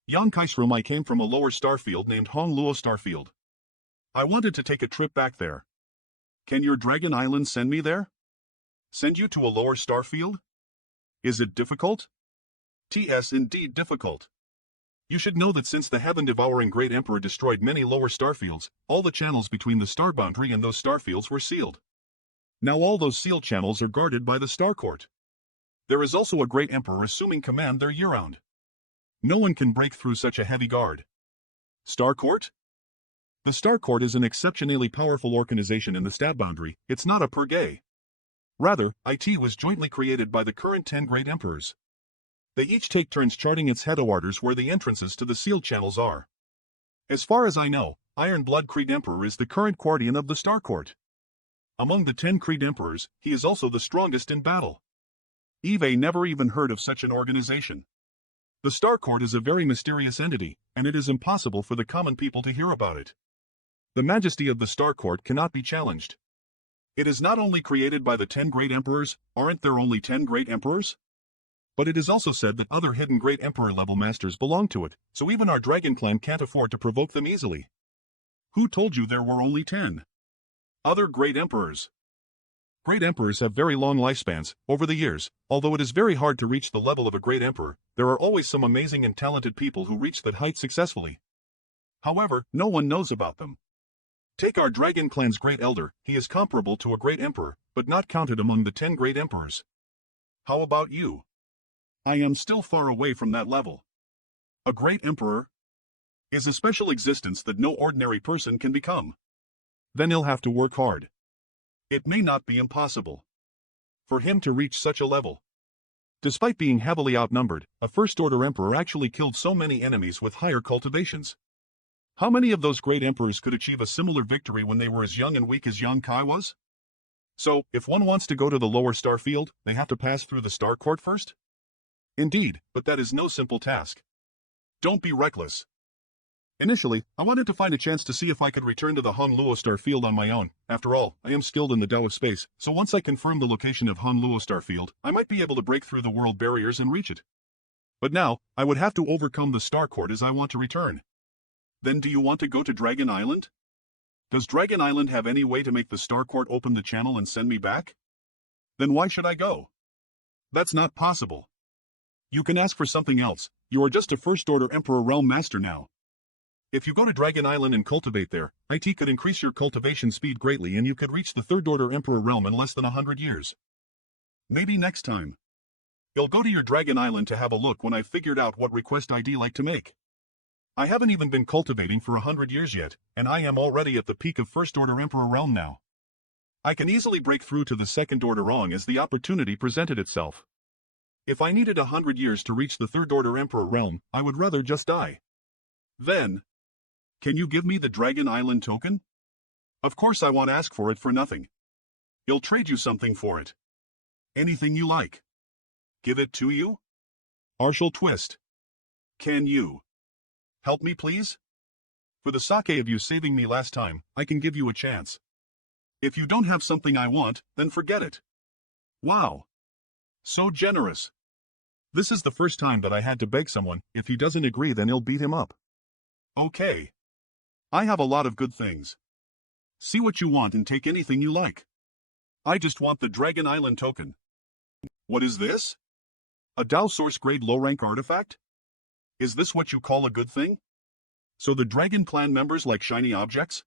Yonkai's I came from a lower starfield named Hongluo Starfield. I wanted to take a trip back there. Can your Dragon Island send me there? Send you to a lower starfield? Is it difficult? TS indeed difficult. You should know that since the heaven-devouring Great Emperor destroyed many lower starfields, all the channels between the star boundary and those starfields were sealed. Now all those sealed channels are guarded by the Star Court. There is also a Great Emperor assuming command there year-round. No one can break through such a heavy guard. Star Court? The Star Court is an exceptionally powerful organization in the stat boundary. It's not a purge. Rather, IT was jointly created by the current 10 Great Emperors. They each take turns charting its headwaters where the entrances to the sealed channels are. As far as I know, Iron Blood Creed Emperor is the current guardian of the Star Court. Among the 10 Creed Emperors, he is also the strongest in battle. Eve never even heard of such an organization. The Star Court is a very mysterious entity, and it is impossible for the common people to hear about it. The majesty of the Star Court cannot be challenged. It is not only created by the 10 Great Emperors, aren't there only 10 Great Emperors? But it is also said that other hidden Great Emperor-level masters belong to it, so even our Dragon Clan can't afford to provoke them easily. Who told you there were only 10? Other Great Emperors. Great Emperors have very long lifespans. Over the years, although it is very hard to reach the level of a Great Emperor, there are always some amazing and talented people who reach that height successfully. However, no one knows about them. Take our Dragon Clan's Great Elder, he is comparable to a Great Emperor, but not counted among the 10 Great Emperors. How about you? I am still far away from that level. A Great Emperor is a special existence that no ordinary person can become. Then he'll have to work hard. It may not be impossible for him to reach such a level. Despite being heavily outnumbered, a First-Order Emperor actually killed so many enemies with higher cultivations. How many of those Great Emperors could achieve a similar victory when they were as young and weak as Yang Kai was? So, if one wants to go to the lower star field, they have to pass through the Star Court first? Indeed, but that is no simple task. Don't be reckless. Initially, I wanted to find a chance to see if I could return to the Hongluo Star Field on my own. After all, I am skilled in the Tao of space, so once I confirm the location of Hongluo Star Field, I might be able to break through the world barriers and reach it. But now, I would have to overcome the Star Court as I want to return. Then do you want to go to Dragon Island? Does Dragon Island have any way to make the Star Court open the channel and send me back? Then why should I go? That's not possible. You can ask for something else. You are just a First-Order Emperor Realm Master now. If you go to Dragon Island and cultivate there, IT could increase your cultivation speed greatly and you could reach the Third-Order Emperor Realm in less than 100 years. Maybe next time. You'll go to your Dragon Island to have a look when I've figured out what request I'd like to make. I haven't even been cultivating for 100 years yet, and I am already at the peak of First-Order Emperor Realm now. I can easily break through to the Second-Order Rong as the opportunity presented itself. If I needed 100 years to reach the Third-Order Emperor Realm, I would rather just die. Then, can you give me the Dragon Island token? Of course I won't ask for it for nothing. He'll trade you something for it. Anything you like. Give it to you? Arshal twist. Can you help me please? For the sake of you saving me last time, I can give you a chance. If you don't have something I want, then forget it. Wow. So generous. This is the first time that I had to beg someone. If he doesn't agree, then he'll beat him up. Okay. I have a lot of good things. See what you want and take anything you like. I just want the Dragon Island token. What is this? A Dao Source grade low-rank artifact? Is this what you call a good thing? So the Dragon Clan members like shiny objects?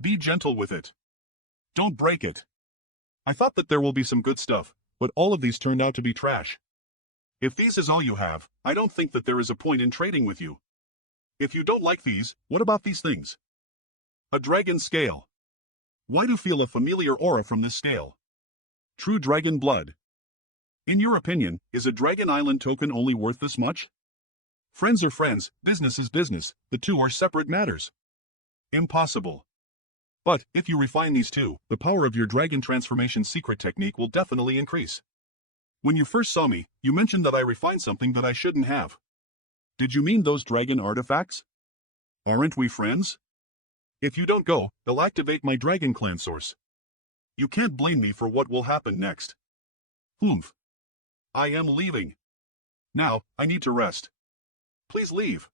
Be gentle with it. Don't break it. I thought that there will be some good stuff, but all of these turned out to be trash. If these is all you have, I don't think that there is a point in trading with you. If you don't like these, what about these things? A dragon scale. Why do feel a familiar aura from this scale? True dragon blood. In your opinion, is a Dragon Island token only worth this much? Friends are friends, business is business, the two are separate matters. Impossible. But, if you refine these two, the power of your dragon transformation secret technique will definitely increase. When you first saw me, you mentioned that I refined something that I shouldn't have. Did you mean those dragon artifacts? Aren't we friends? If you don't go, they'll activate my Dragon Clan source. You can't blame me for what will happen next. Humph. I am leaving. Now, I need to rest. Please leave.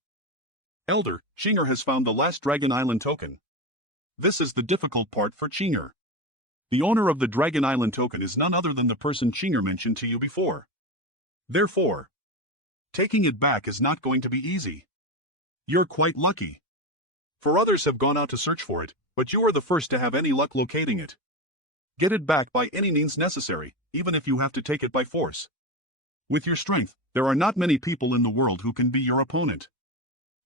Elder, Chinger has found the last Dragon Island token. This is the difficult part for Chinger. The owner of the Dragon Island token is none other than the person Chinger mentioned to you before. Therefore, taking it back is not going to be easy. You're quite lucky. For others have gone out to search for it, but you are the first to have any luck locating it. Get it back by any means necessary, even if you have to take it by force. With your strength, there are not many people in the world who can be your opponent.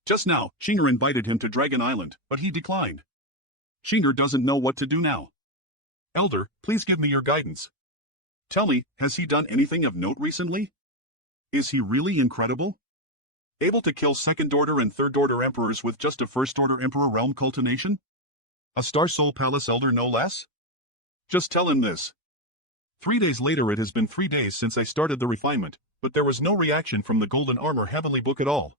Just now, Chinger invited him to Dragon Island, but he declined. Chinger doesn't know what to do now. Elder, please give me your guidance. Tell me, has he done anything of note recently? Is he really incredible? Able to kill second-order and third-order emperors with just a first-order emperor realm cultivation? A Star Soul Palace elder no less? Just tell him this. 3 days later, it has been 3 days since I started the refinement, but there was no reaction from the Golden Armor Heavenly Book at all.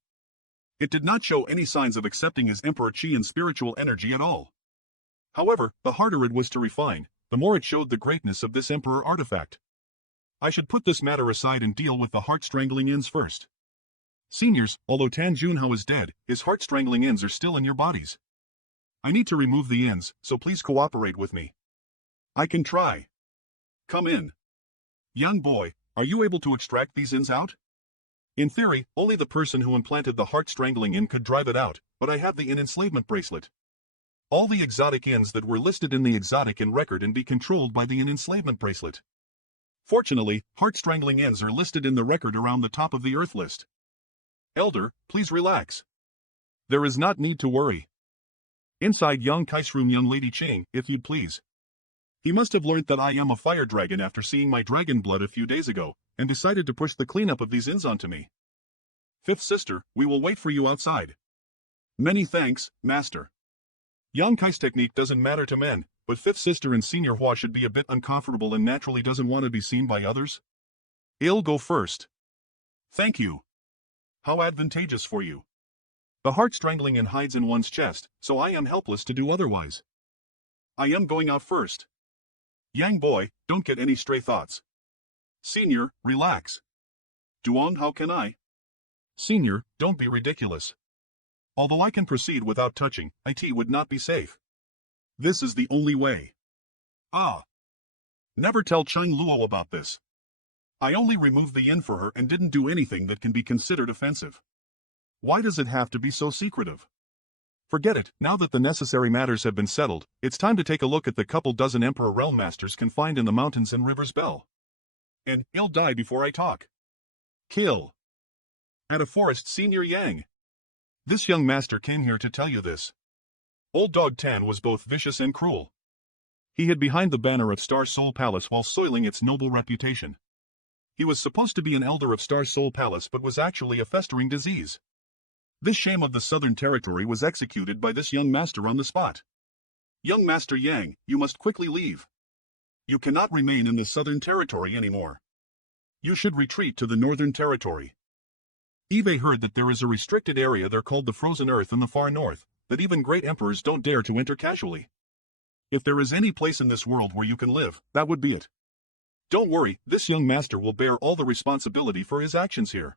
It did not show any signs of accepting his Emperor Chi and spiritual energy at all. However, the harder it was to refine, the more it showed the greatness of this Emperor artifact. I should put this matter aside and deal with the heart-strangling ends first. Seniors, although Tan Junhao is dead, his heart-strangling ends are still in your bodies. I need to remove the ends, so please cooperate with me. I can try. Come in. Young boy, are you able to extract these ends out? In theory, only the person who implanted the heart-strangling end could drive it out, but I have the enslavement bracelet. All the exotic ends that were listed in the exotic end record and be controlled by the enslavement bracelet. Fortunately, heart-strangling ends are listed in the record around the top of the Earth list. Elder, please relax. There is not need to worry. Inside young Kai's room, young Lady Ching, if you'd please. He must have learned that I am a fire dragon after seeing my dragon blood a few days ago, and decided to push the cleanup of these ends onto me. Fifth sister, we will wait for you outside. Many thanks, master. Young Kai's technique doesn't matter to men, but fifth sister and senior Hua should be a bit uncomfortable and naturally doesn't want to be seen by others. I'll go first. Thank you. How advantageous for you. The heart-strangling and hides in one's chest, so I am helpless to do otherwise. I am going out first. Yang boy, don't get any stray thoughts. Senior, relax. Duan, how can I? Senior, don't be ridiculous. Although I can proceed without touching, it would not be safe. This is the only way. Ah. Never tell Chang Luo about this. I only removed the yin for her and didn't do anything that can be considered offensive. Why does it have to be so secretive? Forget it, now that the necessary matters have been settled, it's time to take a look at the couple dozen Emperor Realm Masters confined in the mountains and River's Bell. And I'll die before I talk. Kill. At a forest, Senior Yang. This young master came here to tell you this. Old Dog Tan was both vicious and cruel. He hid behind the banner of Star Soul Palace while soiling its noble reputation. He was supposed to be an elder of Star Soul Palace but was actually a festering disease. This shame of the Southern Territory was executed by this young master on the spot. Young Master Yang, you must quickly leave. You cannot remain in the Southern Territory anymore. You should retreat to the Northern Territory. Eve heard that there is a restricted area there called the Frozen Earth in the far north, that even great emperors don't dare to enter casually. If there is any place in this world where you can live, that would be it. Don't worry, this young master will bear all the responsibility for his actions here.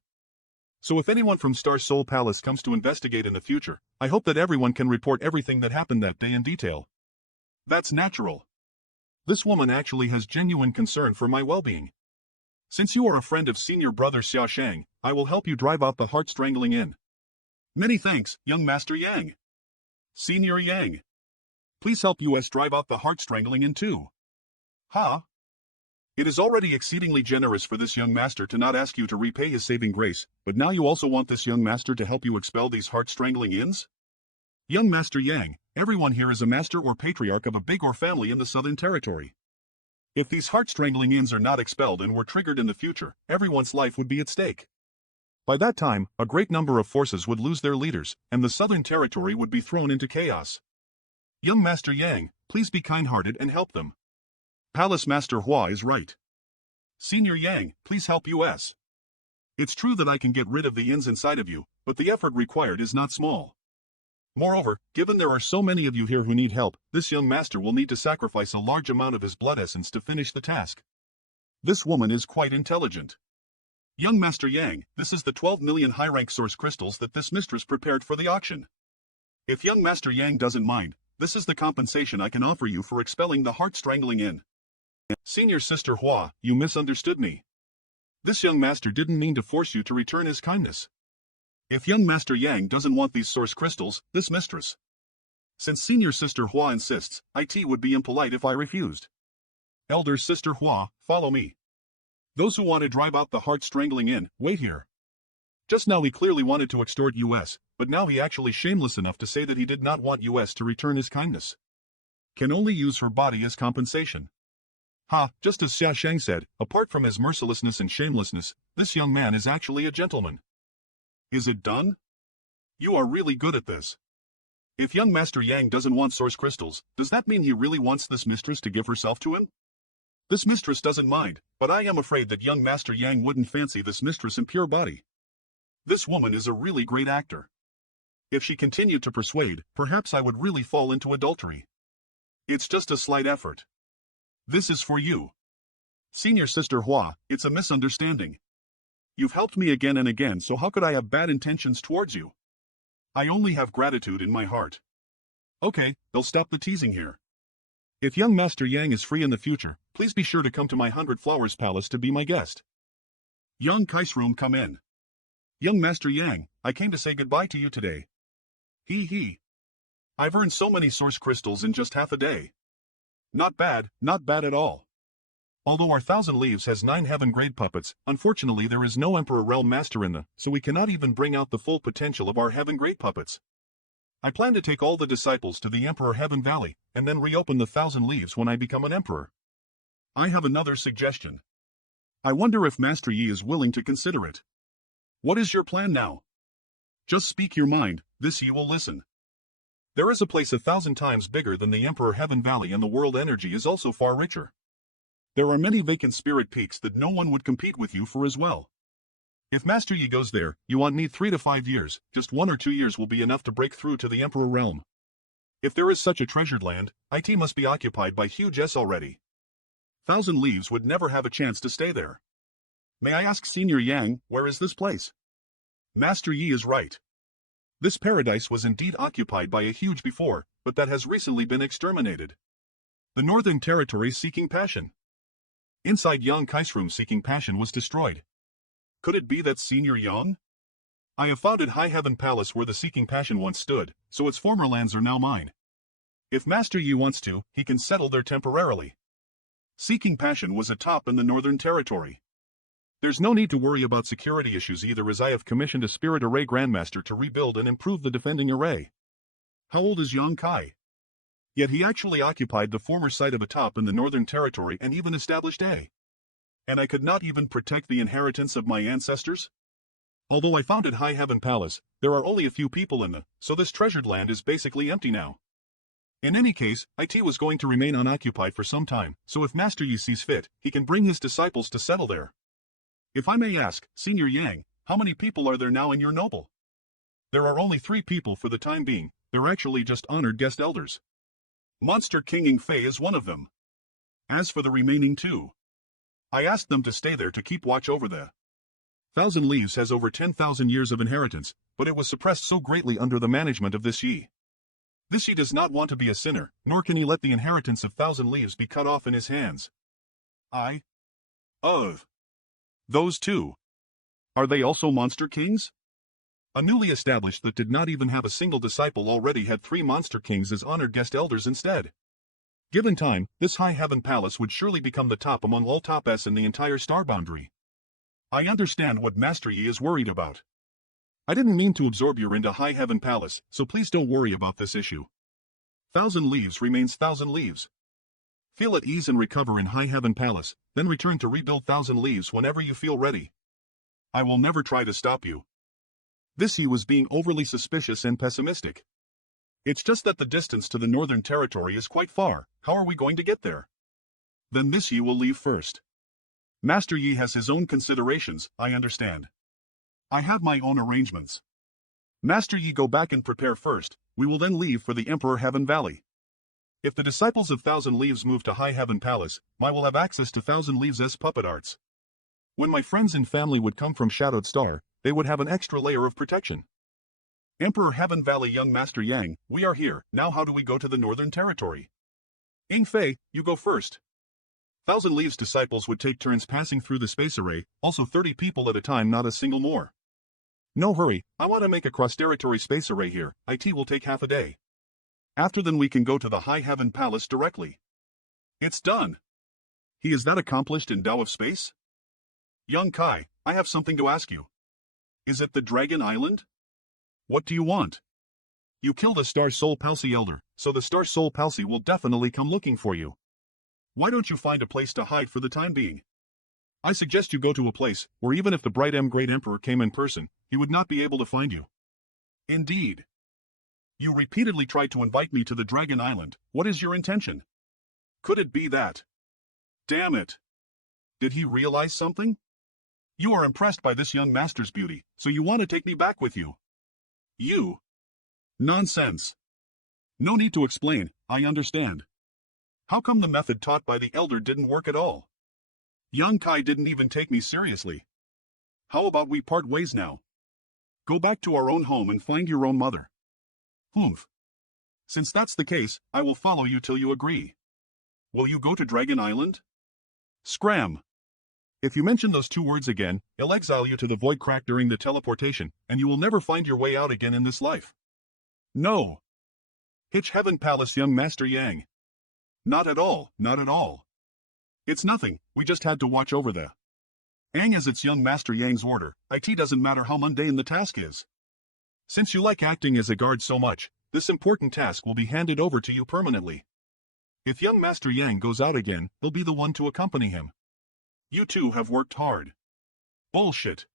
So if anyone from Star Soul Palace comes to investigate in the future, I hope that everyone can report everything that happened that day in detail. That's natural. This woman actually has genuine concern for my well-being. Since you are a friend of senior brother Xia Shang, I will help you drive out the heart-strangling in. Many thanks, young Master Yang. Senior Yang. Please help us drive out the heart-strangling in too. Ha! It is already exceedingly generous for this young master to not ask you to repay his saving grace, but now you also want this young master to help you expel these heart-strangling ins? Young Master Yang, everyone here is a master or patriarch of a big or family in the Southern Territory. If these heart-strangling ins are not expelled and were triggered in the future, everyone's life would be at stake. By that time, a great number of forces would lose their leaders, and the Southern Territory would be thrown into chaos. Young Master Yang, please be kind-hearted and help them. Palace Master Hua is right. Senior Yang, please help us. It's true that I can get rid of the ins inside of you, but the effort required is not small. Moreover, given there are so many of you here who need help, this young master will need to sacrifice a large amount of his blood essence to finish the task. This woman is quite intelligent. Young Master Yang, this is the 12 million high-rank source crystals that this mistress prepared for the auction. If young Master Yang doesn't mind, this is the compensation I can offer you for expelling the heart-strangling in. Senior Sister Hua, you misunderstood me. This young master didn't mean to force you to return his kindness. If young Master Yang doesn't want these source crystals, this mistress. Since Senior Sister Hua insists, it would be impolite if I refused. Elder Sister Hua, follow me. Those who want to drive out the heart-strangling in, wait here. Just now he clearly wanted to extort us, but now he actually shameless enough to say that he did not want us to return his kindness. Can only use her body as compensation. Ha, just as Xia Shang said, apart from his mercilessness and shamelessness, this young man is actually a gentleman. Is it done? You are really good at this. If young Master Yang doesn't want source crystals, does that mean he really wants this mistress to give herself to him? This mistress doesn't mind, but I am afraid that young Master Yang wouldn't fancy this mistress in pure body. This woman is a really great actor. If she continued to persuade, perhaps I would really fall into adultery. It's just a slight effort. This is for you. Senior Sister Hua, it's a misunderstanding. You've helped me again and again, so how could I have bad intentions towards you? I only have gratitude in my heart. Okay, they'll stop the teasing here. If young Master Yang is free in the future, please be sure to come to my 100 Flowers Palace to be my guest. Young Kai's room, come in. Young Master Yang, I came to say goodbye to you today. Hee. I've earned so many source crystals in just half a day. Not bad at all. Although our 1,000 Leaves has 9 heaven-grade puppets, unfortunately there is no Emperor Realm Master in them, so we cannot even bring out the full potential of our heaven-grade puppets. I plan to take all the disciples to the Emperor Heaven Valley, and then reopen the 1,000 Leaves when I become an emperor. I have another suggestion. I wonder if Master Yi is willing to consider it. What is your plan now? Just speak your mind, this Yi will listen. There is a place 1,000 times bigger than the Emperor Heaven Valley, and the world energy is also far richer. There are many vacant spirit peaks that no one would compete with you for as well. If Master Yi goes there, you won't need 3 to 5 years, just 1 or 2 years will be enough to break through to the Emperor Realm. If there is such a treasured land, it must be occupied by huge S already. 1,000 Leaves would never have a chance to stay there. May I ask Senior Yang, where is this place? Master Yi is right. This paradise was indeed occupied by a huge before, but that has recently been exterminated. The Northern Territory seeking passion. Inside Yang Kai's room seeking passion was destroyed. Could it be that Senior Yang? I have founded High Heaven Palace where the seeking passion once stood, so its former lands are now mine. If Master Yi wants to, he can settle there temporarily. Seeking passion was atop in the Northern Territory. There's no need to worry about security issues either, as I have commissioned a Spirit Array Grandmaster to rebuild and improve the defending array. How old is Yang Kai? Yet he actually occupied the former site of atop in the Northern Territory and even established a. And I could not even protect the inheritance of my ancestors? Although I founded High Heaven Palace, there are only a few people in so this treasured land is basically empty now. In any case, it was going to remain unoccupied for some time, so if Master Yi sees fit, he can bring his disciples to settle there. If I may ask, Senior Yang, how many people are there now in your noble? There are only 3 people for the time being, they're actually just honored guest elders. Monster King Ing Fei is one of them. As for the remaining 2, I asked them to stay there to keep watch over the Thousand Leaves has over 10,000 years of inheritance, but it was suppressed so greatly under the management of this Yi. This Yi does not want to be a sinner, nor can he let the inheritance of Thousand Leaves be cut off in his hands. Of those two. Are they also monster kings? A newly established that did not even have a single disciple already had 3 monster kings as honored guest elders instead. Given time, this High Heaven Palace would surely become the top among all top S in the entire star boundary. I understand what Master Yi is worried about. I didn't mean to absorb you into High Heaven Palace, so please don't worry about this issue. Thousand Leaves remains Thousand Leaves. Feel at ease and recover in High Heaven Palace, then return to rebuild Thousand Leaves whenever you feel ready. I will never try to stop you. This Yi was being overly suspicious and pessimistic. It's just that the distance to the Northern Territory is quite far. How are we going to get there? Then this Yi will leave first. Master Yi has his own considerations, I understand. I have my own arrangements. Master Yi go back and prepare first, we will then leave for the Emperor Heaven Valley. If the disciples of Thousand Leaves move to High Heaven Palace, I will have access to Thousand Leaves' puppet arts. When my friends and family would come from Shadowed Star, they would have an extra layer of protection. Emperor Heaven Valley Young Master Yang, we are here, now how do we go to the Northern Territory? Ing Fei, you go first. Thousand Leaves disciples would take turns passing through the space array, also 30 people at a time, not a single more. No hurry, I want to make a cross-territory space array here, IT will take half a day. After then we can go to the High Heaven Palace directly. It's done. He is that accomplished in Tao of Space? Young Kai, I have something to ask you. Is it the Dragon Island? What do you want? You killed a Star Soul Palsy Elder, so the Star Soul Palsy will definitely come looking for you. Why don't you find a place to hide for the time being? I suggest you go to a place where even if the Bright M Great Emperor came in person, he would not be able to find you. Indeed. You repeatedly tried to invite me to the Dragon Island. What is your intention? Could it be that? Damn it. Did he realize something? You are impressed by this young master's beauty, so you want to take me back with you. You? Nonsense. No need to explain, I understand. How come the method taught by the elder didn't work at all? Young Kai didn't even take me seriously. How about we part ways now? Go back to our own home and find your own mother. Humph. Since that's the case, I will follow you till you agree. Will you go to Dragon Island? Scram. If you mention those 2 words again, I'll exile you to the void crack during the teleportation, and you will never find your way out again in this life. No. Hitch Heaven Palace Young Master Yang. Not at all, not at all. It's nothing, we just had to watch over the Ang as it's young Master Yang's order, IT doesn't matter how mundane the task is. Since you like acting as a guard so much, this important task will be handed over to you permanently. If young Master Yang goes out again, he'll be the one to accompany him. You two have worked hard. Bullshit.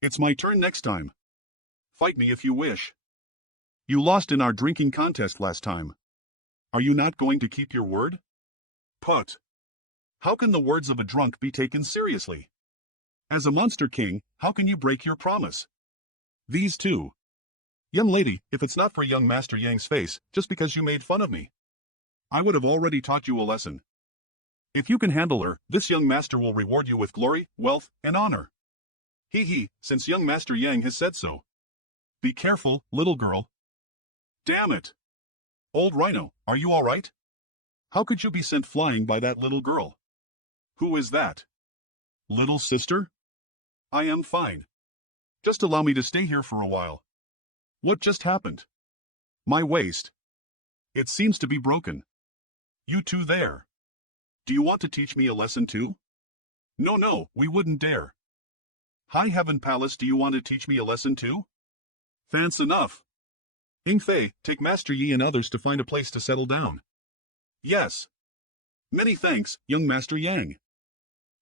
It's my turn next time. Fight me if you wish. You lost in our drinking contest last time. Are you not going to keep your word? Put. How can the words of a drunk be taken seriously? As a monster king, how can you break your promise? These two. Young lady, if it's not for young Master Yang's face, just because you made fun of me, I would have already taught you a lesson. If you can handle her, this young master will reward you with glory, wealth, and honor. Hee, since young Master Yang has said so. Be careful, little girl. Damn it! Old Rhino, are you alright? How could you be sent flying by that little girl? Who is that? Little sister? I am fine. Just allow me to stay here for a while. What just happened? My waist. It seems to be broken. You two there. Do you want to teach me a lesson too? No, we wouldn't dare. High Heaven Palace, do you want to teach me a lesson too? Fan's enough. Ing Fei, take Master Yi and others to find a place to settle down. Yes. Many thanks, young Master Yang.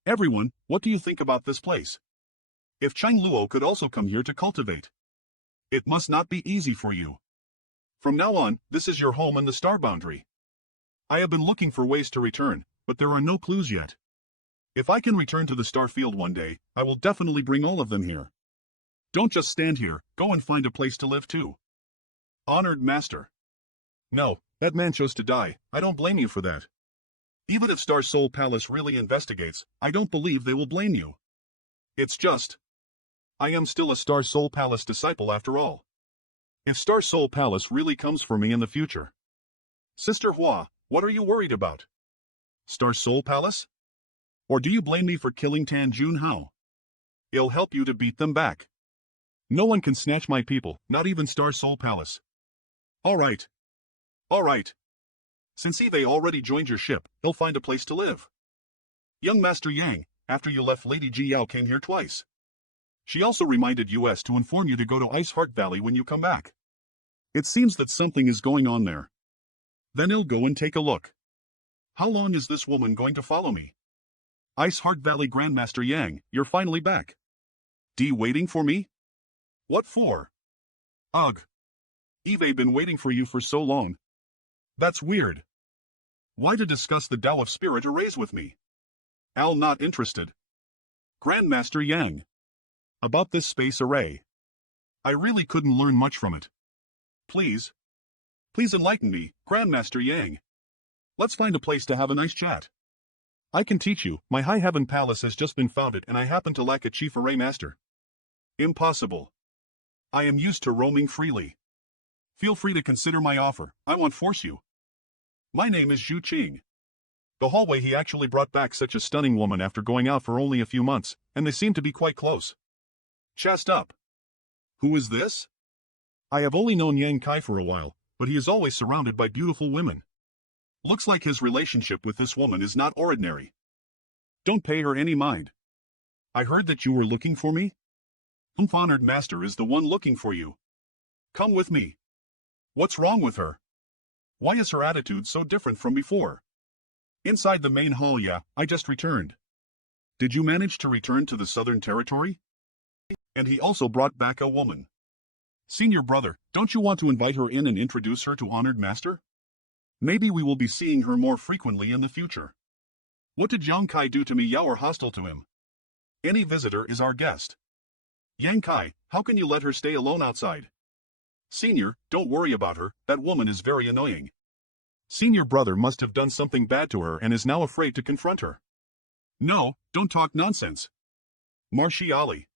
Everyone, what do you think about this place? If Chang Luo could also come here to cultivate. It must not be easy for you. From now on, this is your home in the star boundary. I have been looking for ways to return, but there are no clues yet. If I can return to the star field one day, I will definitely bring all of them here. Don't just stand here, go and find a place to live too. Honored Master. No, that man chose to die, I don't blame you for that. Even if Star Soul Palace really investigates, I don't believe they will blame you. It's just, I am still a Star Soul Palace disciple after all. If Star Soul Palace really comes for me in the future. Sister Hua, what are you worried about? Star Soul Palace? Or do you blame me for killing Tan Jun Hao? It'll help you to beat them back. No one can snatch my people, not even Star Soul Palace. Alright. Alright. Since Eve already joined your ship, he'll find a place to live. Young Master Yang, after you left, Lady Ji Yao came here twice. She also reminded us to inform you to go to Ice Heart Valley when you come back. It seems that something is going on there. Then he'll go and take a look. How long is this woman going to follow me? Ice Heart Valley Grandmaster Yang, you're finally back. Waiting for me? What for? Ugh. Eve been waiting for you for so long. That's weird. Why to discuss the Tao of Spirit arrays with me? Al not interested. Grandmaster Yang. About this space array. I really couldn't learn much from it. Please. Please enlighten me, Grandmaster Yang. Let's find a place to have a nice chat. I can teach you, my High Heaven Palace has just been founded and I happen to lack a chief array master. Impossible. I am used to roaming freely. Feel free to consider my offer, I won't force you. My name is Zhu Qing. The hallway he actually brought back such a stunning woman after going out for only a few months, and they seem to be quite close. Chest up. Who is this? I have only known Yang Kai for a while, but he is always surrounded by beautiful women. Looks like his relationship with this woman is not ordinary. Don't pay her any mind. I heard that you were looking for me? Honored Master is the one looking for you. Come with me. What's wrong with her? Why is her attitude so different from before? Inside the main hall, yeah, I just returned. Did you manage to return to the Southern Territory? And he also brought back a woman. Senior brother, don't you want to invite her in and introduce her to Honored Master? Maybe we will be seeing her more frequently in the future. What did Yang Kai do to me? You are hostile to him. Any visitor is our guest. Yang Kai, how can you let her stay alone outside? Senior, don't worry about her, that woman is very annoying. Senior brother must have done something bad to her and is now afraid to confront her. No, don't talk nonsense. Marshi Ali.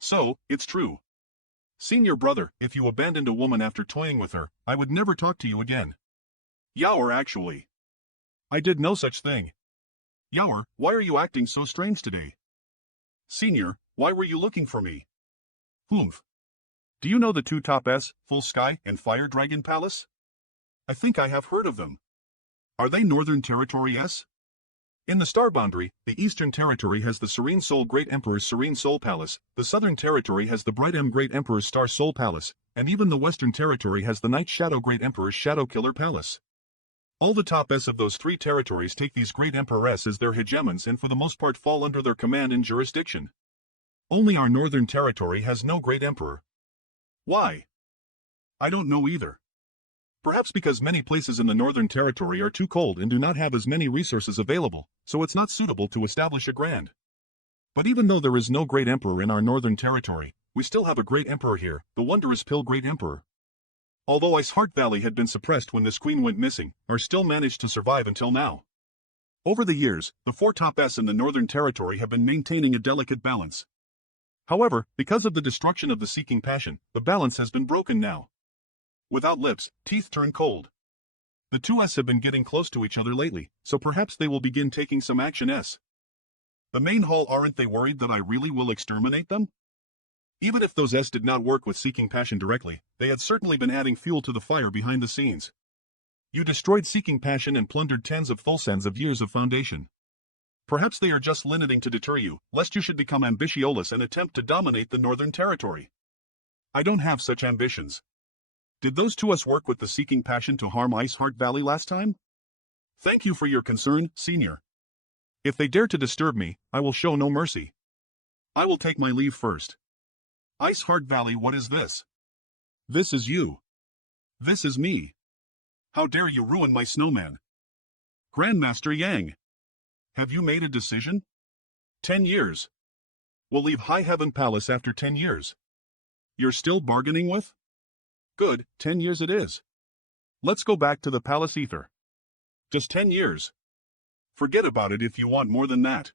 So, it's true. Senior brother, if you abandoned a woman after toying with her, I would never talk to you again. Yaoer actually. I did no such thing. Yaoer, why are you acting so strange today? Senior, why were you looking for me? Humph. Do you know the two top S, Full Sky, and Fire Dragon Palace? I think I have heard of them. Are they Northern Territory S? In the Star Boundary, the Eastern Territory has the Serene Soul Great Emperor's Serene Soul Palace, the Southern Territory has the Bright M Great Emperor's Star Soul Palace, and even the Western Territory has the Night Shadow Great Emperor's Shadow Killer Palace. All the top S of those three territories take these Great Emperors as their hegemons and for the most part fall under their command and jurisdiction. Only our Northern Territory has no Great Emperor. Why? I don't know either. Perhaps because many places in the Northern Territory are too cold and do not have as many resources available, so it's not suitable to establish a grand. But even though there is no Great Emperor in our Northern Territory, we still have a Great Emperor here, the wondrous Pill Great Emperor. Although Ice Heart Valley had been suppressed when this queen went missing, are still managed to survive until now. Over the years, the four top S in the Northern Territory have been maintaining a delicate balance. However, because of the destruction of the seeking passion, the balance has been broken now. Without lips, teeth turn cold. The two S have been getting close to each other lately, so perhaps they will begin taking some action S. The main hall, aren't they worried that I really will exterminate them? Even if those S did not work with seeking passion directly, they had certainly been adding fuel to the fire behind the scenes. You destroyed seeking passion and plundered tens of thousands of years of foundation. Perhaps they are just limiting to deter you, lest you should become ambitious and attempt to dominate the Northern Territory. I don't have such ambitions. Did those two us work with the seeking passion to harm Ice Heart Valley last time? Thank you for your concern, Senior. If they dare to disturb me, I will show no mercy. I will take my leave first. Ice Heart Valley, what is this? This is you. This is me. How dare you ruin my snowman? Grandmaster Yang. Have you made a decision? 10 years. We'll leave High Heaven Palace after 10 years. You're still bargaining with? Good, 10 years it is. Let's go back to the Palace Ether. Just 10 years. Forget about it if you want more than that.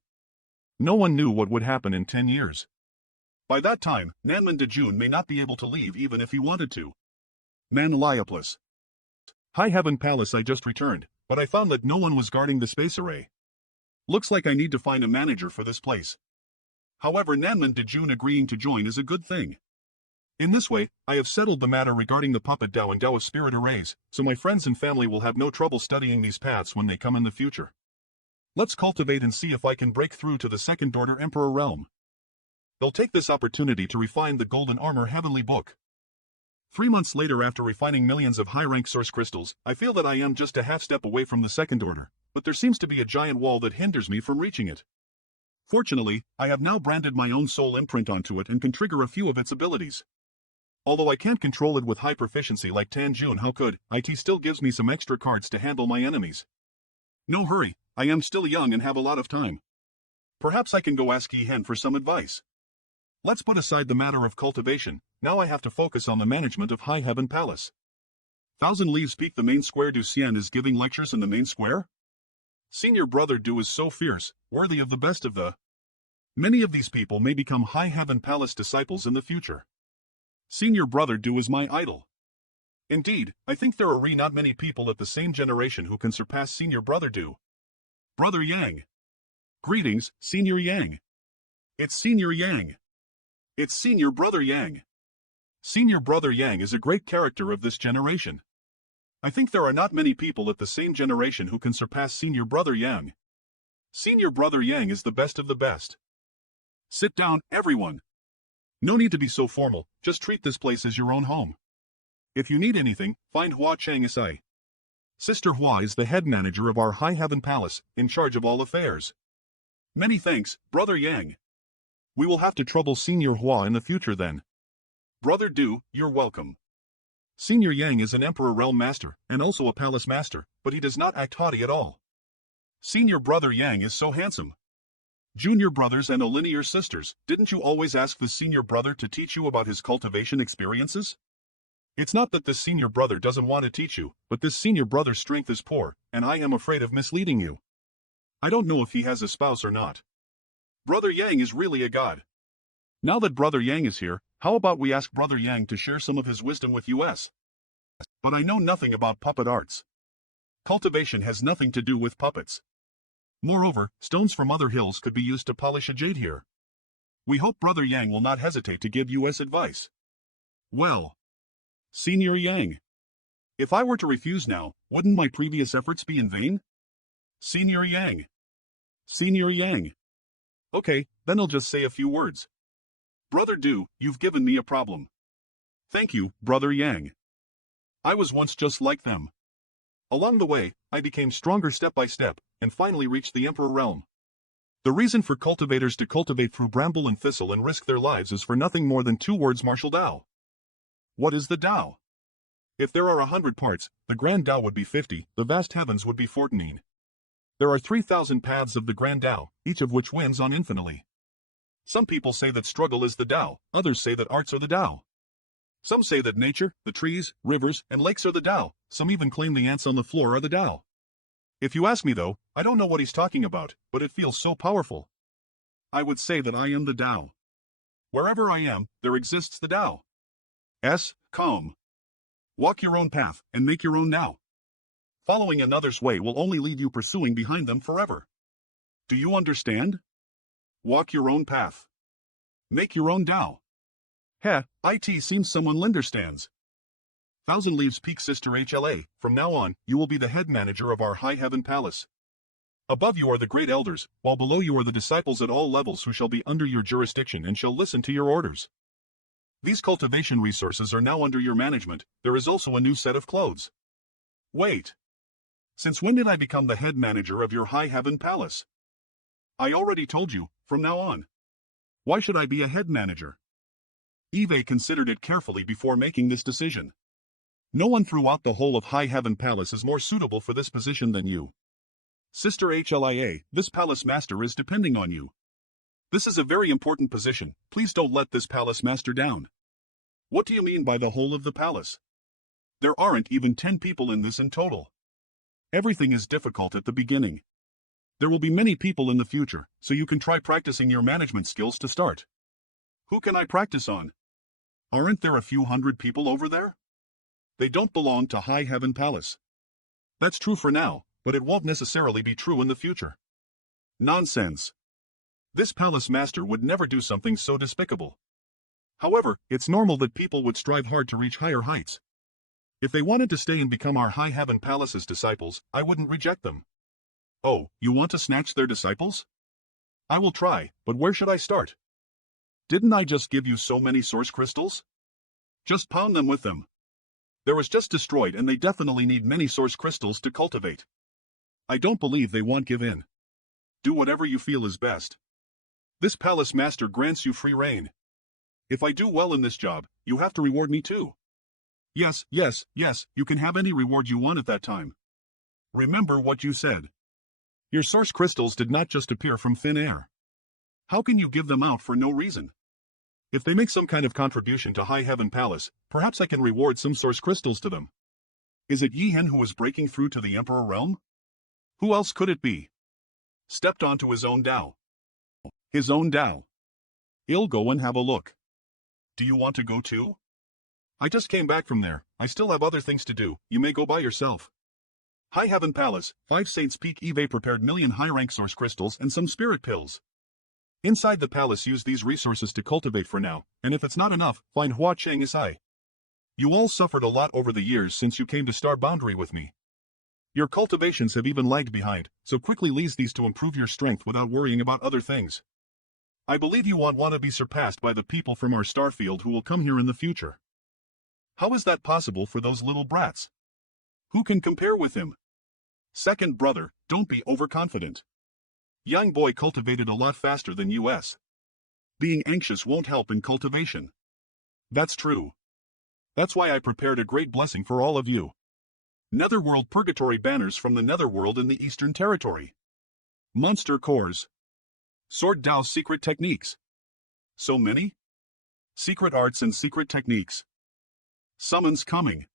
No one knew what would happen in 10 years. By that time, Nanman Dejun may not be able to leave even if he wanted to. Manhwa. High Heaven Palace. I just returned, but I found that no one was guarding the space array. Looks like I need to find a manager for this place. However, Nanman Dejun agreeing to join is a good thing. In this way, I have settled the matter regarding the puppet Dao and Dao of Spirit arrays, so my friends and family will have no trouble studying these paths when they come in the future. Let's cultivate and see if I can break through to the Second Order Emperor realm. They'll take this opportunity to refine the Golden Armor Heavenly Book. 3 months later, after refining millions of high-rank source crystals, I feel that I am just a half-step away from the Second Order, but there seems to be a giant wall that hinders me from reaching it. Fortunately, I have now branded my own soul imprint onto it and can trigger a few of its abilities. Although I can't control it with high proficiency like Tanjun, how could it still gives me some extra cards to handle my enemies. No hurry, I am still young and have a lot of time. Perhaps I can go ask Yi Hen for some advice. Let's put aside the matter of cultivation, now I have to focus on the management of High Heaven Palace. Thousand Leaves Peak. The main square Du Xian is giving lectures in the main square? Senior Brother Du is so fierce, worthy of the best of the... Many of these people may become High Heaven Palace disciples in the future. Senior Brother Du is my idol. Indeed, I think there are not many people at the same generation who can surpass Senior Brother Du. Brother Yang. Greetings, Senior Yang. It's Senior Yang. It's Senior Brother Yang. Senior Brother Yang is a great character of this generation. I think there are not many people at the same generation who can surpass Senior Brother Yang. Senior Brother Yang is the best of the best. Sit down, everyone. No need to be so formal, just treat this place as your own home. If you need anything, find Hua Chang Isai. Sister Hua is the head manager of our High Heaven Palace, in charge of all affairs. Many thanks, Brother Yang. We will have to trouble Senior Hua in the future then. Brother Du, you're welcome. Senior Yang is an Emperor Realm Master, and also a Palace Master, but he does not act haughty at all. Senior Brother Yang is so handsome. Junior brothers and linear sisters, didn't you always ask the senior brother to teach you about his cultivation experiences? It's not that this senior brother doesn't want to teach you, but this senior brother's strength is poor, and I am afraid of misleading you. I don't know if he has a spouse or not. Brother Yang is really a god. Now that Brother Yang is here, how about we ask Brother Yang to share some of his wisdom with us? But I know nothing about puppet arts. Cultivation has nothing to do with puppets. Moreover, stones from other hills could be used to polish a jade here. We hope Brother Yang will not hesitate to give us advice. Well, Senior Yang, if I were to refuse now, wouldn't my previous efforts be in vain? Senior Yang. Senior Yang. Okay, then I'll just say a few words. Brother Du, you've given me a problem. Thank you, Brother Yang. I was once just like them. Along the way, I became stronger step by step, and finally reached the Emperor realm. The reason for cultivators to cultivate through bramble and thistle and risk their lives is for nothing more than 2 words: martial Dao. What is the Dao? If there are 100 parts, the Grand Dao would be 50, the vast heavens would be 14. There are 3,000 paths of the Grand Dao, each of which wins on infinitely. Some people say that struggle is the Dao, others say that arts are the Dao. Some say that nature, the trees, rivers, and lakes are the Dao, some even claim the ants on the floor are the Dao. If you ask me though, I don't know what he's talking about, but it feels so powerful. I would say that I am the Dao. Wherever I am, there exists the Dao. Calm. Walk your own path, and make your own Dao. Following another's way will only leave you pursuing behind them forever. Do you understand? Walk your own path. Make your own Dao. It seems someone understands. Thousand Leaves Peak Sister HLA, from now on, you will be the head manager of our High Heaven Palace. Above you are the great elders, while below you are the disciples at all levels who shall be under your jurisdiction and shall listen to your orders. These cultivation resources are now under your management. There is also a new set of clothes. Wait. Since when did I become the head manager of your High Heaven Palace? I already told you, from now on. Why should I be a head manager? Eve considered it carefully before making this decision. No one throughout the whole of High Heaven Palace is more suitable for this position than you. Sister HLIA, this palace master is depending on you. This is a very important position. Please don't let this palace master down. What do you mean by the whole of the palace? There aren't even 10 people in this in total. Everything is difficult at the beginning. There will be many people in the future, so you can try practicing your management skills to start. Who can I practice on? Aren't there a few hundred people over there? They don't belong to High Heaven Palace. That's true for now, but it won't necessarily be true in the future. Nonsense. This palace master would never do something so despicable. However, it's normal that people would strive hard to reach higher heights. If they wanted to stay and become our High Heaven Palace's disciples, I wouldn't reject them. Oh, you want to snatch their disciples? I will try, but where should I start? Didn't I just give you so many source crystals? Just pound them with them. There was just destroyed and they definitely need many source crystals to cultivate. I don't believe they won't give in. Do whatever you feel is best. This palace master grants you free reign. If I do well in this job, you have to reward me too. Yes, you can have any reward you want at that time. Remember what you said. Your source crystals did not just appear from thin air. How can you give them out for no reason? If they make some kind of contribution to High Heaven Palace, perhaps I can reward some source crystals to them. Is it Yihen who was breaking through to the Emperor realm? Who else could it be? Stepped onto his own Tao. His own Tao. I'll go and have a look. Do you want to go too? I just came back from there. I still have other things to do. You may go by yourself. High Heaven Palace, 5 Saints Peak Eve prepared million high-rank source crystals and some spirit pills. Inside the palace use these resources to cultivate for now, and if it's not enough, find Hua Cheng Isai. You all suffered a lot over the years since you came to Star Boundary with me. Your cultivations have even lagged behind, so quickly lease these to improve your strength without worrying about other things. I believe you won't want to be surpassed by the people from our star field who will come here in the future. How is that possible for those little brats? Who can compare with him? Second brother, don't be overconfident. Young boy cultivated a lot faster than us. Being anxious won't help in cultivation. That's true. That's why I prepared a great blessing for all of you. Netherworld Purgatory banners from the Netherworld in the Eastern Territory. Monster cores. Sword Dao secret techniques. So many? Secret arts and secret techniques. Summons coming.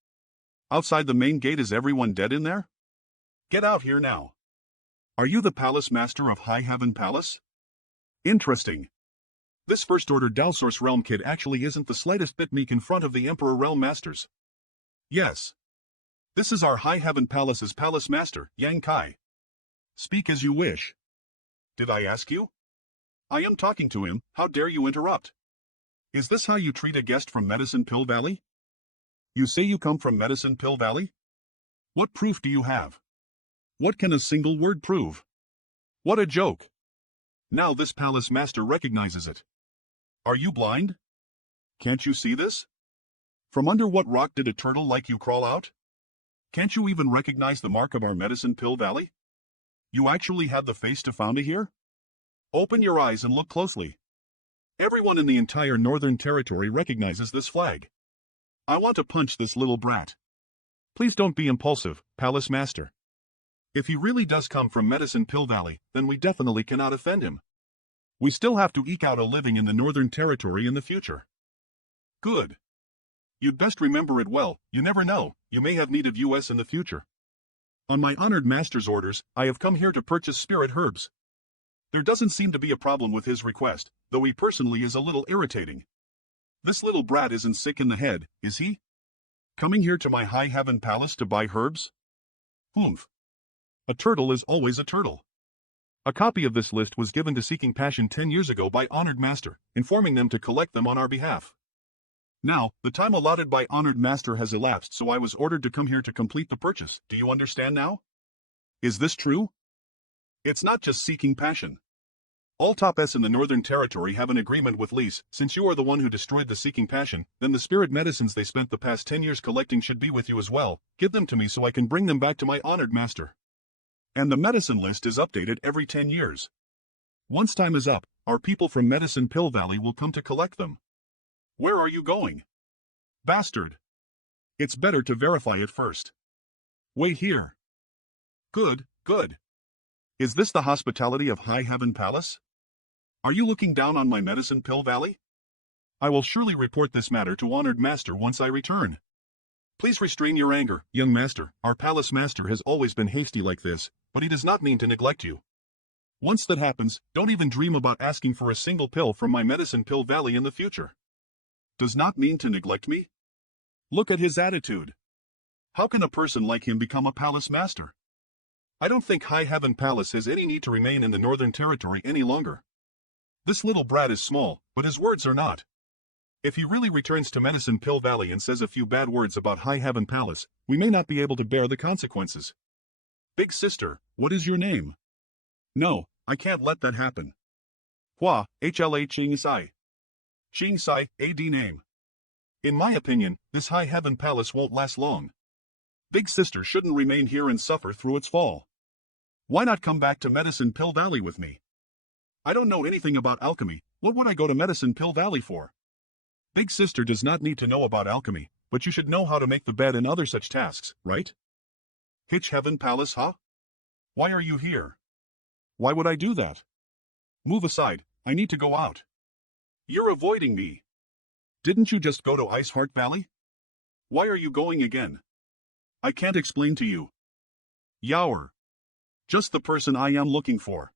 Outside the main gate, is everyone dead in there? Get out here now. Are you the palace master of High Heaven Palace? Interesting. This First Order Dao Source Realm kid actually isn't the slightest bit meek in front of the Emperor Realm Masters. Yes. This is our High Heaven Palace's Palace Master, Yang Kai. Speak as you wish. Did I ask you? I am talking to him, how dare you interrupt? Is this how you treat a guest from Medicine Pill Valley? You say you come from Medicine Pill Valley? What proof do you have? What can a single word prove? What a joke. Now this palace master recognizes it. Are you blind? Can't you see this? From under what rock did a turtle like you crawl out? Can't you even recognize the mark of our Medicine Pill Valley? You actually have the face to found it here? Open your eyes and look closely. Everyone in the entire Northern Territory recognizes this flag. I want to punch this little brat. Please don't be impulsive, Palace Master. If he really does come from Medicine Pill Valley, then we definitely cannot offend him. We still have to eke out a living in the Northern Territory in the future. Good. You'd best remember it well, you never know, you may have need of us in the future. On my honored master's orders, I have come here to purchase spirit herbs. There doesn't seem to be a problem with his request, though he personally is a little irritating. This little brat isn't sick in the head, is he? Coming here to my High Heaven Palace to buy herbs? Humph. A turtle is always a turtle. A copy of this list was given to Seeking Passion 10 years ago by Honored Master, informing them to collect them on our behalf. Now, the time allotted by Honored Master has elapsed, so I was ordered to come here to complete the purchase. Do you understand now? Is this true? It's not just Seeking Passion. All top S in the Northern Territory have an agreement with Lise. Since you are the one who destroyed the Seeking Passion, then the spirit medicines they spent the past 10 years collecting should be with you as well. Give them to me so I can bring them back to my Honored Master. And the medicine list is updated every 10 years. Once time is up, our people from Medicine Pill Valley will come to collect them. Where are you going? Bastard. It's better to verify it first. Wait here. Good. Is this the hospitality of High Heaven Palace? Are you looking down on my Medicine Pill Valley? I will surely report this matter to Honored Master once I return. Please restrain your anger, young master. Our palace master has always been hasty like this, but he does not mean to neglect you. Once that happens, don't even dream about asking for a single pill from my medicine pill valley in the future. Does not mean to neglect me? Look at his attitude. How can a person like him become a palace master? I don't think High Heaven Palace has any need to remain in the Northern Territory any longer. This little brat is small, but his words are not. If he really returns to Medicine Pill Valley and says a few bad words about High Heaven Palace, we may not be able to bear the consequences. Big sister, what is your name? No, I can't let that happen. Hua, HLA Ching Sai. Ching Sai, AD name. In my opinion, this High Heaven Palace won't last long. Big sister shouldn't remain here and suffer through its fall. Why not come back to Medicine Pill Valley with me? I don't know anything about alchemy, what would I go to Medicine Pill Valley for? Big sister does not need to know about alchemy, but you should know how to make the bed and other such tasks, right? Hitch Heaven Palace, huh? Why are you here? Why would I do that? Move aside, I need to go out. You're avoiding me. Didn't you just go to Ice Heart Valley? Why are you going again? I can't explain to you. Yower. Just the person I am looking for.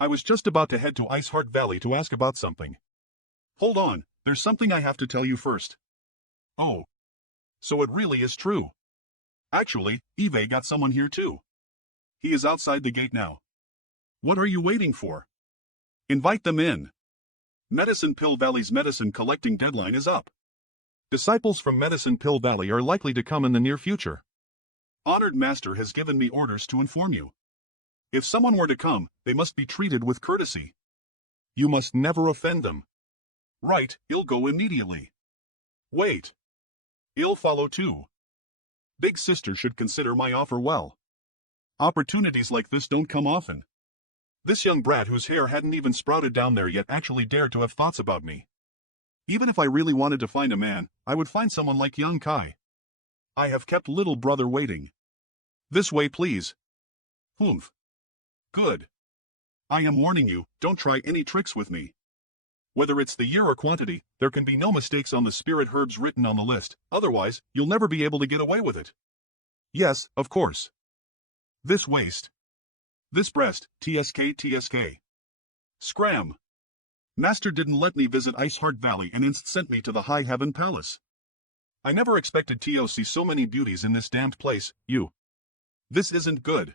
I was just about to head to Ice Heart Valley to ask about something. Hold on, there's something I have to tell you first. Oh. So it really is true. Actually, Eve got someone here too. He is outside the gate now. What are you waiting for? Invite them in. Medicine Pill Valley's medicine collecting deadline is up. Disciples from Medicine Pill Valley are likely to come in the near future. Honored Master has given me orders to inform you. If someone were to come, they must be treated with courtesy. You must never offend them. Right, he'll go immediately. Wait. He'll follow too. Big sister should consider my offer well. Opportunities like this don't come often. This young brat whose hair hadn't even sprouted down there yet actually dared to have thoughts about me. Even if I really wanted to find a man, I would find someone like young Kai. I have kept little brother waiting. This way please. Humph. Good. I am warning you, don't try any tricks with me. Whether it's the year or quantity, there can be no mistakes on the spirit herbs written on the list, otherwise, you'll never be able to get away with it. Yes, of course. This waist. This breast, TSK. Scram. Master didn't let me visit Ice Heart Valley and inst sent me to the High Heaven Palace. I never expected to see so many beauties in this damned place, you. This isn't good.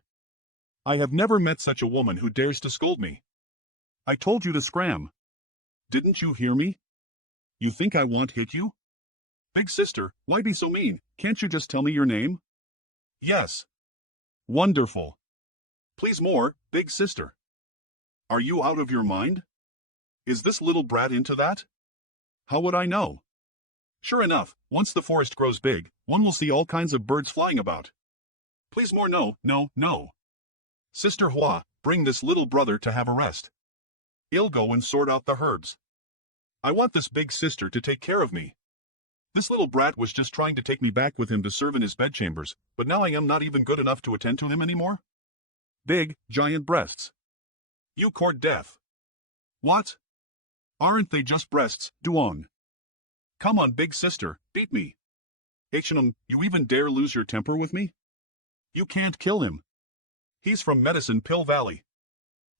I have never met such a woman who dares to scold me. I told you to scram. Didn't you hear me? You think I won't hit you? Big sister, why be so mean? Can't you just tell me your name? Yes. Wonderful. Please more, big sister. Are you out of your mind? Is this little brat into that? How would I know? Sure enough, once the forest grows big, one will see all kinds of birds flying about. Please more no. Sister Hua, bring this little brother to have a rest. I'll go and sort out the herbs. I want this big sister to take care of me. This little brat was just trying to take me back with him to serve in his bedchambers, but now I am not even good enough to attend to him anymore? Big, giant breasts. You court death. What? Aren't they just breasts, Duong? Come on, big sister, beat me. H&M, you even dare lose your temper with me? You can't kill him. He's from Medicine Pill Valley.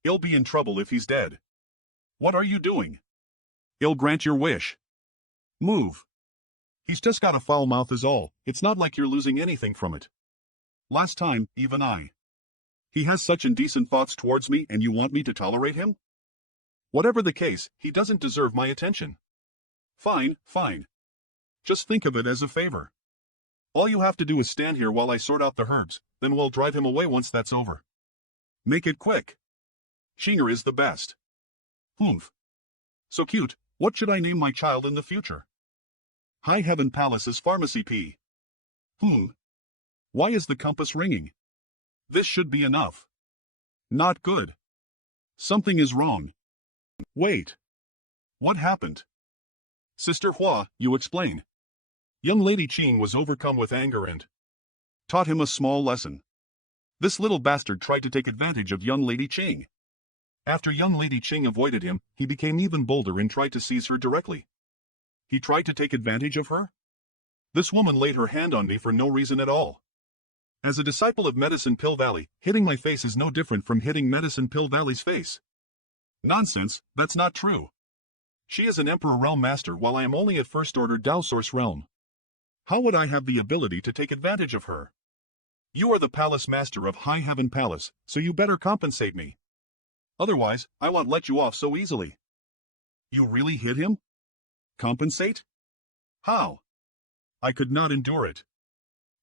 He'll be in trouble if he's dead. What are you doing? He'll grant your wish. Move. He's just got a foul mouth is all, it's not like you're losing anything from it. Last time, even I. He has such indecent thoughts towards me and you want me to tolerate him? Whatever the case, he doesn't deserve my attention. Fine. Just think of it as a favor. All you have to do is stand here while I sort out the herbs, then we'll drive him away once that's over. Make it quick. Shinger is the best. Humph. So cute, what should I name my child in the future? High Heaven Palace's Pharmacy P. Why is the compass ringing? This should be enough. Not good. Something is wrong. Wait. What happened? Sister Hua, you explain. Young Lady Qing was overcome with anger and taught him a small lesson. This little bastard tried to take advantage of young Lady Qing. After young Lady Qing avoided him, he became even bolder and tried to seize her directly. He tried to take advantage of her? This woman laid her hand on me for no reason at all. As a disciple of Medicine Pill Valley, hitting my face is no different from hitting Medicine Pill Valley's face. Nonsense, that's not true. She is an Emperor Realm Master while I am only at First Order Dao Source Realm. How would I have the ability to take advantage of her? You are the Palace Master of High Heaven Palace, so you better compensate me. Otherwise, I won't let you off so easily. You really hit him? Compensate? How? I could not endure it.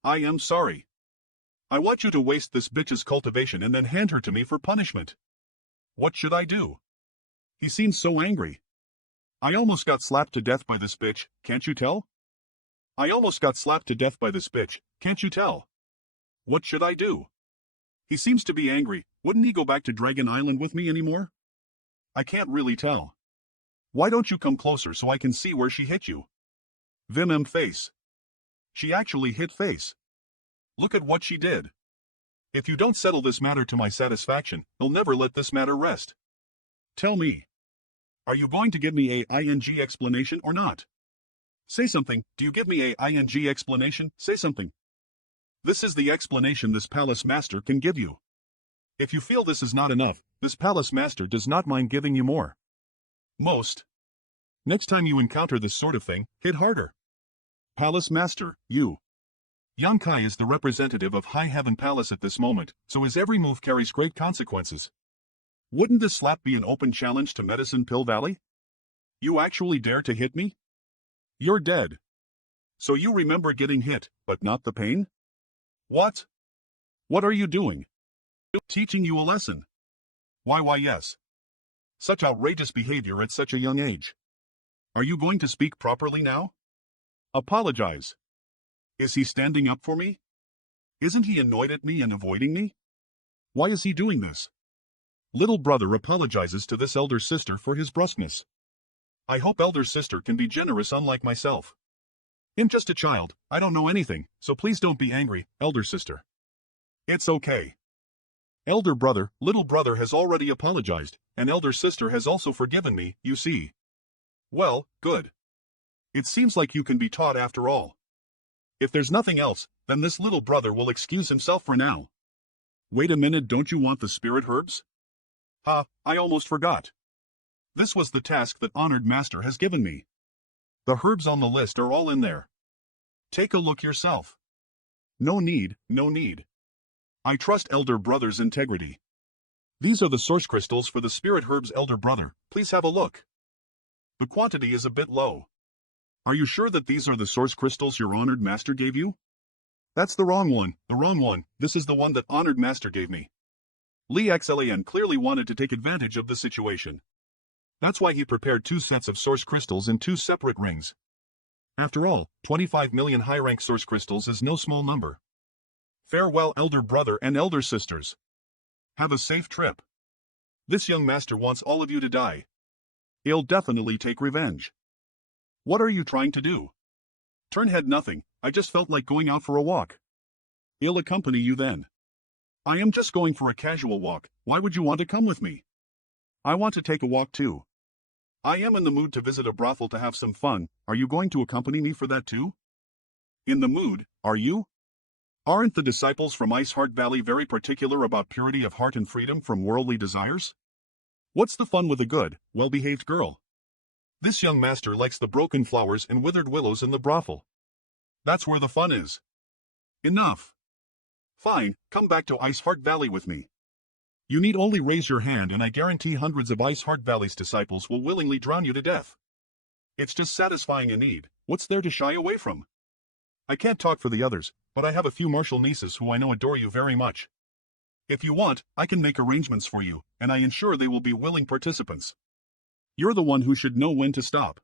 I am sorry. I want you to waste this bitch's cultivation and then hand her to me for punishment. What should I do? He seems so angry. I almost got slapped to death by this bitch, can't you tell? I almost got slapped to death by this bitch, can't you tell? What should I do? He seems to be angry. Wouldn't he go back to Dragon Island with me anymore? I can't really tell. Why don't you come closer so I can see where she hit you? Vim face. She actually hit face. Look at what she did. If you don't settle this matter to my satisfaction, I'll never let this matter rest. Tell me. Are you going to give me a ing explanation or not? Say something. Do you give me a ing explanation? Say something. This is the explanation this Palace Master can give you. If you feel this is not enough, this Palace Master does not mind giving you more. Most. Next time you encounter this sort of thing, hit harder. Palace Master, you. Yang Kai is the representative of High Heaven Palace at this moment, so his every move carries great consequences. Wouldn't this slap be an open challenge to Medicine Pill Valley? You actually dare to hit me? You're dead. So you remember getting hit, but not the pain? What? What are you doing? Teaching you a lesson. Why yes. Such outrageous behavior at such a young age. Are you going to speak properly now? Apologize. Is he standing up for me? Isn't he annoyed at me and avoiding me? Why is he doing this? Little brother apologizes to this elder sister for his brusqueness. I hope elder sister can be generous unlike myself. I'm just a child, I don't know anything, so please don't be angry, elder sister. It's okay. Elder brother, little brother has already apologized, and elder sister has also forgiven me, you see. Well, good. It seems like you can be taught after all. If there's nothing else, then this little brother will excuse himself for now. Wait a minute, don't you want the spirit herbs? Ha, I almost forgot. This was the task that Honored Master has given me. The herbs on the list are all in there. Take a look yourself. No need, no need. I trust elder brother's integrity. These are the source crystals for the spirit herbs, elder brother, please have a look. The quantity is a bit low. Are you sure that these are the source crystals your Honored Master gave you? That's the wrong one, this is the one that Honored Master gave me. Li Xlan clearly wanted to take advantage of the situation. That's why he prepared 2 sets of source crystals in 2 separate rings. After all, 25 million high-rank source crystals is no small number. Farewell, elder brother and elder sisters. Have a safe trip. This young master wants all of you to die. He'll definitely take revenge. What are you trying to do? Turn head nothing, I just felt like going out for a walk. He'll accompany you then. I am just going for a casual walk, why would you want to come with me? I want to take a walk too. I am in the mood to visit a brothel to have some fun, are you going to accompany me for that too? In the mood, are you? Aren't the disciples from Ice Heart Valley very particular about purity of heart and freedom from worldly desires? What's the fun with a good, well-behaved girl? This young master likes the broken flowers and withered willows in the brothel. That's where the fun is. Enough. Fine, come back to Ice Heart Valley with me. You need only raise your hand and I guarantee hundreds of Ice Heart Valley's disciples will willingly drown you to death. It's just satisfying a need, what's there to shy away from? I can't talk for the others, but I have a few martial nieces who I know adore you very much. If you want, I can make arrangements for you, and I ensure they will be willing participants. You're the one who should know when to stop.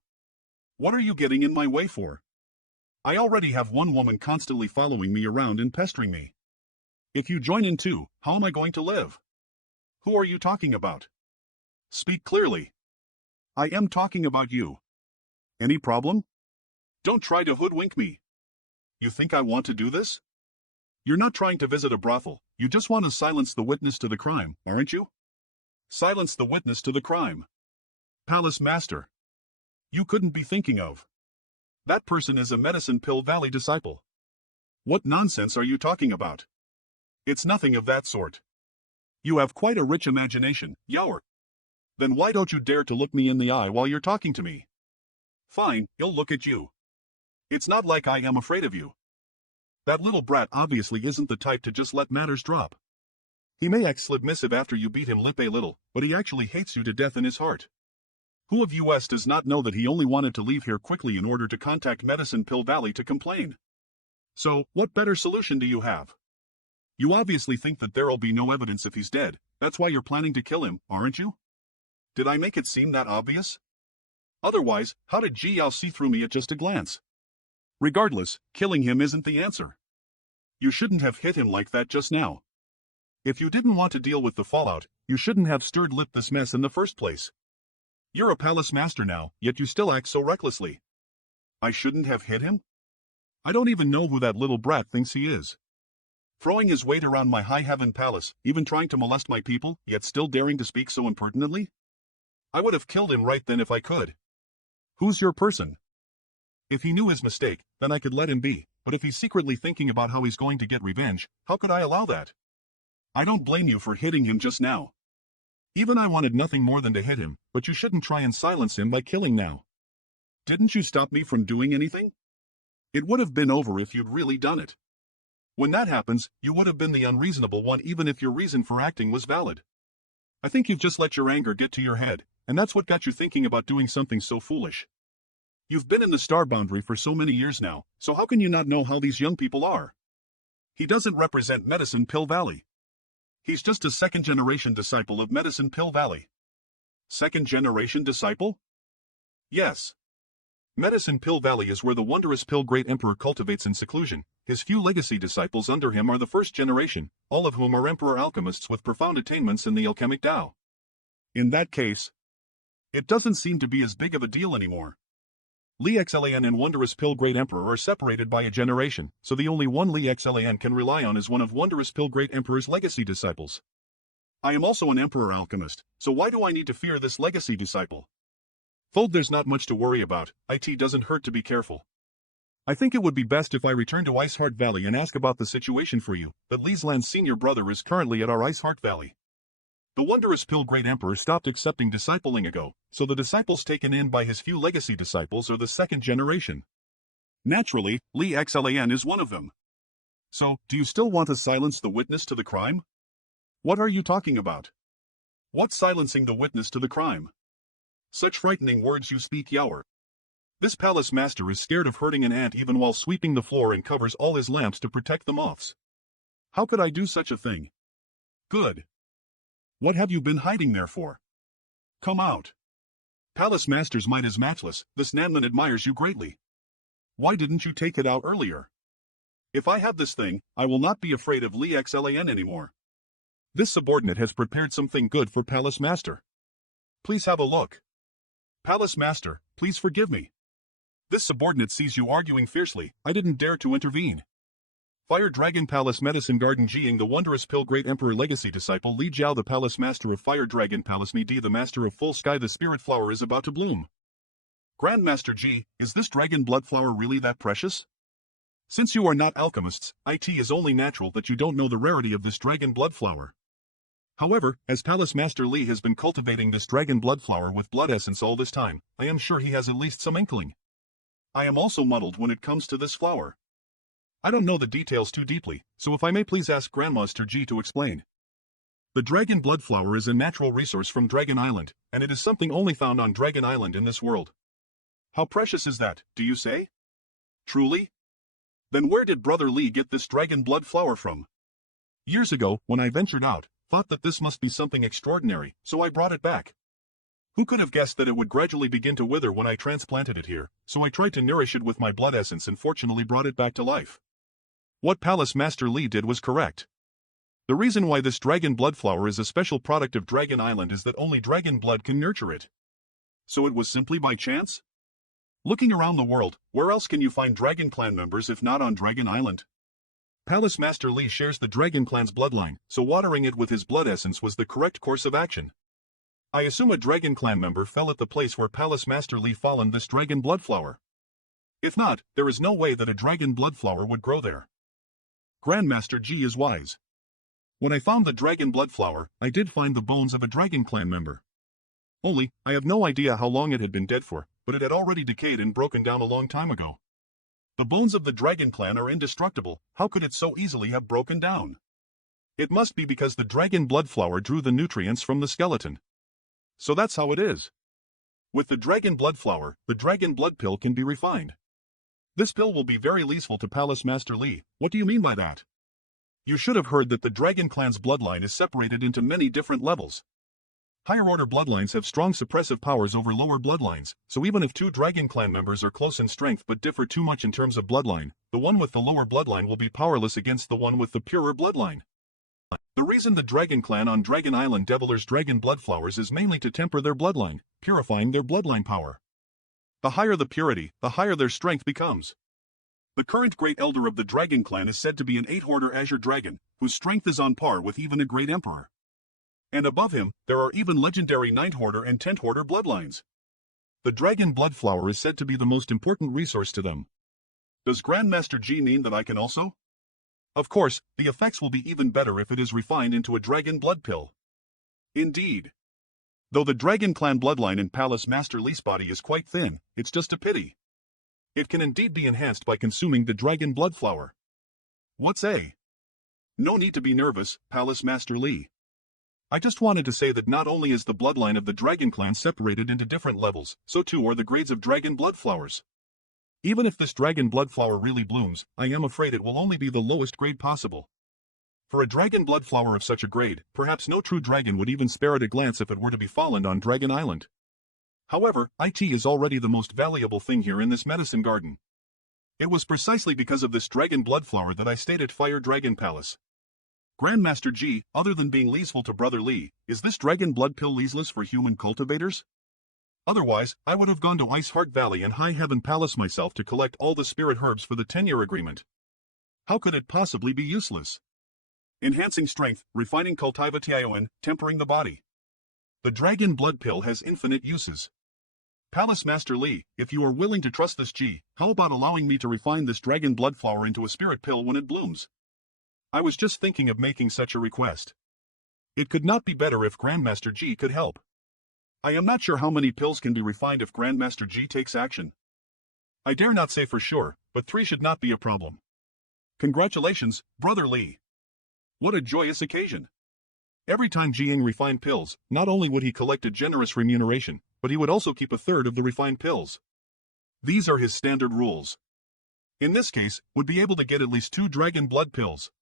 What are you getting in my way for? I already have one woman constantly following me around and pestering me. If you join in too, how am I going to live? Who are you talking about? Speak clearly. I am talking about you. Any problem? Don't try to hoodwink me. You think I want to do this? You're not trying to visit a brothel, you just want to silence the witness to the crime, aren't you? Silence the witness to the crime. Palace Master. You couldn't be thinking of. That person is a Medicine Pill Valley disciple. What nonsense are you talking about? It's nothing of that sort. You have quite a rich imagination, Yower. Then why don't you dare to look me in the eye while you're talking to me? Fine, I'll look at you. It's not like I am afraid of you. That little brat obviously isn't the type to just let matters drop. He may act submissive after you beat him lip a little, but he actually hates you to death in his heart. Who of us does not know that he only wanted to leave here quickly in order to contact Medicine Pill Valley to complain? So, what better solution do you have? You obviously think that there'll be no evidence if he's dead, that's why you're planning to kill him, aren't you? Did I make it seem that obvious? Otherwise, how did Ji Yao see through me at just a glance? Regardless, killing him isn't the answer. You shouldn't have hit him like that just now. If you didn't want to deal with the fallout, you shouldn't have stirred-lip this mess in the first place. You're a palace master now, yet you still act so recklessly. I shouldn't have hit him? I don't even know who that little brat thinks he is. Throwing his weight around my high heaven palace, even trying to molest my people, yet still daring to speak so impertinently? I would have killed him right then if I could. Who's your person? If he knew his mistake, then I could let him be, but if he's secretly thinking about how he's going to get revenge, how could I allow that? I don't blame you for hitting him just now. Even I wanted nothing more than to hit him, but you shouldn't try and silence him by killing now. Didn't you stop me from doing anything? It would have been over if you'd really done it. When that happens, you would have been the unreasonable one even if your reason for acting was valid. I think you've just let your anger get to your head, and that's what got you thinking about doing something so foolish. You've been in the star boundary for so many years now, so how can you not know how these young people are? He doesn't represent Medicine Pill Valley. He's just a second-generation disciple of Medicine Pill Valley. Second-generation disciple? Yes. Medicine Pill Valley is where the wondrous Pill Great Emperor cultivates in seclusion. His few legacy disciples under him are the first generation, all of whom are emperor alchemists with profound attainments in the alchemic Tao. In that case, it doesn't seem to be as big of a deal anymore. Li Xlan and Wondrous Pill Great Emperor are separated by a generation, so the only one Li Xlan can rely on is one of Wondrous Pill Great Emperor's legacy disciples. I am also an emperor alchemist, so why do I need to fear this legacy disciple? Fold, there's not much to worry about, it doesn't hurt to be careful. I think it would be best if I return to Iceheart Valley and ask about the situation for you, that Liesland's senior brother is currently at our Iceheart Valley. The Wondrous Pill Great Emperor stopped accepting discipling ago, so the disciples taken in by his few legacy disciples are the second generation. Naturally, Li Xlan is one of them. So, do you still want to silence the witness to the crime? What are you talking about? What's silencing the witness to the crime? Such frightening words you speak, Yower. This palace master is scared of hurting an ant even while sweeping the floor and covers all his lamps to protect the moths. How could I do such a thing? Good. What have you been hiding there for? Come out. Palace Master's might is matchless, this Nanman admires you greatly. Why didn't you take it out earlier? If I have this thing, I will not be afraid of Li Xlan anymore. This subordinate has prepared something good for Palace Master. Please have a look. Palace Master, please forgive me. This subordinate sees you arguing fiercely, I didn't dare to intervene. Fire Dragon Palace Medicine Garden Jing the Wondrous Pill Great Emperor Legacy Disciple Li Jiao the Palace Master of Fire Dragon Palace Mi Di the Master of Full Sky the Spirit Flower is about to bloom. Grandmaster Ji, is this dragon blood flower really that precious? Since you are not alchemists, it is only natural that you don't know the rarity of this dragon blood flower. However, as Palace Master Li has been cultivating this dragon blood flower with blood essence all this time, I am sure he has at least some inkling. I am also muddled when it comes to this flower. I don't know the details too deeply, so if I may please ask Grandmaster Ji to explain. The dragon blood flower is a natural resource from Dragon Island, and it is something only found on Dragon Island in this world. How precious is that, do you say? Truly? Then where did Brother Li get this dragon blood flower from? Years ago, when I ventured out, thought that this must be something extraordinary, so I brought it back. Who could have guessed that it would gradually begin to wither when I transplanted it here, so I tried to nourish it with my blood essence and fortunately brought it back to life. What Palace Master Li did was correct. The reason why this dragon blood flower is a special product of Dragon Island is that only dragon blood can nurture it. So it was simply by chance? Looking around the world, where else can you find Dragon Clan members if not on Dragon Island? Palace Master Li shares the Dragon Clan's bloodline, so watering it with his blood essence was the correct course of action. I assume a Dragon Clan member fell at the place where Palace Master Li fallen this dragon blood flower. If not, there is no way that a dragon blood flower would grow there. Grandmaster Ji is wise. When I found the dragon blood flower, I did find the bones of a dragon clan member. Only, I have no idea how long it had been dead for, but it had already decayed and broken down a long time ago. The bones of the dragon clan are indestructible, how could it so easily have broken down? It must be because the dragon blood flower drew the nutrients from the skeleton. So that's how it is. With the dragon blood flower, the dragon blood pill can be refined. This pill will be very useful to Palace Master Li. What do you mean by that? You should have heard that the dragon clan's bloodline is separated into many different levels. Higher-order bloodlines have strong suppressive powers over lower bloodlines, so even if two dragon clan members are close in strength but differ too much in terms of bloodline, the one with the lower bloodline will be powerless against the one with the purer bloodline. The reason the dragon clan on Dragon Island develers dragon blood flowers is mainly to temper their bloodline, purifying their bloodline power. The higher the purity, the higher their strength becomes. The current Great Elder of the Dragon Clan is said to be an 8th-order Azure Dragon, whose strength is on par with even a Great Emperor. And above him, there are even legendary 9th-order and 10th-order bloodlines. The Dragon Blood Flower is said to be the most important resource to them. Does Grandmaster G mean that I can also? Of course, the effects will be even better if it is refined into a Dragon Blood Pill. Indeed. Though the Dragon Clan bloodline in Palace Master Li's body is quite thin, it's just a pity. It can indeed be enhanced by consuming the Dragon Blood Flower. What's a? No need to be nervous, Palace Master Li. I just wanted to say that not only is the bloodline of the Dragon Clan separated into different levels, so too are the grades of Dragon Blood Flowers. Even if this Dragon Blood Flower really blooms, I am afraid it will only be the lowest grade possible. For a Dragon Blood Flower of such a grade, perhaps no true dragon would even spare it a glance if it were to be fallen on Dragon Island. However, IT is already the most valuable thing here in this medicine garden. It was precisely because of this Dragon Blood Flower that I stayed at Fire Dragon Palace. Grandmaster G, other than being useful to Brother Li, is this Dragon Blood Pill useless for human cultivators? Otherwise, I would have gone to Ice Heart Valley and High Heaven Palace myself to collect all the spirit herbs for the 10-year agreement. How could it possibly be useless? Enhancing strength, refining cultivation, tempering the body. The Dragon Blood Pill has infinite uses. Palace Master Li, if you are willing to trust this G, how about allowing me to refine this Dragon Blood Flower into a spirit pill when it blooms? I was just thinking of making such a request. It could not be better if Grandmaster G could help. I am not sure how many pills can be refined if Grandmaster G takes action. I dare not say for sure, but 3 should not be a problem. Congratulations, Brother Li. What a joyous occasion. Every time Jiying refined pills, not only would he collect a generous remuneration, but he would also keep a third of the refined pills. These are his standard rules. In this case, would be able to get at least 2 Dragon Blood Pills.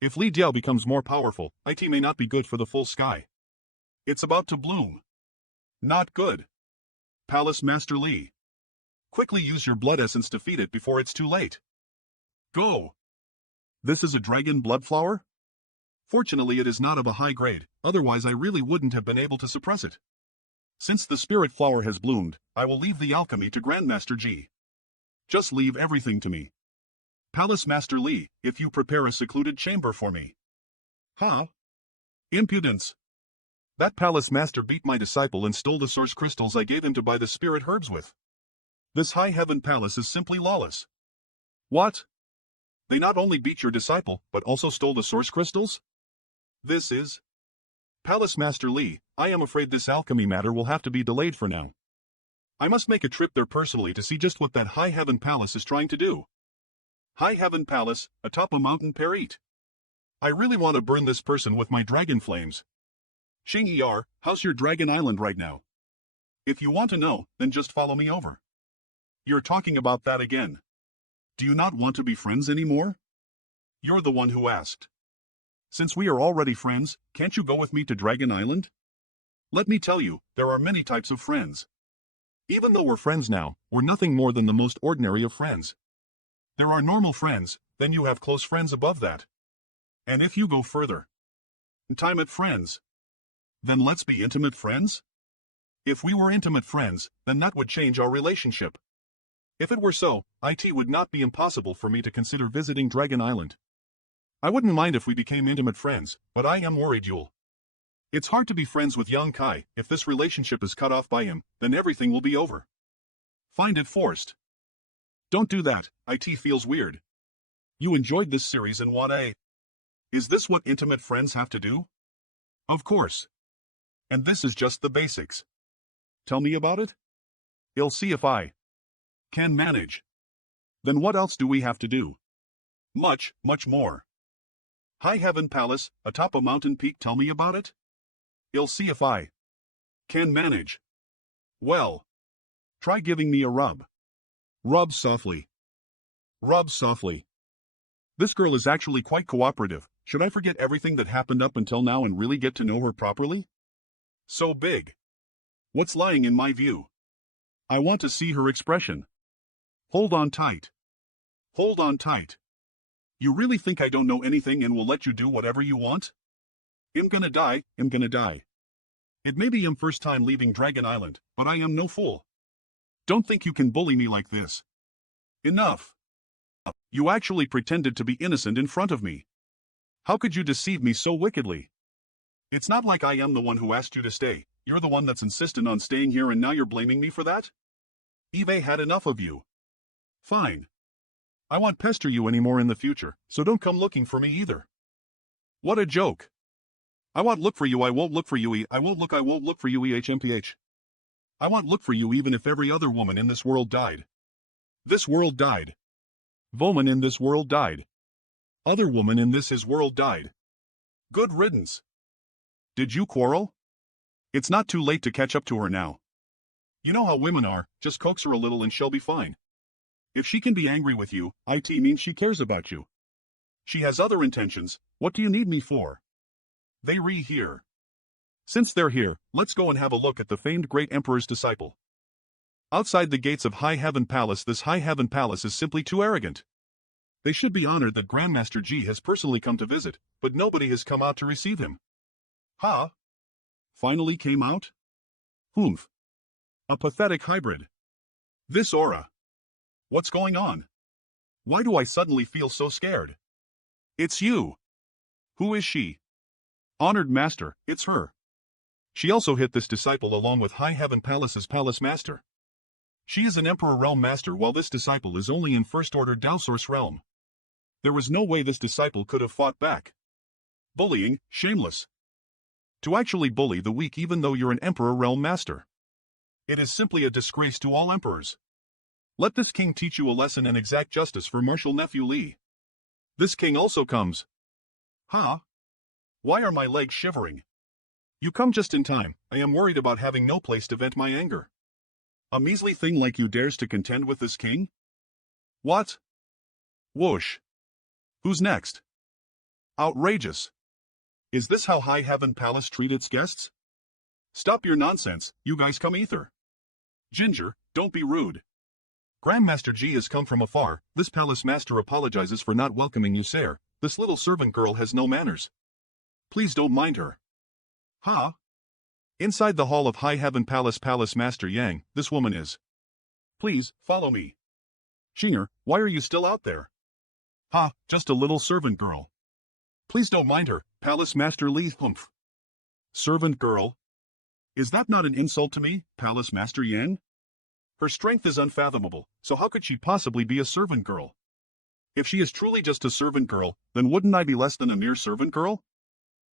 If Li Diao becomes more powerful, IT may not be good for the full sky. It's about to bloom. Not good. Palace Master Li. Quickly use your blood essence to feed it before it's too late. Go. This is a Dragon Blood Flower? Fortunately it is not of a high grade, otherwise I really wouldn't have been able to suppress it. Since the spirit flower has bloomed, I will leave the alchemy to Grandmaster G. Just leave everything to me. Palace Master Li, if you prepare a secluded chamber for me. Huh? Impudence. That Palace Master beat my disciple and stole the source crystals I gave him to buy the spirit herbs with. This High Heaven Palace is simply lawless. What? They not only beat your disciple, but also stole the source crystals? This is... Palace Master Li, I am afraid this alchemy matter will have to be delayed for now. I must make a trip there personally to see just what that High Heaven Palace is trying to do. High Heaven Palace, atop a mountain Perit. I really want to burn this person with my dragon flames. Xing Er, how's your Dragon Island right now? If you want to know, then just follow me over. You're talking about that again. Do you not want to be friends anymore? You're the one who asked. Since we are already friends, can't you go with me to Dragon Island? Let me tell you, there are many types of friends. Even though we're friends now, we're nothing more than the most ordinary of friends. There are normal friends, then you have close friends above that. And if you go further, intimate friends, then let's be intimate friends? If we were intimate friends, then that would change our relationship. If it were so, it would not be impossible for me to consider visiting Dragon Island. I wouldn't mind if we became intimate friends, but I am worried you'll. It's hard to be friends with young Kai. If this relationship is cut off by him, then everything will be over. Find it forced. Don't do that, IT feels weird. You enjoyed this series and want a Is this what intimate friends have to do? Of course. And this is just the basics. Tell me about it? I'll see if I can manage. Then what else do we have to do? Much, much more. High Heaven Palace, atop a mountain peak, tell me about it? I'll see if I can manage. Well, try giving me a rub. Rub softly. Rub softly. This girl is actually quite cooperative. Should I forget everything that happened up until now and really get to know her properly? So big. What's lying in my view? I want to see her expression. Hold on tight. Hold on tight. You really think I don't know anything and will let you do whatever you want? I'm gonna die. It may be first time leaving Dragon Island, but I am no fool. Don't think you can bully me like this. Enough. You actually pretended to be innocent in front of me. How could you deceive me so wickedly? It's not like I am the one who asked you to stay. You're the one that's insistent on staying here and now you're blaming me for that? Eve had enough of you. Fine. I won't pester you anymore in the future, so don't come looking for me either. What a joke. I won't look for you, I won't look for you, I won't look for you, EHMPH. I won't look for you even if every other woman in this world died. This world died. Woman in this world died. Other woman in this his world died. Good riddance. Did you quarrel? It's not too late to catch up to her now. You know how women are, just coax her a little and she'll be fine. If she can be angry with you, it means she cares about you. She has other intentions. What do you need me for? They here. Since they're here, let's go and have a look at the famed great emperor's disciple. Outside the gates of High Heaven Palace, this High Heaven Palace is simply too arrogant. They should be honored that Grandmaster G has personally come to visit, but nobody has come out to receive him. Huh? Finally came out? Humph. A pathetic hybrid. This aura. What's going on? Why do I suddenly feel so scared? It's you. Who is she? Honored Master, it's her. She also hit this disciple along with High Heaven Palace's Palace Master. She is an Emperor Realm Master while this disciple is only in First Order Dao Source Realm. There was no way this disciple could have fought back. Bullying, shameless. To actually bully the weak even though you're an Emperor Realm Master. It is simply a disgrace to all emperors. Let this king teach you a lesson and exact justice for Marshal Nephew Li. This king also comes. Huh? Why are my legs shivering? You come just in time. I am worried about having no place to vent my anger. A measly thing like you dares to contend with this king? What? Whoosh. Who's next? Outrageous. Is this how High Heaven Palace treat its guests? Stop your nonsense, you guys come either. Ginger, don't be rude. Grandmaster G has come from afar. This palace master apologizes for not welcoming you, sir. This little servant girl has no manners. Please don't mind her. Huh? Inside the hall of High Heaven Palace, Palace Master Yang, this woman is. Please, follow me. Xinger, why are you still out there? Ha, just a little servant girl. Please don't mind her, Palace Master Li. Humph. Servant girl? Is that not an insult to me, Palace Master Yang? Her strength is unfathomable, so how could she possibly be a servant girl? If she is truly just a servant girl, then wouldn't I be less than a mere servant girl?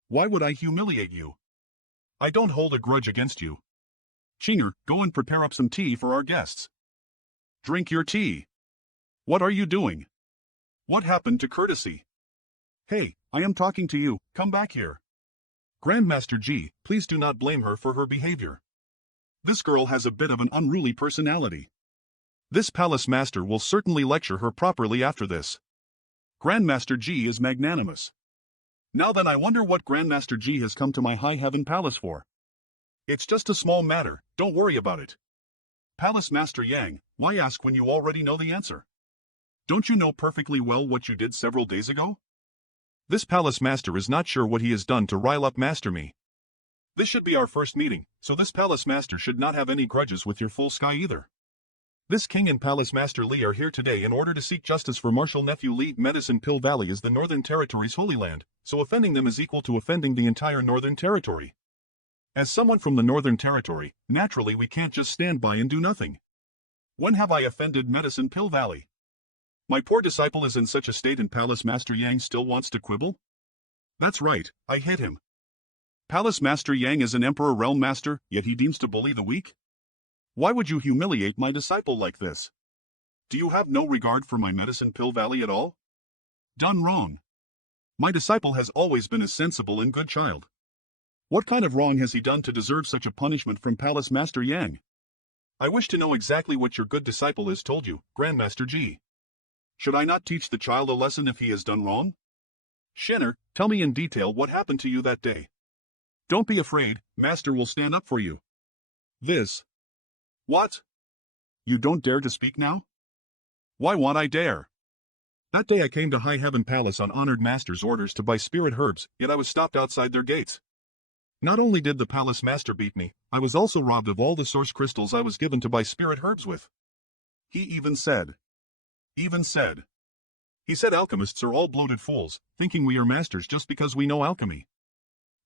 Why would I humiliate you? I don't hold a grudge against you. Xinger, go and prepare up some tea for our guests. Drink your tea. What are you doing? What happened to courtesy? Hey, I am talking to you, come back here. Grandmaster G, please do not blame her for her behavior. This girl has a bit of an unruly personality. This palace master will certainly lecture her properly after this. Grandmaster G is magnanimous. Now then, I wonder what Grandmaster G has come to my High Heaven Palace for. It's just a small matter, don't worry about it. Palace Master Yang, why ask when you already know the answer? Don't you know perfectly well what you did several days ago? This palace master is not sure what he has done to rile up Master Me. This should be our first meeting, so this palace master should not have any grudges with your full sky either. This king and Palace Master Li are here today in order to seek justice for Marshal Nephew Li. Medicine Pill Valley is the Northern Territory's Holy Land, so offending them is equal to offending the entire Northern Territory. As someone from the Northern Territory, naturally we can't just stand by and do nothing. When have I offended Medicine Pill Valley? My poor disciple is in such a state and Palace Master Yang still wants to quibble? That's right, I hit him. Palace Master Yang is an Emperor Realm Master, yet he deems to bully the weak? Why would you humiliate my disciple like this? Do you have no regard for my Medicine Pill Valley at all? Done wrong. My disciple has always been a sensible and good child. What kind of wrong has he done to deserve such a punishment from Palace Master Yang? I wish to know exactly what your good disciple has told you, Grandmaster G. Should I not teach the child a lesson if he has done wrong? Shenner, tell me in detail what happened to you that day. Don't be afraid, Master will stand up for you. This. What? You don't dare to speak now? Why won't I dare? That day I came to High Heaven Palace on honored Master's orders to buy spirit herbs, yet I was stopped outside their gates. Not only did the Palace Master beat me, I was also robbed of all the source crystals I was given to buy spirit herbs with. He even said. He said alchemists are all bloated fools, thinking we are masters just because we know alchemy.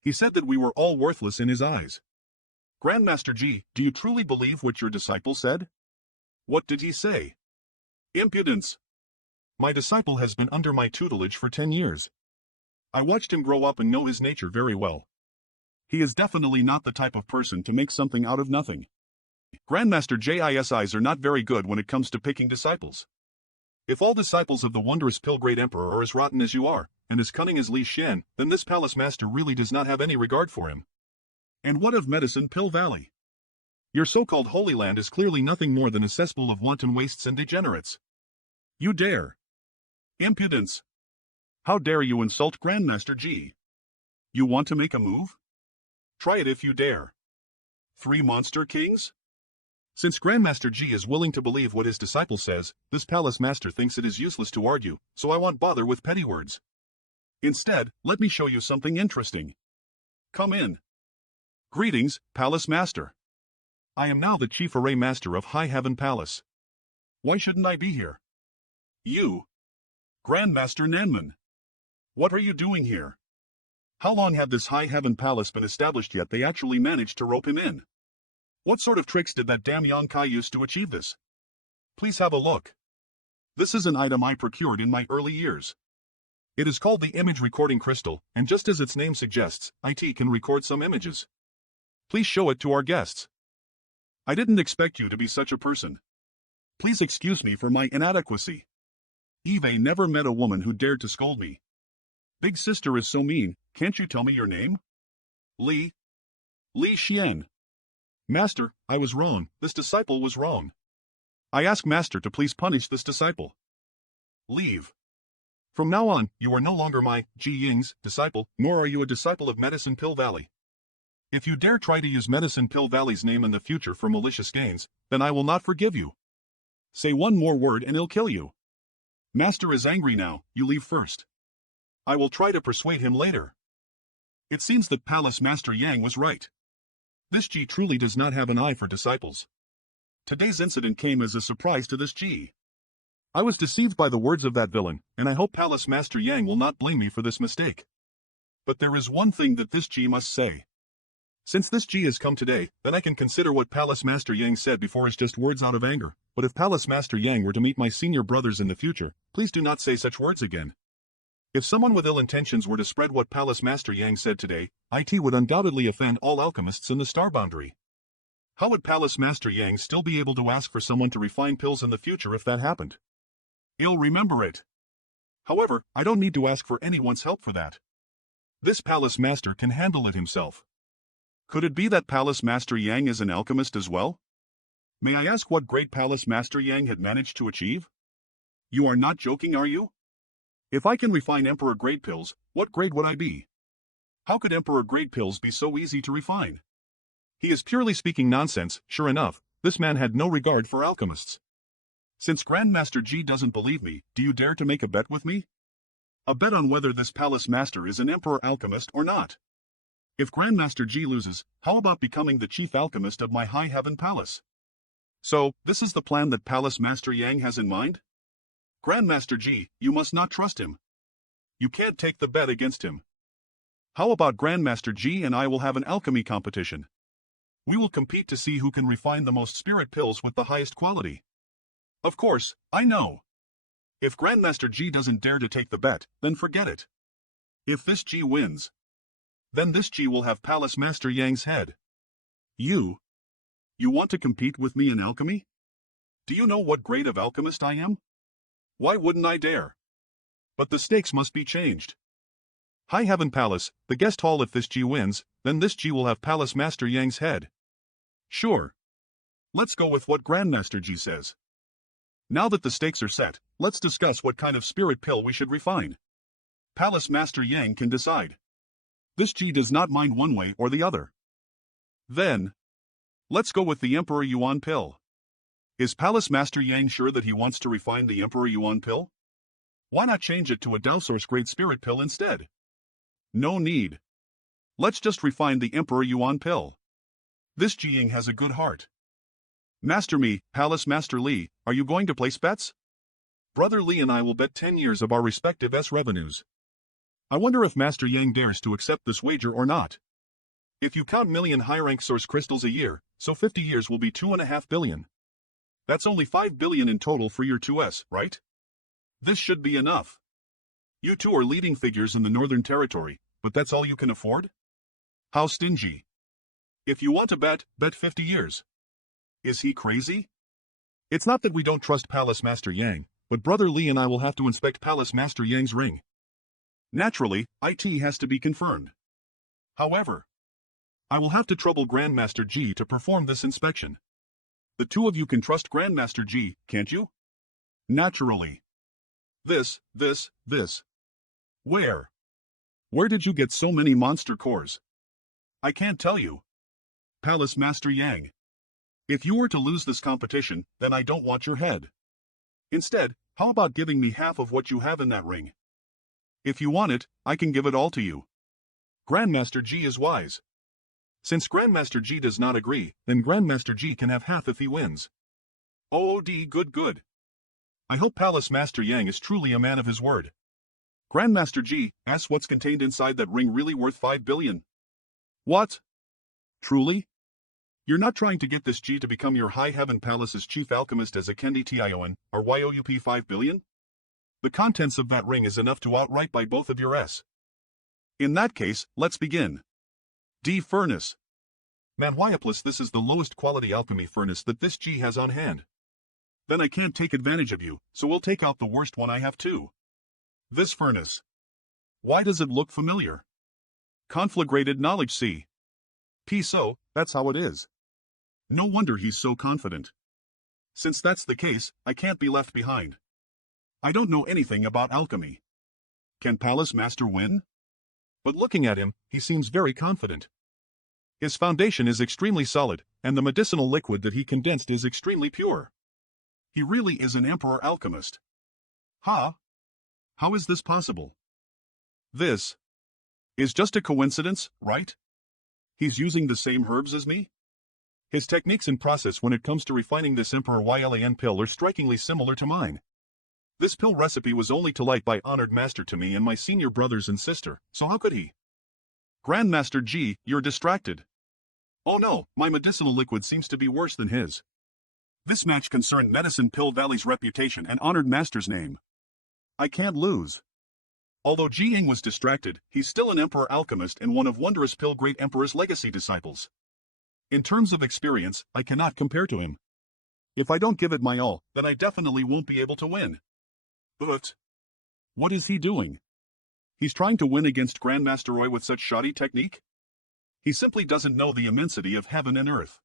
He said that we were all worthless in his eyes. Grandmaster G, do you truly believe what your disciple said? What did he say? Impudence. My disciple has been under my tutelage for 10 years. I watched him grow up and know his nature very well. He is definitely not the type of person to make something out of nothing. Grandmaster Ji's are not very good when it comes to picking disciples. If all disciples of the wondrous Pill Great Emperor are as rotten as you are, and as cunning as Li Shen, then this Palace Master really does not have any regard for him. And what of Medicine Pill Valley? Your so-called Holy Land is clearly nothing more than a cesspool of wanton wastes and degenerates. You dare. Impudence. How dare you insult Grandmaster G? You want to make a move? Try it if you dare. 3 Monster Kings? Since Grandmaster G is willing to believe what his disciple says, this Palace Master thinks it is useless to argue, so I won't bother with petty words. Instead, let me show you something interesting. Come in. Greetings, Palace Master. I am now the Chief Array Master of High Heaven Palace. Why shouldn't I be here? You. Grandmaster Nanman. What are you doing here? How long had this High Heaven Palace been established yet they actually managed to rope him in? What sort of tricks did that damn Yongkai use to achieve this? Please have a look. This is an item I procured in my early years. It is called the Image Recording Crystal, and just as its name suggests, IT can record some images. Please show it to our guests. I didn't expect you to be such a person. Please excuse me for my inadequacy. Eve never met a woman who dared to scold me. Big sister is so mean, can't you tell me your name? Li Xian. Master, I was wrong, this disciple was wrong. I ask Master to please punish this disciple. Leave. From now on, you are no longer my, Ji Ying's, disciple, nor are you a disciple of Medicine Pill Valley. If you dare try to use Medicine Pill Valley's name in the future for malicious gains, then I will not forgive you. Say one more word and he'll kill you. Master is angry now, you leave first. I will try to persuade him later. It seems that Palace Master Yang was right. This G truly does not have an eye for disciples. Today's incident came as a surprise to this G. I was deceived by the words of that villain, and I hope Palace Master Yang will not blame me for this mistake. But there is one thing that this G must say. Since this G has come today, then I can consider what Palace Master Yang said before as just words out of anger. But if Palace Master Yang were to meet my senior brothers in the future, please do not say such words again. If someone with ill intentions were to spread what Palace Master Yang said today, IT would undoubtedly offend all alchemists in the star boundary. How would Palace Master Yang still be able to ask for someone to refine pills in the future if that happened? He'll remember it. However, I don't need to ask for anyone's help for that. This Palace Master can handle it himself. Could it be that Palace Master Yang is an alchemist as well? May I ask what great Palace Master Yang had managed to achieve? You are not joking, are you? If I can refine Emperor Grade pills, what grade would I be? How could Emperor Grade pills be so easy to refine? He is purely speaking nonsense. Sure enough, this man had no regard for alchemists. Since Grandmaster G doesn't believe me, do you dare to make a bet with me? A bet on whether this Palace Master is an Emperor Alchemist or not. If Grandmaster G loses, how about becoming the Chief Alchemist of my High Heaven Palace? So, this is the plan that Palace Master Yang has in mind? Grandmaster G, you must not trust him. You can't take the bet against him. How about Grandmaster G and I will have an alchemy competition? We will compete to see who can refine the most spirit pills with the highest quality. Of course, I know. If Grandmaster G doesn't dare to take the bet, then forget it. If this G wins, then this G will have Palace Master Yang's head. You want to compete with me in alchemy? Do you know what grade of alchemist I am? Why wouldn't I dare? But the stakes must be changed. High Heaven Palace, the guest hall. If this G wins, then this G will have Palace Master Yang's head. Sure. Let's go with what Grandmaster G says. Now that the stakes are set, let's discuss what kind of spirit pill we should refine. Palace Master Yang can decide. This G does not mind one way or the other. Then, let's go with the Emperor Yuan pill. Is Palace Master Yang sure that he wants to refine the Emperor Yuan pill? Why not change it to a Dao Source grade spirit pill instead? No need. Let's just refine the Emperor Yuan pill. This Jiying has a good heart. Master Me, Palace Master Li, are you going to place bets? Brother Li and I will bet 10 years of our respective revenues. I wonder if Master Yang dares to accept this wager or not. If you count million high-rank source crystals a year, so 50 years will be 2.5 billion. That's only 5 billion in total for your 2S, right? This should be enough. You two are leading figures in the Northern Territory, but that's all you can afford? How stingy. If you want to bet 50 years. Is he crazy? It's not that we don't trust Palace Master Yang, but Brother Li and I will have to inspect Palace Master Yang's ring. Naturally, IT has to be confirmed. However, I will have to trouble Grandmaster G to perform this inspection. The two of you can trust Grandmaster G, can't you? Naturally. This. Where? Where did you get so many monster cores? I can't tell you. Palace Master Yang. If you were to lose this competition, then I don't want your head. Instead, how about giving me half of what you have in that ring? If you want it, I can give it all to you. Grandmaster G is wise. Since Grandmaster G does not agree, then Grandmaster G can have half if he wins. OOD good. I hope Palace Master Yang is truly a man of his word. Grandmaster G asks what's contained inside that ring really worth 5 billion. What? Truly? You're not trying to get this G to become your High Heaven Palace's chief alchemist as a Kendi Tion, or YOUP 5 billion? The contents of that ring is enough to outright buy both of your S. In that case, let's begin. D. Furnace. Manhwa Recap, this is the lowest quality alchemy furnace that this G has on hand. Then I can't take advantage of you, so we'll take out the worst one I have too. This furnace. Why does it look familiar? Conflagrated knowledge C. P. So, that's how it is. No wonder he's so confident. Since that's the case, I can't be left behind. I don't know anything about alchemy. Can Palace Master win? But looking at him, he seems very confident. His foundation is extremely solid, and the medicinal liquid that he condensed is extremely pure. He really is an emperor alchemist. Huh? How is this possible? This is just a coincidence, right? He's using the same herbs as me? His techniques and process when it comes to refining this Emperor Ylan pill are strikingly similar to mine. This pill recipe was only to light by honored master to me and my senior brothers and sister, so how could he? Grandmaster G, you're distracted. Oh no, my medicinal liquid seems to be worse than his. This match concerned Medicine Pill Valley's reputation and honored master's name. I can't lose. Although Ji Ying was distracted, he's still an emperor alchemist and one of Wondrous Pill Great Emperor's legacy disciples. In terms of experience, I cannot compare to him. If I don't give it my all, then I definitely won't be able to win. But what is he doing? He's trying to win against Grandmaster Roy with such shoddy technique? He simply doesn't know the immensity of heaven and earth.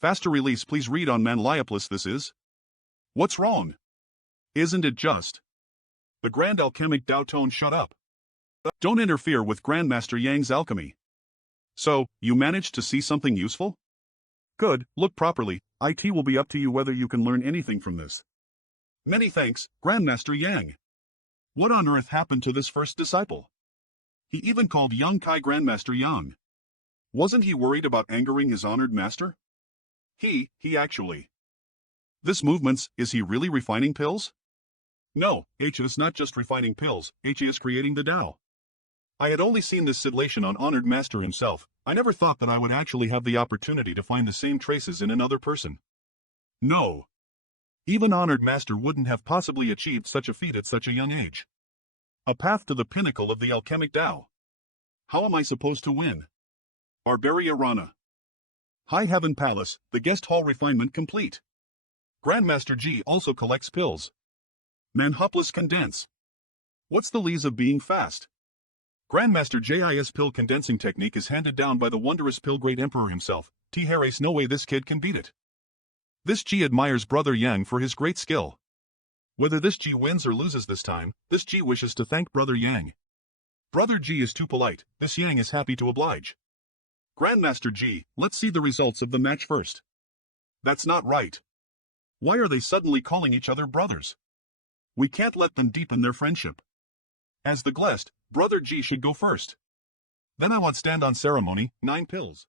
Faster release, please read on Manhwa Recap. This is. What's wrong? Isn't it just? The Grand Alchemic Dao Tone, shut up. Don't interfere with Grandmaster Yang's alchemy. So, you managed to see something useful? Good, look properly, it will be up to you whether you can learn anything from this. Many thanks, Grandmaster Yang. What on earth happened to this first disciple? He even called Yang Kai Grandmaster Yang. Wasn't he worried about angering his honored master? He actually. This movements, is he really refining pills? No, H is not just refining pills, H is creating the Tao. I had only seen this sidlation on honored master himself. I never thought that I would actually have the opportunity to find the same traces in another person. No. Even honored master wouldn't have possibly achieved such a feat at such a young age. A path to the pinnacle of the alchemic Tao. How am I supposed to win? Barbaria Rana. High Heaven Palace, the guest hall refinement complete. Grandmaster G also collects pills. Manhwa condense. What's the lees of being fast? Grandmaster JI's pill condensing technique is handed down by the wondrous pill great emperor himself. T-Hares, no way this kid can beat it. This G admires Brother Yang for his great skill. Whether this G wins or loses this time, this G wishes to thank Brother Yang. Brother G is too polite, this Yang is happy to oblige. Grandmaster G, let's see the results of the match first. That's not right. Why are they suddenly calling each other brothers? We can't let them deepen their friendship. As the guest, Brother G should go first. Then I want stand on ceremony, 9 pills.